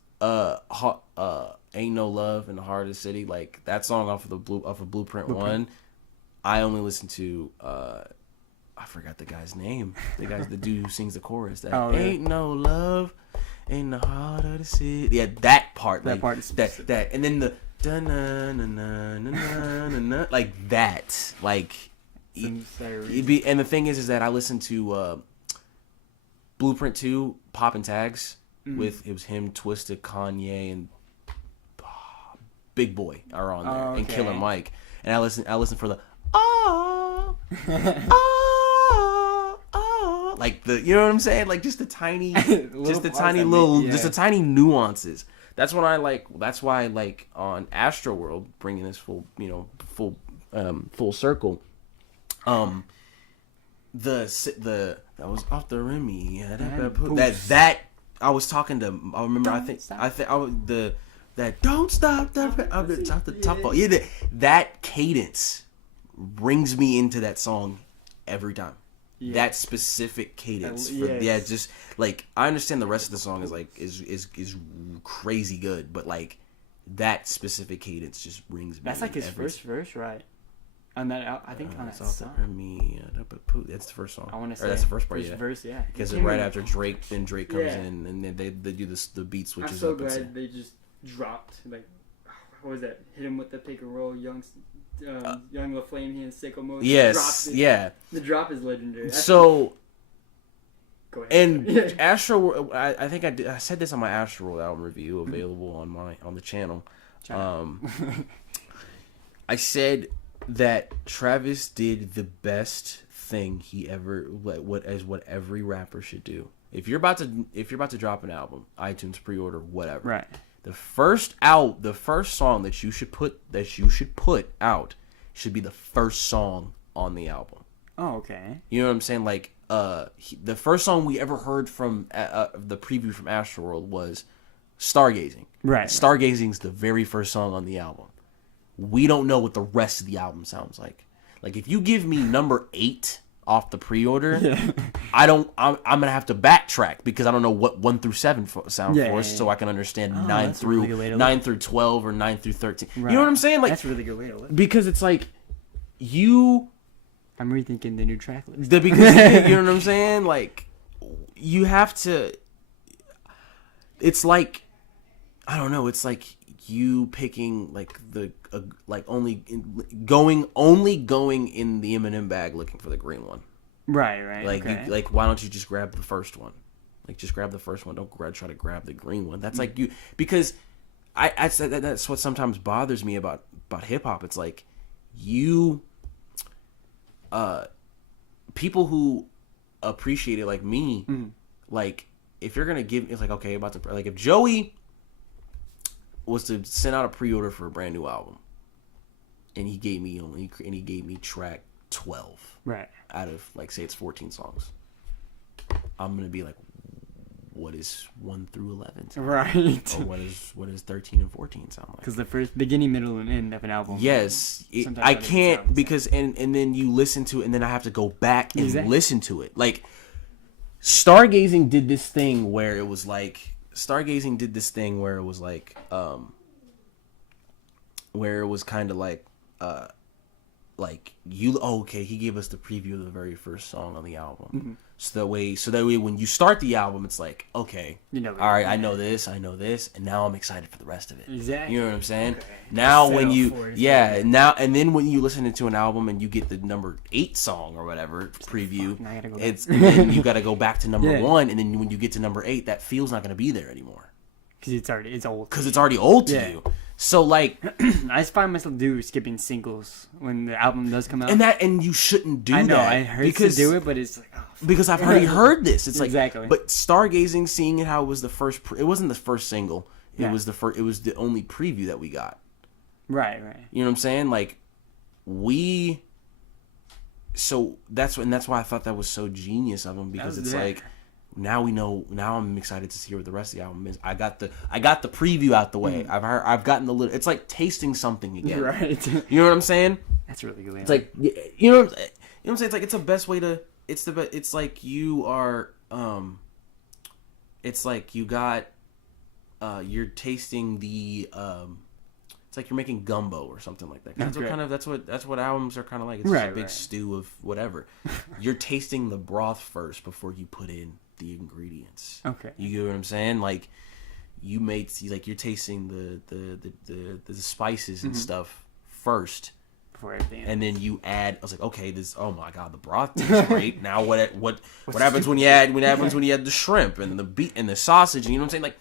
Ain't No Love in the Heart of the City, like that song off of Blueprint 1. I only listen to I forgot the guy's name. The dude who sings the chorus. That Ain't No Love in the Heart of the City. Yeah, that part. That like, part is that, and then the like that, like. And the thing is that I listened to Blueprint 2, Poppin' Tags with it was him, Twisted, Kanye, and Big Boy are on there, and Killer Mike. And I listened for the like the, you know what I'm saying, like just the tiny, just the tiny nuances. That's what I like. That's why I like on Astroworld, bringing this full circle. That was off the Remy. That I was talking to. I remember. That don't stop the top ball. Yeah, that cadence brings me into that song every time. Yeah. That specific cadence. Just like I understand the rest of the song is like is crazy good, but like that specific cadence just brings me. That's like his first verse, right? On that, I think on that song. That's the first song. I want to say that's the first part. First verse, yeah. Because right after Drake comes in, and then they do the beat switches. I'm so glad they just dropped, like, what was that? Hit him with the pick and roll, young LaFlame, he in sicko mode. Yes, yeah. The drop is legendary. So. Go ahead. And Astro, I think I said this on my Astro album review, available on the channel. I said that Travis did the best thing he ever what every rapper should do. If you're about to drop an album, iTunes pre-order, whatever. Right. The first song that you should put out should be the first song on the album. Oh, okay. You know what I'm saying? Like the first song we ever heard from the preview from Astroworld was Stargazing. Right. Stargazing's the very first song on the album. We don't know what the rest of the album sounds like. Like if you give me number 8 off the pre-order, I'm gonna have to backtrack because I don't know what 1 through 7 sound for, so I can understand 9 through 12 or 9 through 13. Right. You know what I'm saying? Like that's a really good way to look. Because it's like I'm rethinking the new track list. You know what I'm saying? Like you have to. It's like I don't know. It's like you picking like only going in the M&M bag looking for the green one. Right. Like okay. Why don't you just grab the first one? Like just grab the first one. Don't try to grab the green one. That's like you, because I said that's what sometimes bothers me about hip hop. It's like you people who appreciate it like me, like if you're gonna give, it's like okay, like if Joey was to send out a pre-order for a brand new album, and he gave me track 12, right, out of like say it's 14 songs, I'm gonna be like, what is 1 through 11 sound like? Right? Or what is 13 and 14 sound like? Because the first beginning, middle, and end of an album. Yes, I can't because and then you listen to it, and then I have to go back and listen to it. Like Stargazing did this thing where it was like. Where it was kind of like he gave us the preview of the very first song on the album. Mm-hmm. So that way when you start the album, it's like, okay, all right, I know this, and now I'm excited for the rest of it. Exactly. You know what I'm saying? Okay. Now when then when you listen to an album and you get the number 8 song or whatever preview, then you got to go back to number 1, and then when you get to number 8, that feel's not going to be there anymore. Because it's old. Because it's already old to you. So like, I just find myself skipping singles when the album does come out, and you shouldn't do that. I know I heard to do it, but it's like because I've already heard this. It's like exactly. But Stargazing, seeing it how it was the first. It wasn't the first single. It was the first. It was the only preview that we got. Right. You know what I'm saying? Like So that's why I thought that was so genius of him, because it's like. Now we know. Now I'm excited to see what the rest of the album is. I got the preview out the way. I've gotten the little. It's like tasting something again. Right. You know what I'm saying? That's really good. It's like you know what I'm saying. It's like it's the best way to. It's like you are. It's like you got you're tasting the it's like you're making gumbo or something like that. That's what that's what albums are kind of like. It's just a big stew of whatever. You're tasting the broth first before you put in the ingredients. Okay. You get what I'm saying? Like you're tasting the spices and stuff first. Before everything. And then you add. I was like, okay, oh my god, the broth tastes great. Now what happens when you add the shrimp and the beet and the sausage? And you know what I'm saying?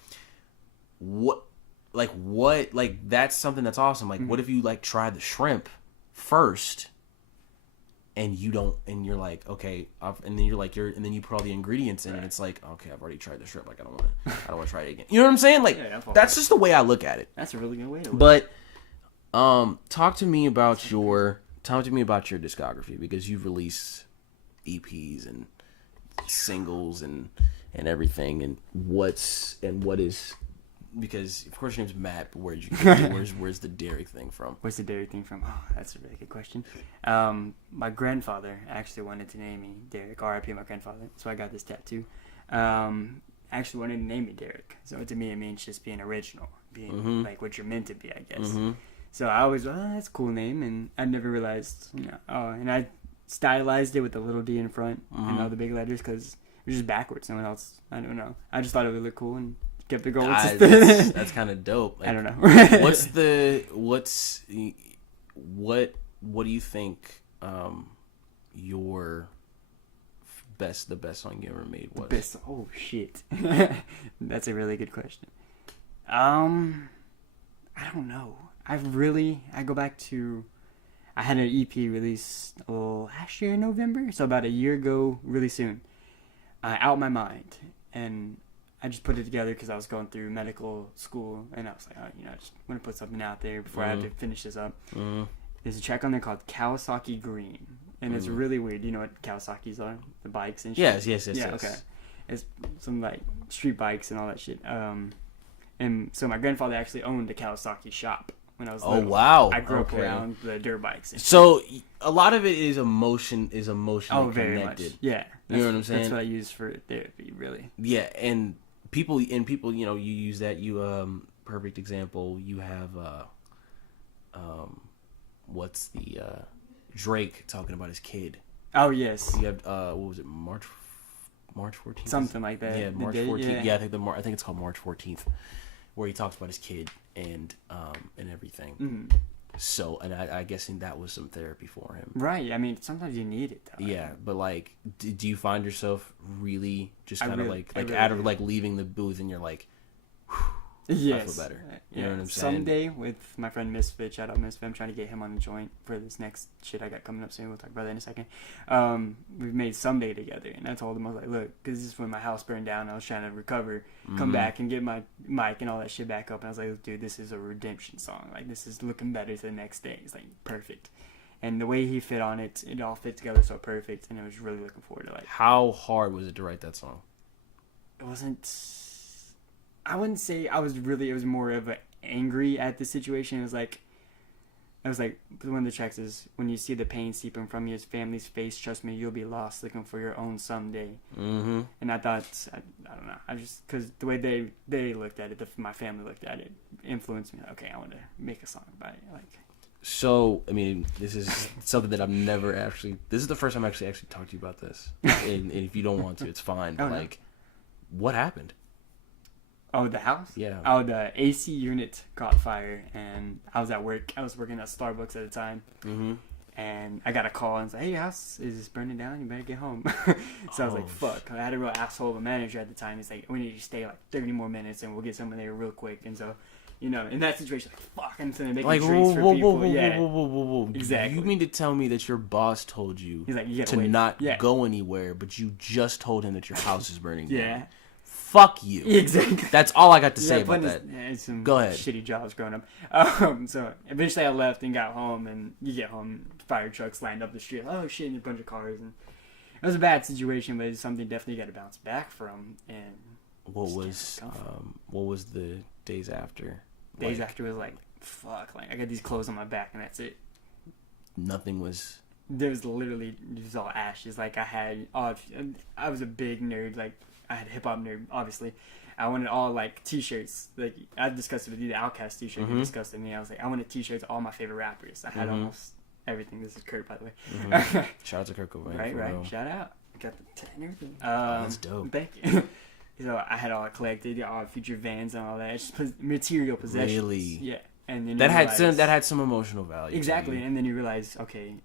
Like that's something that's awesome. Like what if you like try the shrimp first, and you don't, and you're like, okay, and then and then you put all the ingredients in, and it's like, okay, I've already tried the shrimp. Like I don't want to try it again. You know what I'm saying? Like that's just the way I look at it. That's a really good way to look. But talk to me about your discography, because you've released EPs and singles and everything, and what is, because of course your name's Matt, but where's the dERRICK thing from? Where's the dERRICK thing from? Oh, that's a really good question. My grandfather actually wanted to name me dERRICK. R.I.P. my grandfather. So I got this tattoo. Actually wanted to name me dERRICK. So to me it means just being original, being like what you're meant to be, I guess. Mm-hmm. So I always, that's a cool name, and I never realized, and I stylized it with the little D in front and all the big letters because it was just backwards. No one else, I don't know. I just thought it would look cool and kept it going. That's kind of dope. Like, I don't know. What do you think your the best song you ever made was? Oh shit, that's a really good question. I don't know. I go back to, I had an EP released last year in November, so about a year ago, really soon. Out My Mind, and I just put it together because I was going through medical school, and I was like, I just want to put something out there before I have to finish this up. There's a track on there called Kawasaki Green, and it's really weird. You know what Kawasaki's are? The bikes and shit? Yes. Yeah, okay. It's some like street bikes and all that shit. And so my grandfather actually owned a Kawasaki shop when I was little. Oh wow! I grew up around the dirt bikes. So a lot of it is emotionally very connected. Much. Yeah, you know what I'm saying. That's what I use for therapy, really. Yeah, and people, you know, you use that. You perfect example. You have what's the Drake talking about his kid. Oh yes. You have what was it, March 14th? Something like that. Yeah, March 14th. Yeah, I think it's called March 14th, where he talks about his kid and everything. Mm-hmm. So, and I guessing that was some therapy for him. Right. I mean, sometimes you need it, though. Yeah, but like, do you find yourself really just kind of like really out of like leaving the booth and you're like, yes, I feel better. You yeah. know what I'm saying? Someday with my friend Misfit, shout out Misfit, I'm trying to get him on the joint for this next shit I got coming up soon. We'll talk about that in a second. We've made Someday together, and I told him, I was like, look, because this is when my house burned down, I was trying to recover, come back and get my mic and all that shit back up, and I was like, dude, this is a redemption song. Like, this is looking better the next day. It's like perfect. And the way he fit on it, it all fit together so perfect, and I was really looking forward to like. How hard was it to write that song? It wasn't. I wouldn't say I was really. It was more of a angry at the situation. It was like one of the tracks is, when you see the pain seeping from your family's face, trust me, you'll be lost looking for your own someday. Mm-hmm. And I thought, I don't know, I just, because the way they looked at it, my family looked at it, influenced me. Okay, I want to make a song about it. Like. So, I mean, this is something that I've never actually. This is the first time I actually talked to you about this. And if you don't want to, it's fine. But like, what happened? Oh, the house? Yeah. Oh, the AC unit caught fire, and I was at work. I was working at Starbucks at the time. Mm-hmm. And I got a call and said, hey, your house is burning down. You better get home. So I was like, fuck. I had a real asshole of a manager at the time. He's like, we need you to stay like 30 more minutes, and we'll get someone there real quick. And so, you know, in that situation, like, fuck, I'm sitting there making drinks for people. Whoa. Exactly. You mean to tell me that your boss told you, he's like, you to not go anywhere, but you just told him that your house is burning down? Yeah. Fuck you. Exactly. That's all I got to say about that. Some Go ahead. Shitty jobs growing up. So eventually I left and got home, and you get home, fire trucks lined up the street. Oh shit, and a bunch of cars, and it was a bad situation, but it's something definitely got to bounce back from. And what was the days after? Days after was like, fuck, like I got these clothes on my back, and that's it. Nothing was. There was literally just all ashes. Like I was a big nerd, like. I had hip hop nerd, obviously. I wanted all like T-shirts. Like I discussed it with you, the Outkast T-shirt. Mm-hmm. You discussed it with me. I was like, I wanted T-shirts of all my favorite rappers. I had Mm-hmm. almost everything. This is Kurt, by the way. Mm-hmm. Shout out to Kurt Cobain. Right. real. Shout out. I got the tat and everything. That's dope. Thank you. So I had all collected, all future Vans and all that. It's just material possessions. Really? Yeah. And then That you had some emotional value. exactly. And then you realize, okay,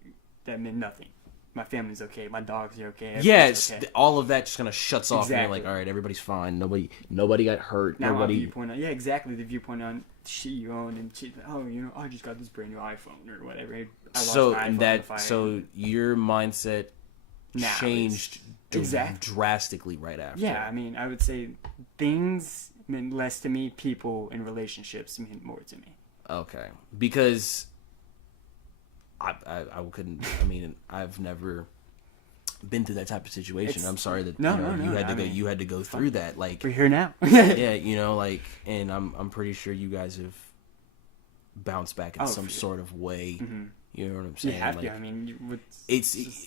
that meant nothing. My family's okay. My dogs are okay. Yeah, everything's okay. all of that just kind of shuts off. And you're Exactly. like, all right, everybody's fine. Nobody got hurt. Now Nobody. our viewpoint on, yeah, exactly. The viewpoint on shit you own and shit. Oh, I just got this brand new iPhone or whatever. I lost So my iPhone in the that fire. your mindset Now changed exactly. drastically right after. Yeah, I mean, I would say things meant less to me. People and relationships meant more to me. Okay, because I couldn't. I mean, I've never been through that type of situation. I'm sorry that you had to go through that. Like We're here now. yeah, like, and I'm pretty sure you guys have bounced back in some sort of way. Mm-hmm. You know what I'm You saying? have like, to. I mean,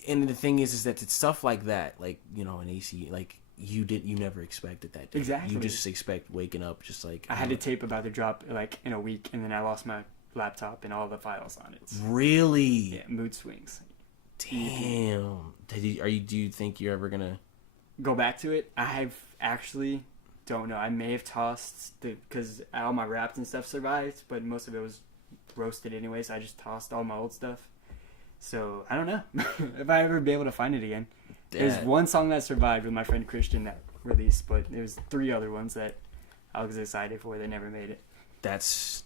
and the thing is that it's stuff like that, like, an AC, like you never expected that. Exactly. You just expect waking up just like I had a tape about to drop like in a week, and then I lost my laptop and all the files on it. Really? Yeah, mood swings. Damn. Do you think you're ever gonna Go back to it? I actually don't know. I may have tossed because all my raps and stuff survived, but most of it was roasted anyway, so I just tossed all my old stuff. So I don't know if I ever be able to find it again. There's one song that survived with my friend Christian that released, but there's 3 other ones that I was excited for that never made it. That's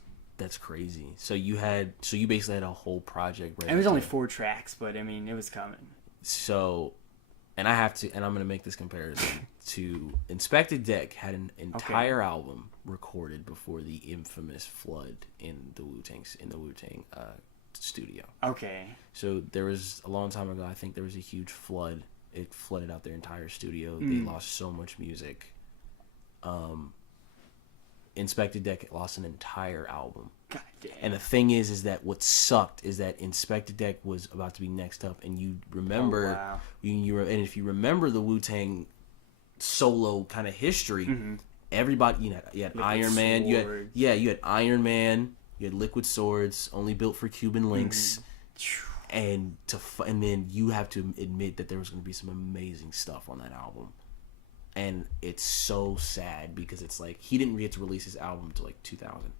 crazy. So you basically had a whole project ready. It was only 4 tracks, but I mean, it was coming. So, and I'm gonna make this comparison to Inspected Deck had an entire album recorded before the infamous flood in the Wu-Tang studio. Okay. So there was a long time ago. I think there was a huge flood. It flooded out their entire studio. They lost so much music. Inspected Deck lost an entire album. God damn. And the thing is that what sucked is that Inspected Deck was about to be next up, and you remember, and if you remember the Wu-Tang solo kind of history, everybody, you had Liquid Iron Man, you Swords. had Iron Man, you had Liquid Swords, only built for Cuban links, and then you have to admit that there was going to be some amazing stuff on that album. And it's so sad because it's like he didn't get to release his album until like 2000.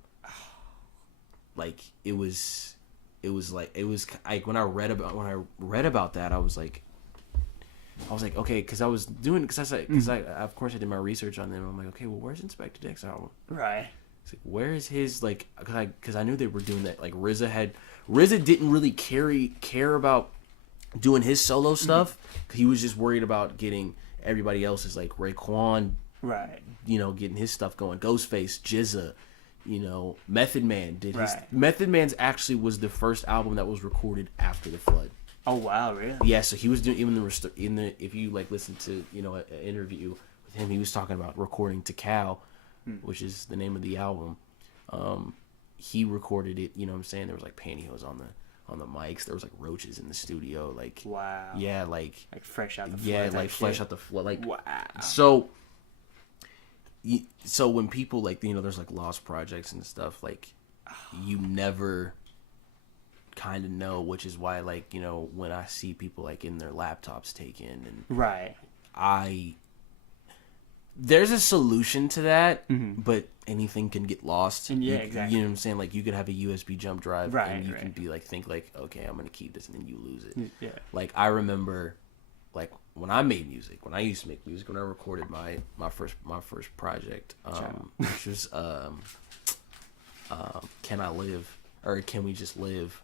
Like it was like when I read about that, I was like okay, because I of course I did my research on them. I'm like, okay, well, where's Inspector Deck's album? Right. It's like, where is his, like, because I knew they were doing that. Like RZA didn't really care about doing his solo stuff. He was just worried about getting everybody else's, like Raekwon, Right. Getting his stuff going. Ghostface, GZA, Method Man did his. Right. Method Man's actually was the first album that was recorded after the flood. Oh wow, really? Yeah, so he was doing even if you like listen to an interview with him, he was talking about recording To Cal, which is the name of the album. He recorded it. You know what I'm saying? There was like pantyhose on the mics. There was like roaches in the studio. Like Wow. Yeah, like fresh out the flood. yeah, like fresh out the flood. Like wow. So when people like there's like lost projects and stuff, like you never kind of know, which is why like when I see people like in their laptops taken and Right. there's a solution to that, but anything can get lost. And exactly. You know what I'm saying? Like you could have a USB jump drive, Right, and you right. can be like, think like, okay, I'm gonna keep this, and then you lose it. Yeah. Like I remember, like when I made music, when I used to make music, when I recorded my first project, which was Can I Live or Can We Just Live?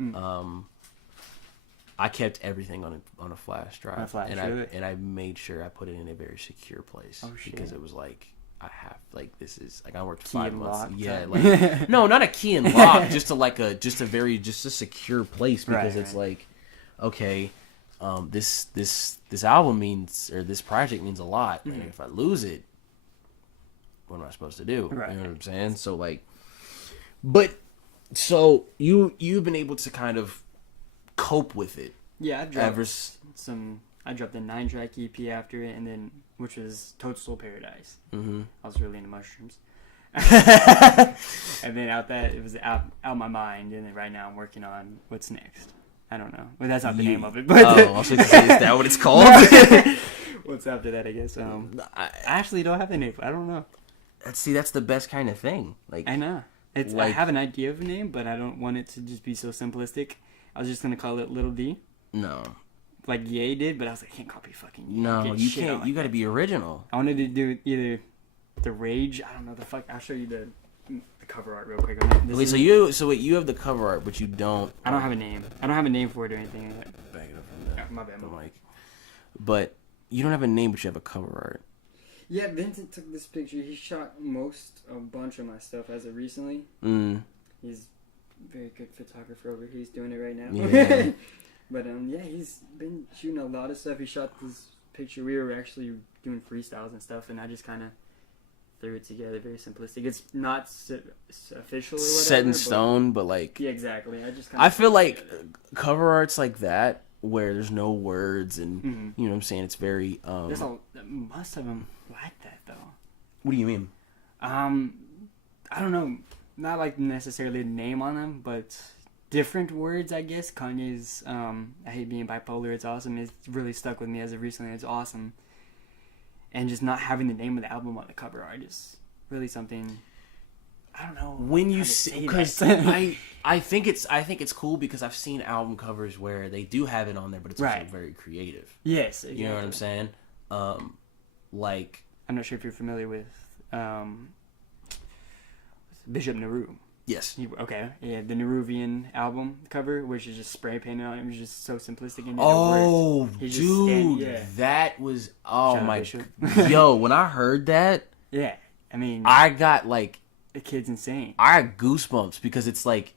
I kept everything on a flash drive, and I made sure I put it in a very secure place because it was like I have like this is like I worked 5 months. Yeah, like no, not a key and lock, just a secure place because it's like okay, this album means or this project means a lot, and if I lose it, what am I supposed to do? Right. You know what I'm saying? So like, but so you've been able to kind of cope with it. Yeah, I dropped a 9-track EP after it, and then which was Toadstool Paradise. Mm-hmm. I was really into mushrooms. And then out that, it was out my mind, and then right now I'm working on What's Next. I don't know. Well, that's not the name of it. But I was going to say, is that what it's called? What's after that, I guess. I actually don't have a name. I don't know. That's the best kind of thing. Like, I know. I have an idea of a name, but I don't want it to just be so simplistic. I was just going to call it Little D. No. Like Ye did, but I was like, I can't copy fucking Ye. No, you can't. You got to be original. I wanted to do either The Rage. I don't know the fuck. I'll show you the cover art real quick. Wait, you have the cover art, but you don't. I don't have a name. I don't have a name for it or anything. Back it up from there. My bad. But you don't have a name, but you have a cover art. Yeah, Vincent took this picture. He shot a bunch of my stuff as of recently. He's a very good photographer over here. He's doing it right now. Yeah. But yeah, he's been shooting a lot of stuff. He shot this picture. We were actually doing freestyles and stuff, and I just kind of threw it together, very simplistic. It's not official or whatever. Set in stone, but like... Yeah, exactly. I feel like cover arts like that, where there's no words and, you know what I'm saying, it's very... There's most of them like that, though. What do you mean? I don't know. Not like necessarily the name on them, but different words, I guess. Kanye's I Hate Being Bipolar, it's awesome. It's really stuck with me as of recently. It's awesome. And just not having the name of the album on the cover art is really something. I don't know. When you see, because I think it's cool because I've seen album covers where they do have it on there, but it's also very creative. Yes, exactly. You know what I'm saying? Like, I'm not sure if you're familiar with Bishop Nehru. Yes. The Nehruvian album cover, which is just spray painted on it. It was just so simplistic. And dude, that was yo. When I heard that, yeah, I mean, I got like the kid's insane. I got goosebumps because it's like,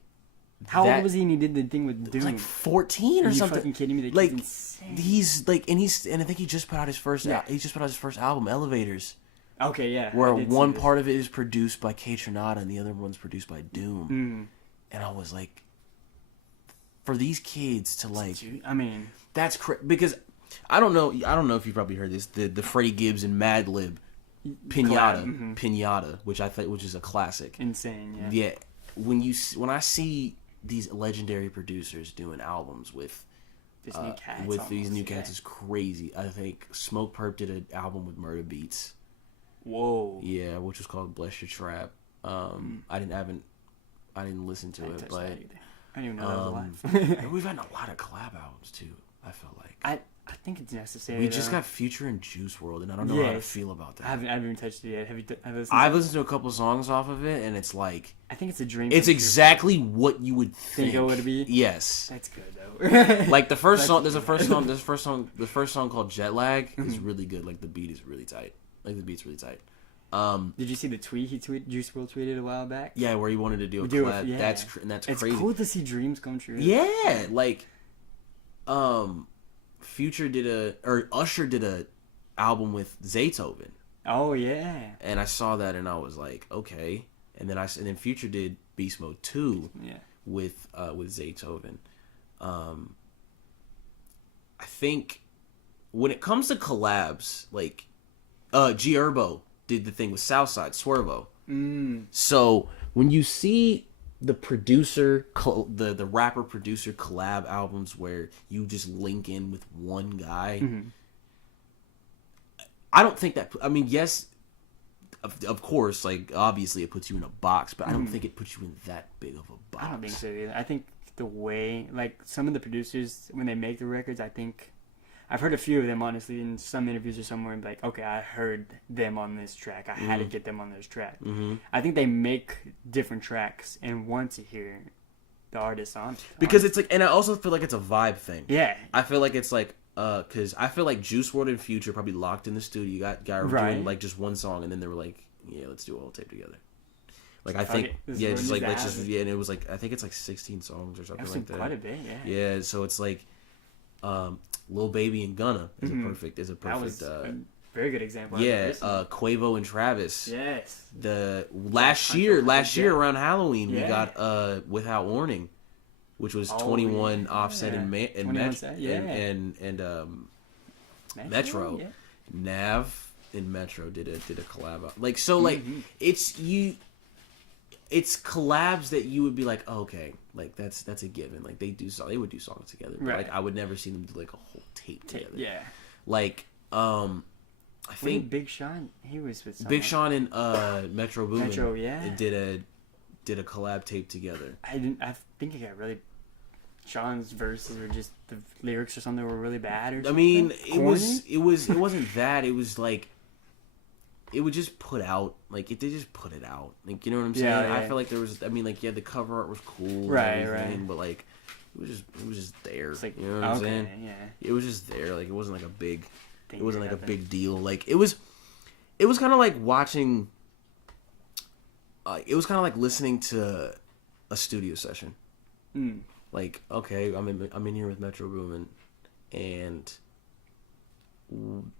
how old was he when he did the thing with Doom? Like 14 or something. Are you fucking kidding me? The like kid's insane. he's like, and I think he just put out his first. He just put out his first album, Elevators. Okay, yeah. Where one part of it is produced by K Tronada and the other one's produced by Doom. And I was like, for these kids to like, I mean, that's because I don't know if you've probably heard this, the Freddie Gibbs and Madlib Pinata, which is a classic. Insane, yeah. Yeah, when I see these legendary producers doing albums with these new cats is crazy. I think Smoke Perp did an album with Murda Beats. Whoa. Yeah, which was called Bless Your Trap. I didn't listen to it, but I didn't even know that was alive. We've had a lot of collab albums too. I feel like I think it's necessary. We just got Future and Juice WRLD, and I don't know how to feel about that. I haven't even touched it yet. Have you? I've listened to a couple songs off of it, and it's like I think it's a dream. It's exactly what you would think it would be. Yes, that's good though. Like the first song, the first song called Jet Lag is really good. Like the beat is really tight. Like the beat's really tight. Did you see the tweet Juice WRLD tweeted a while back? Yeah, where he wanted to do a collab. Yeah. That's crazy. It's cool to see dreams come true. Yeah, like, Usher did a album with Zaytoven. Oh yeah. And I saw that and I was like, okay. And then Future did Beast Mode 2. Yeah. With Zaytoven. I think when it comes to collabs, like, G Herbo did the thing with Southside, Swervo. So when you see the the rapper producer collab albums where you just link in with one guy, I don't think that. I mean, yes, of course, like obviously it puts you in a box, but I don't think it puts you in that big of a box. I don't think so either. I think the way, like some of the producers when they make the records, I think. I've heard a few of them, honestly, in some interviews or somewhere, and be like, okay, I heard them on this track. I had to get them on this track. I think they make different tracks and want to hear the artist on. Because it's like, and I also feel like it's a vibe thing. Yeah. I feel like it's like, because I feel like Juice WRLD and Future probably locked in the studio. You got doing like just one song, and then they were like, yeah, let's do a whole tape together. Like I think, yeah, just like let's just and it was like I think it's like 16 songs or something like that. Quite a bit, yeah. Yeah, so it's like. Lil Baby and Gunna is a perfect. That was a very good example. Yeah, Quavo and Travis. Yes. The last year around Halloween, we got Without Warning, which was 21 Offset and Metro. Yeah. And Metro. Yeah. Nav, and Metro did a collab. Like so, like it's collabs that you would be like, oh, okay, like that's a given. Like they would do songs together. But Right. like I would never see them do like a whole tape together. Yeah. Like I think Big Sean, he was with someone. Big Sean and Metro Boomin Metro, yeah. did a collab tape together. I think it got really. Sean's verses were just the lyrics or something were really bad or something. I mean, it Corny? wasn't that. It was like it would just put out like they just put it out. Like you know what I'm saying? Yeah, I yeah. feel like there was. I mean, like yeah, the cover art was cool, and Right, everything, right. but like it was just there. It's like, you know what I'm okay, saying? yeah. It was just there. Like it wasn't like a big. Thing It wasn't that like a happened. big deal. Like it was kind of like watching. It was kind of like listening to a studio session. Mm. Like okay, I'm in here with Metro Boomin, and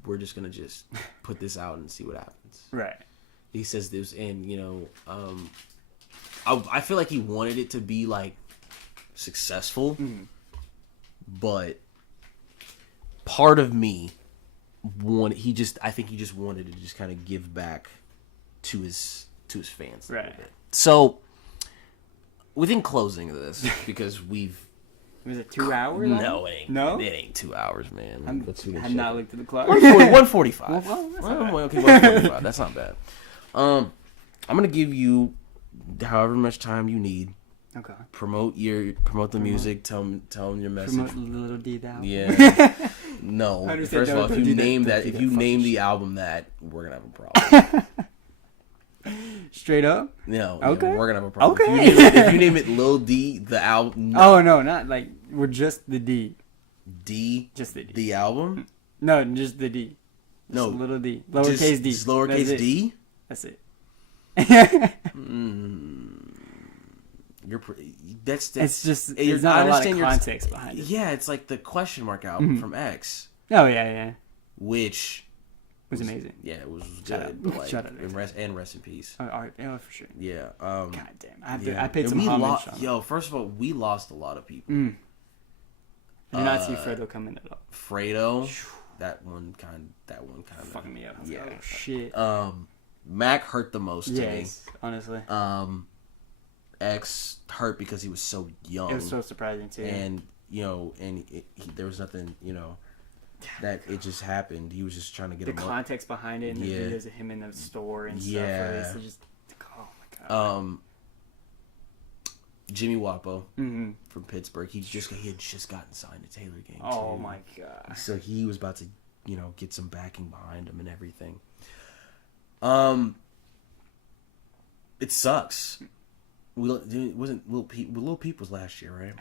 we're just gonna just put this out and see what happens. Right. He says this, and you know, I feel like he wanted it to be like successful, but part of me I think he just wanted to just kind of give back to his fans. Right. So within closing of this, because we've Was it 2 hours? no, it ain't. No? It ain't 2 hours, man. I have not looked at the clock. 145. Well, that's not bad. Okay, 145. That's not bad. I'm gonna give you however much time you need. Okay. Promote the music. Tell them your message. Promote Little D that. Yeah. No. I understand. First of all, Don't if do you that. name Don't that, do if that you fucking name the shit. album that, we're gonna have a problem. Straight up? No. Okay. We're gonna have a problem. Okay. If you name it Lil D, the album. Oh no, not like we're just the D. D. Just the D. The album. No, just the D. Just No. little D. Lowercase Just D. lowercase That's D. That's it. You're pretty. That's It's just I there's not a lot of understand your- context behind it. Yeah, it's like the question mark album from X, Oh yeah. which Was amazing. yeah, it was Shout good. out. But like, Shout out. and rest in peace. Oh, all right. Yeah, for sure. Yeah. God damn. Yeah. I paid And some we homage on Yo, first of all, we lost a lot of people. it. I did not see Fredo coming at all. Fredo, that one kind of Fucking me up. Yeah. Oh shit. Mac hurt the most to Yes, honestly. me. X hurt because he was so young. It was so surprising too. And there was nothing, that it just happened. He was just trying to get the him up. context behind it and the Yeah. videos of him in the store and stuff. Yeah. It's just, oh my god. Jimmy Wapo Mm-hmm. from Pittsburgh. He had just gotten signed to Taylor Gang. Oh too. my god. So he was about to, get some backing behind him and everything. It sucks. It wasn't Lil Peep was last year, right?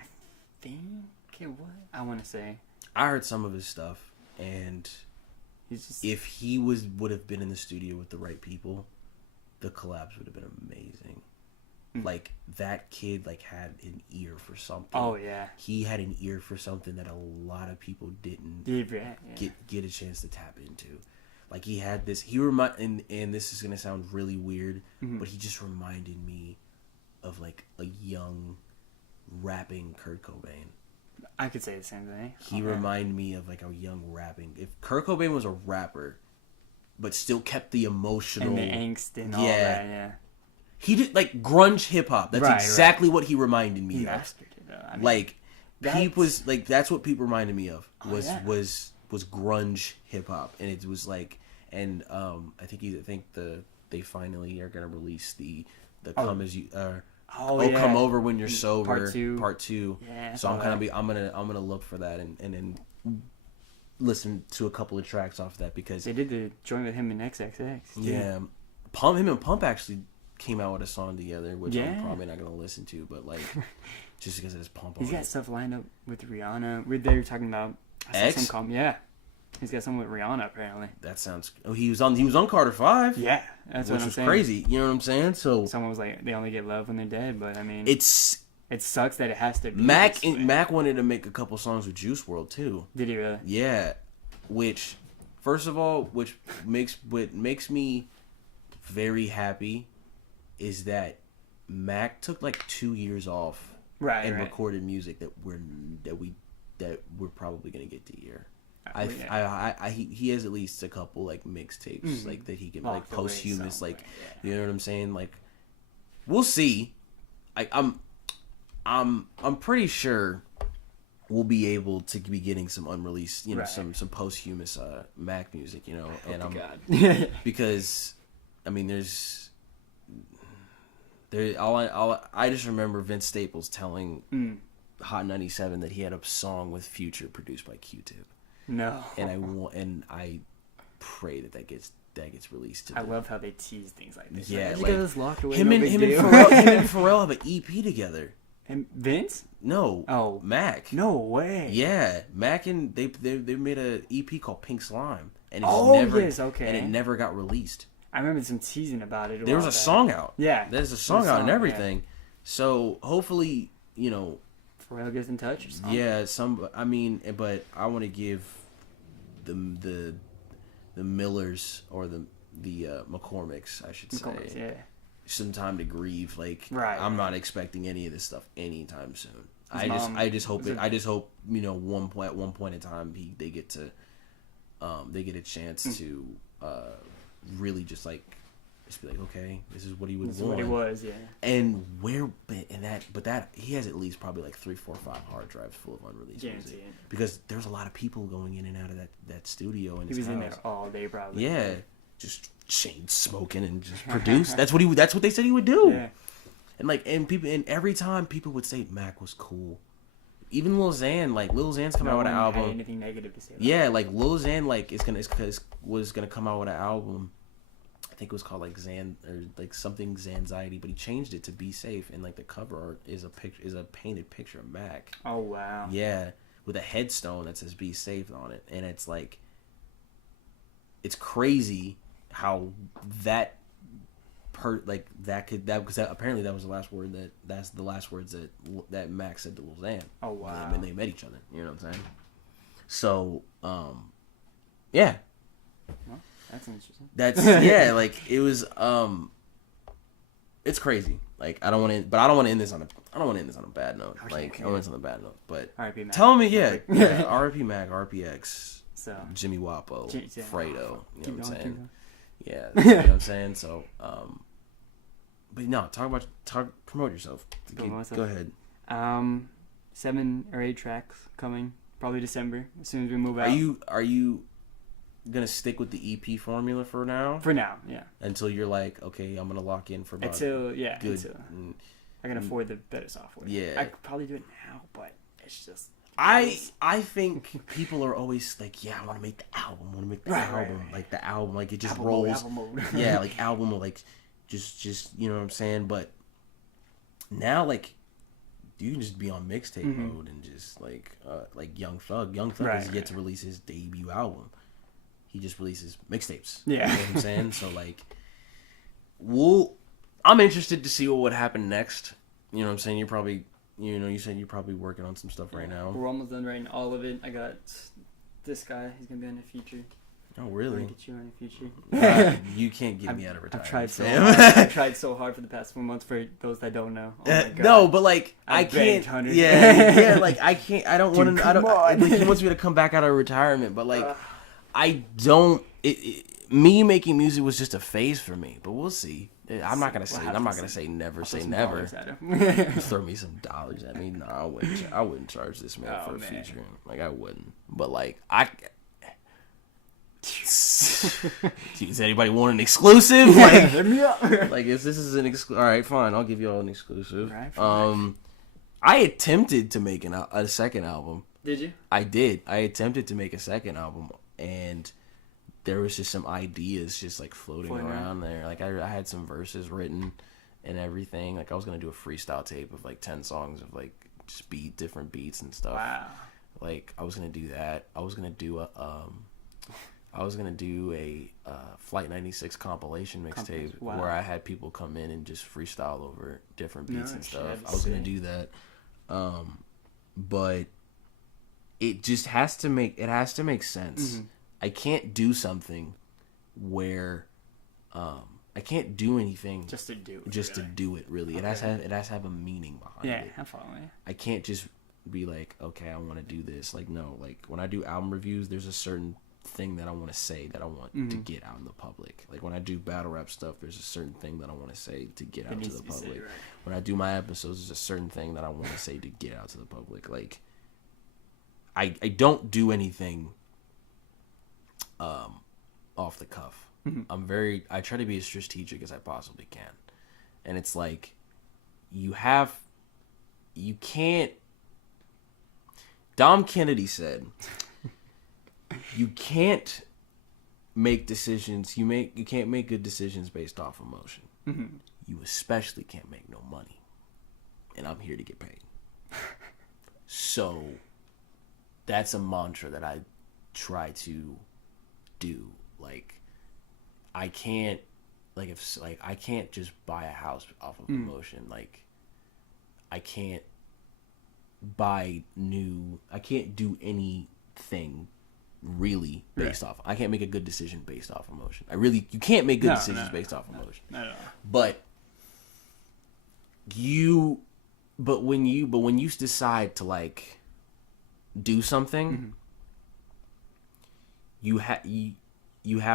Think it what? I want to say I heard some of his stuff, and he's just. if he would have been in the studio with the right people, the collabs would have been amazing. Like that kid had an ear for something. Oh yeah. He had an ear for something that a lot of people didn't Yeah. get a chance to tap into. Like he had this. And this is gonna sound really weird, but he just reminded me of like a young rapping Kurt Cobain. I could say the same thing. He reminded me of like a young rapping. If Kurt Cobain was a rapper, but still kept the emotional and the angst and all Yeah. that. Yeah. He did like grunge hip hop. That's Right, exactly what he reminded me He of. mastered it though. I mean, Like that's- Peep was like that's what Peep reminded me of was yeah. was grunge hip hop, and it was like, and I think they finally are gonna release the come as you yeah. come over when you're sober Part 2. So Yeah, I I'm saw kind that. of I'm gonna look for that and then listen to a couple of tracks off that because They did the joint with him in XXX. too. yeah, him and Pump actually came out with a song together, which I'm Yeah. probably not gonna listen to, but like just because it's Pump. He's on got it. stuff lined up with Rihanna. They were talking about X? Yeah. He's got something with Rihanna apparently. That sounds. Oh, he was on Carter 5. Yeah, that's which what I'm was saying. crazy. You know what I'm saying? So Someone was like, they only get love when they're dead, but I mean, it sucks that it has to be. Mac this way. Mac wanted to make a couple songs with Juice World too. Did he really? Yeah, which first of all, which makes me very happy is that Mac took like 2 years off Right. and right. recorded music that we're probably gonna get to hear. He has at least a couple like mixtapes like that he can like posthumous like you know what I'm saying, like we'll see. I'm pretty sure we'll be able to be getting some unreleased, you know, some posthumous Mac music, you know, and God. because I mean I just remember Vince Staples telling Hot 97 that he had a song with Future produced by Q-Tip. No. And I pray that gets released. I love how they tease things like this. Yeah, like locked away. him and Pharrell have an EP together. And Vince? No. Oh, Mac. No way. Yeah, Mac and they made a EP called Pink Slime, and and it never got released. I remember some teasing about it. There was a song out. Yeah, there's a song out and everything. Yeah. So hopefully, you know, Pharrell gets in touch or something. Yeah, but I want to give the Millers or the McCormicks, I should say, some time to grieve. Like, I'm not expecting any of this stuff anytime soon. I just hope you know at one point in time they get a chance to really just be like, okay, this is what he would want. What he was, yeah. And that he has at least probably like 3, 4, 5 hard drives full of unreleased music, because there's a lot of people going in and out of that studio and he was in there all day probably. Yeah, just chain smoking and just produce. That's what they said he would do. Yeah. And every time people would say Mac was cool. Even Lil Xan's coming out with an album. Had anything negative to say about yeah, like Lil Xan was gonna come out with an album. I think it was called like Xan or like something Xanxiety, but he changed it to Be Safe, and like the cover art is a painted picture of Mac. Oh wow. Yeah, with a headstone that says Be Safe on it, and it's like, it's crazy how because apparently that was the last word that's the last words that Mac said to Lil Xan. Oh wow. And they met each other. You know what I'm saying? So yeah. Well, that's interesting. Yeah, like it was it's crazy. Like I don't want to end this on a bad note. Like I want to end on a bad note. But R.I.P. Mac. Tell me, yeah, R.I.P. Mac, RPX, so Jimmy Wapo, Fredo. You know what I'm saying? Yeah, you know what I'm saying. So but no, promote yourself. Go ahead. 7 or 8 tracks coming, probably December, as soon as we move out. Are you gonna stick with the EP formula for now? For now, yeah. Until you're like, okay, I'm gonna lock in for about until I can afford the better software. Yeah, I could probably do it now, but it's just. I think people are always like, yeah, I want to make the album. Right. Like the album, like it just album rolls. Album mode. Yeah, like album mode, like just you know what I'm saying. But now, like, you can just be on mixtape mode and just like Young Thug. Young Thug has yet to release his debut album. He just releases mixtapes. Yeah, you know what I'm saying. So like, I'm interested to see what would happen next. You know what I'm saying. You said you're probably working on some stuff right now. We're almost done writing all of it. I got this guy. He's gonna be on a feature. Oh really? I'm gonna get you on a feature. You can't get me out of retirement. I've tried so hard for the past 4 months. For those that don't know. Oh my God. No, but like I can't. Yeah. Like I can't. I don't want to. I don't. Like, he wants me to come back out of retirement, but like I don't. Me making music was just a phase for me, but we'll see. I'm not gonna say never. Say never. Throw me some dollars at me. No, I wouldn't charge this man for a feature. Like I wouldn't. But like does anybody want an exclusive? Like, hit me up. Like if this is an exclusive, all right, fine. I'll give you all an exclusive. Right, I attempted to make a second album. Did you? I did. I attempted to make a second album, and there was just some ideas just like floating around there. Like I had some verses written and everything. Like I was gonna do a freestyle tape of like 10 songs of like just different beats and stuff. Wow. Like I was gonna do that. I was gonna do a Flight 96 compilation mixtape where I had people come in and just freestyle over different beats and stuff. I was gonna do that. But it just has to make sense. Mm-hmm. I can't do something where I can't do anything just to do it. To do it, really. Okay. It has to have a meaning behind it. Yeah, I'm following you. I can't just be like, okay, I want to do this. Like, no, like when I do album reviews, there's a certain thing that I want to say that I want to get out in the public. Like when I do battle rap stuff, there's a certain thing that I want to say to get out to the public. Said, right. When I do my episodes, there's a certain thing that I want to say to get out to the public. Like I don't do anything off the cuff. I try to be as strategic as I possibly can. And it's like you can't. Dom Kennedy said, you can't make decisions. You can't make good decisions based off emotion. You especially can't make no money. And I'm here to get paid. So that's a mantra that I try to do. Like I can't I can't just buy a house off of emotion. Like I can't do anything really based off. I can't make a good decision based off emotion. You can't make good decisions based off emotion. No. But when you decide to like do something, you have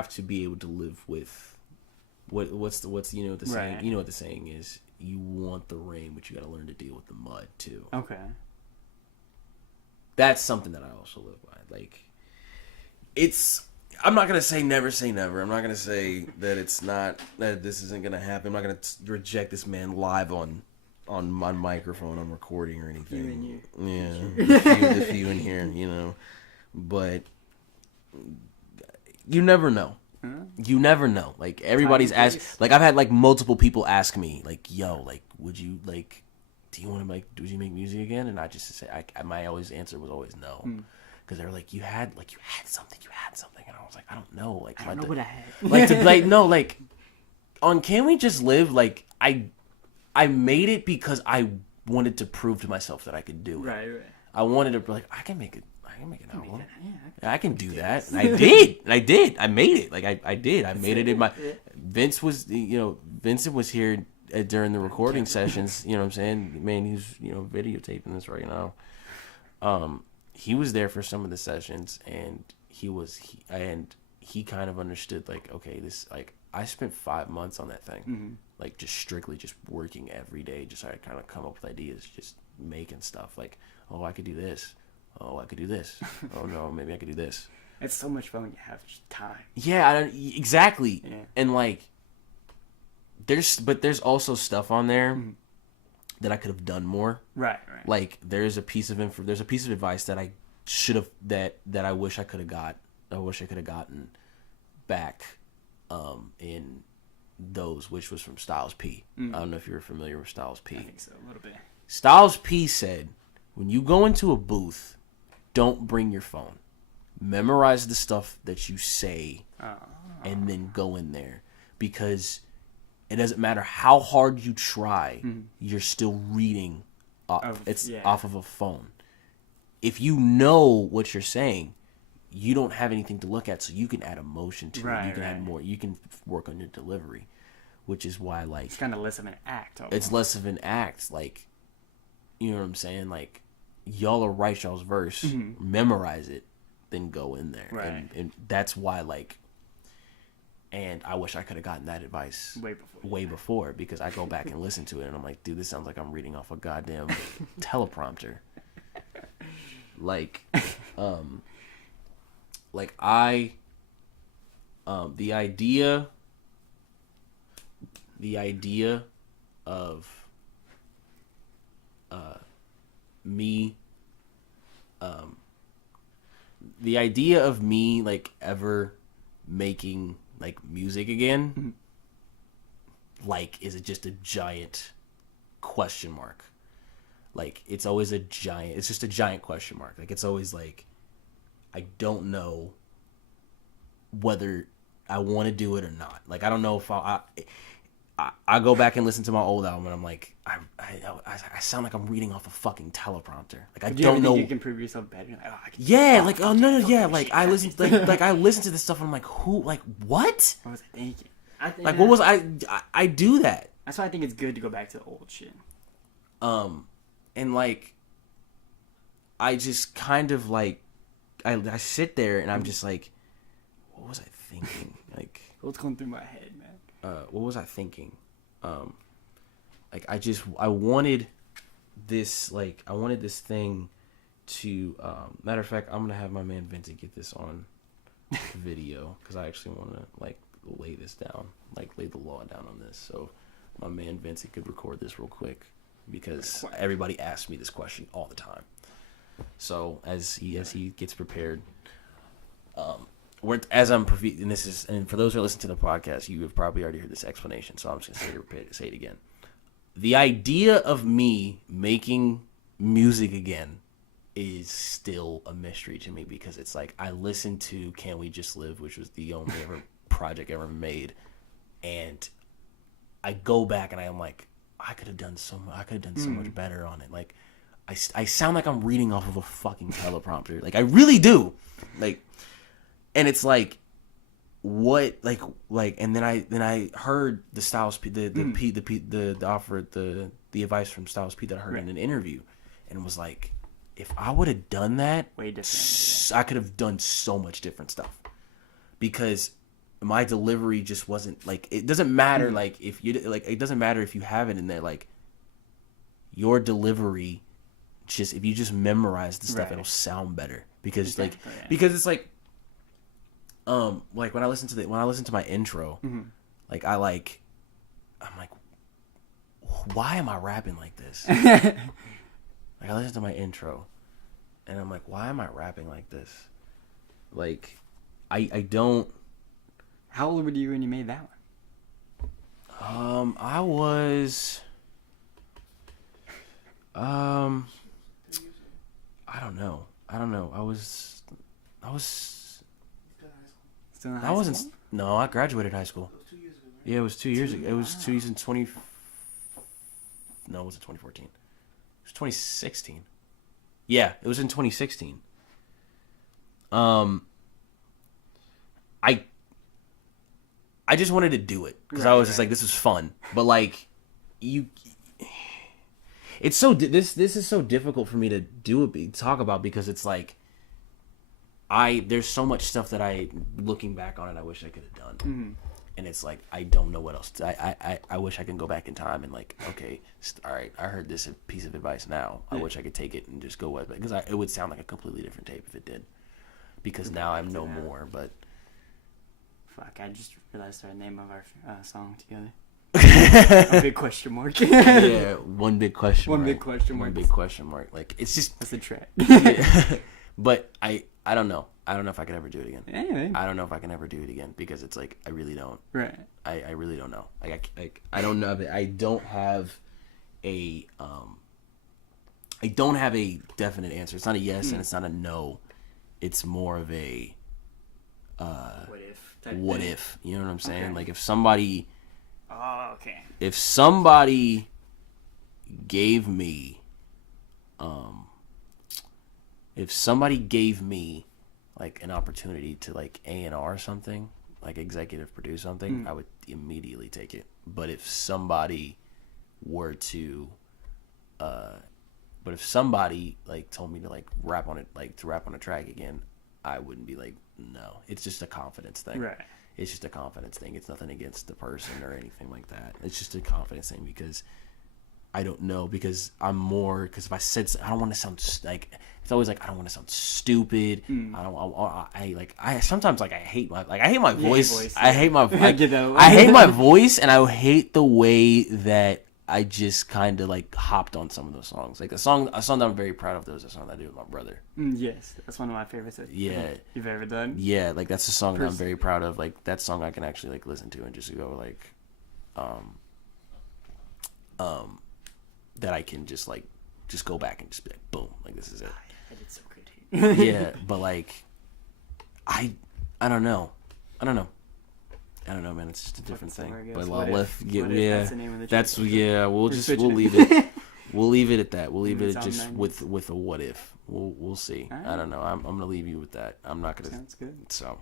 to be able to live with what's you know what the saying, you know what the saying is, you want the rain but you got to learn to deal with the mud too. Okay. That's something that I also live by. Like I'm not going to say never say never. I'm not going to say that this isn't going to happen. I'm not going to reject this man live on my microphone, on recording or anything. The few in here, you know. But you never know. You never know. Like everybody's asked. Like I've had like multiple people ask me, like, "Yo, like, would you like? Do you want to would you make music again?" And I just say, my answer was always no, because they were like, you had something, and I was like, I don't know, like, I don't know what I had. On Can We Just Live, like I made it because I wanted to prove to myself that I could do it. Right. I wanted to be like, I can make an album. I can do that. And I did. I made it. Like I did. I made it in my. Vincent was here during the recording sessions. You know what I'm saying? Man, he's videotaping this right now. He was there for some of the sessions, and he kind of understood, like, okay, this, like, I spent 5 months on that thing, like just strictly just working every day, just so I kind of come up with ideas, just making stuff. Like, oh, I could do this. Oh, I could do this. Oh no, maybe I could do this. It's so much fun when you have time. Yeah, exactly. Yeah. And like, there's also stuff on there that I could have done more. Right. Like there's a piece of advice that I should have that I wish I could have gotten back in those, which was from Styles P. I don't know if you're familiar with Styles P. I think so, a little bit. Styles P said, when you go into a booth, don't bring your phone. Memorize the stuff that you say and then go in there, because it doesn't matter how hard you try, you're still reading off of a phone. If you know what you're saying, you don't have anything to look at, so you can add emotion to it. You can add more. You can work on your delivery, which is why, like, it's kind of less of an act. Almost. It's less of an act. Like, you know what I'm saying? Like, y'all are write y'all's verse, memorize it, then go in there. Right. And that's why, like, and I wish I could have gotten that advice way before, because I go back and listen to it and I'm like, dude, this sounds like I'm reading off a goddamn teleprompter. Like, the idea of me like ever making like music again, like, is it just a giant question mark? Like, it's just a giant question mark. Like, it's always like, I don't know whether I want to do it or not. Like, I don't know if I go back and listen to my old album and I'm like, I sound like I'm reading off a fucking teleprompter. Like, I don't know. You can prove yourself better. Like, I listen I listen to this stuff and I'm like, what? What was I thinking? What was I do that. That's why I think it's good to go back to the old shit. And like, I just kind of like, I sit there and I'm just like, what was I thinking? Like, what's going through my head, man? What was I thinking? Like I wanted this thing to, matter of fact, I'm gonna have my man Vincent get this on video because I actually want to like lay this down, like lay the law down on this. So my man Vincent could record this real quick because everybody asks me this question all the time. So as he gets prepared, and for those who listen to the podcast, you have probably already heard this explanation. So I'm just gonna say it again. The idea of me making music again is still a mystery to me because it's like I listened to "Can We Just Live," which was the only project ever made, and I go back and I'm like, I could have done so much better on it. Like, I sound like I'm reading off of a fucking teleprompter. Like, I really do. Like, and it's like, what, like, and then I heard the Styles P, the advice from Styles P that I heard in an interview, and was like, if I would have done that, way different. I could have done so much different stuff because my delivery just wasn't like, it doesn't matter like if you like, it doesn't matter if you have it in there, like your delivery, just if you just memorize the stuff, it'll sound better because because it's like when I listen to my intro, like I'm like, why am I rapping like this? Like I listen to my intro and I'm like, why am I rapping like this? Like I don't. How old were you when you made that one? I was I don't know. I was still in high I wasn't school? No, I graduated high school. It was 2 years ago, right? Yeah, it was 2 years ago. It was 2 years in 20. No, it wasn't 2014. It was 2016. Yeah, it was in 2016. I just wanted to do it because I was just like, this was fun. But like, it's so this is so difficult for me to talk about because it's like, there's so much stuff that looking back on it, I wish I could have done. And it's like, I don't know what else. I wish I can go back in time and like, okay, all right, I heard this piece of advice now. I wish I could take it and just go with it because it would sound like a completely different tape if it did. Because now I know more, but. Fuck, I just realized our name of our song together. A big question mark. Yeah, one big question mark. One big question mark. One big question mark. Like, it's just. That's the track. Yeah. But I don't know. I don't know if I could ever do it again. Anyway. I don't know if I can ever do it again because it's like, I really don't. Right. I really don't know. I don't know. I don't have a definite answer. It's not a yes and it's not a no. It's more of a what if? You know what I'm saying? Okay. Like if somebody gave me like an opportunity to like A&R something, like executive produce something, I would immediately take it. But if somebody were to like told me to like rap on it, like to rap on a track again, I wouldn't be like, no. It's just a confidence thing. Right. It's just a confidence thing. It's nothing against the person or anything like that. It's just a confidence thing because I don't know, because if I said, I don't want to sound like, it's always like, I don't want to sound stupid. I sometimes like, I hate my voice. I hate my, I hate my voice, and I hate the way that I just kind of like hopped on some of those songs. Like a song that I'm very proud of, was a song that I did with my brother. Yes, that's one of my favorites that you've ever done. Yeah, like that's a song that I'm very proud of. Like that song I can actually like listen to and just go like, that I can just go back and just be like, boom, like this is it. I did so great. Yeah, but like, I don't know, man. It's just a different thing. But we'll leave it. We'll leave it at that. We'll leave it at just with a what if. We'll see. Right. I don't know. I'm gonna leave you with that. I'm not gonna. Sounds good. So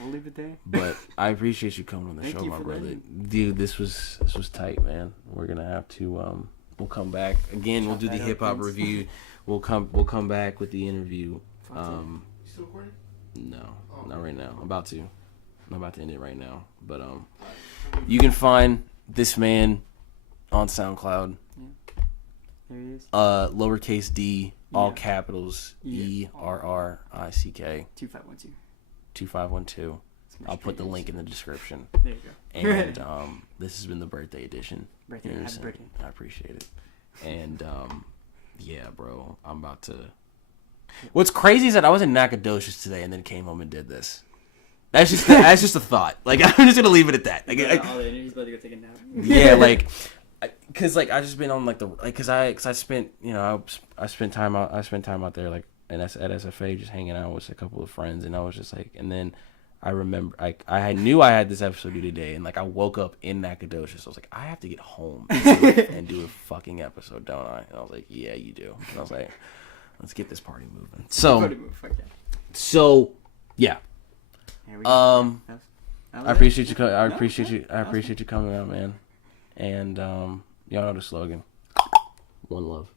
we'll leave it there. But I appreciate you coming on the show, my brother. Dude, this was tight, man. We're gonna have to we'll come back again. We'll do the hip hop review. We'll come back with the interview. You still recording? No, not right now. I'm about to end it right now. But you can find this man on SoundCloud. Yeah. There he is. Lowercase d, all Yeah. capitals, Yeah. ERRICK 2512. 2512. I'll put the link in the description. There you go. And this has been the birthday edition. Birthday, You know what I'm happy saying? birthday. I appreciate it. And yeah, bro, I'm about to. What's crazy is that I was in Nacogdoches today and then came home and did this. That's just a thought. Like, I'm just gonna leave it at that. Like, All the energy's about to go take a nap. yeah, like, cause like I just been on like the cause I spent I spent time out there like at SFA just hanging out with a couple of friends, and I was just like, and then I remember I knew I had this episode due today, and like I woke up in Nacogdoches, so I was like, I have to get home and do a fucking episode, don't I? And I was like, yeah, you do. And I was like, let's get this party moving. So yeah. There we go. I appreciate you. I appreciate you coming out, man. And y'all know the slogan. One love.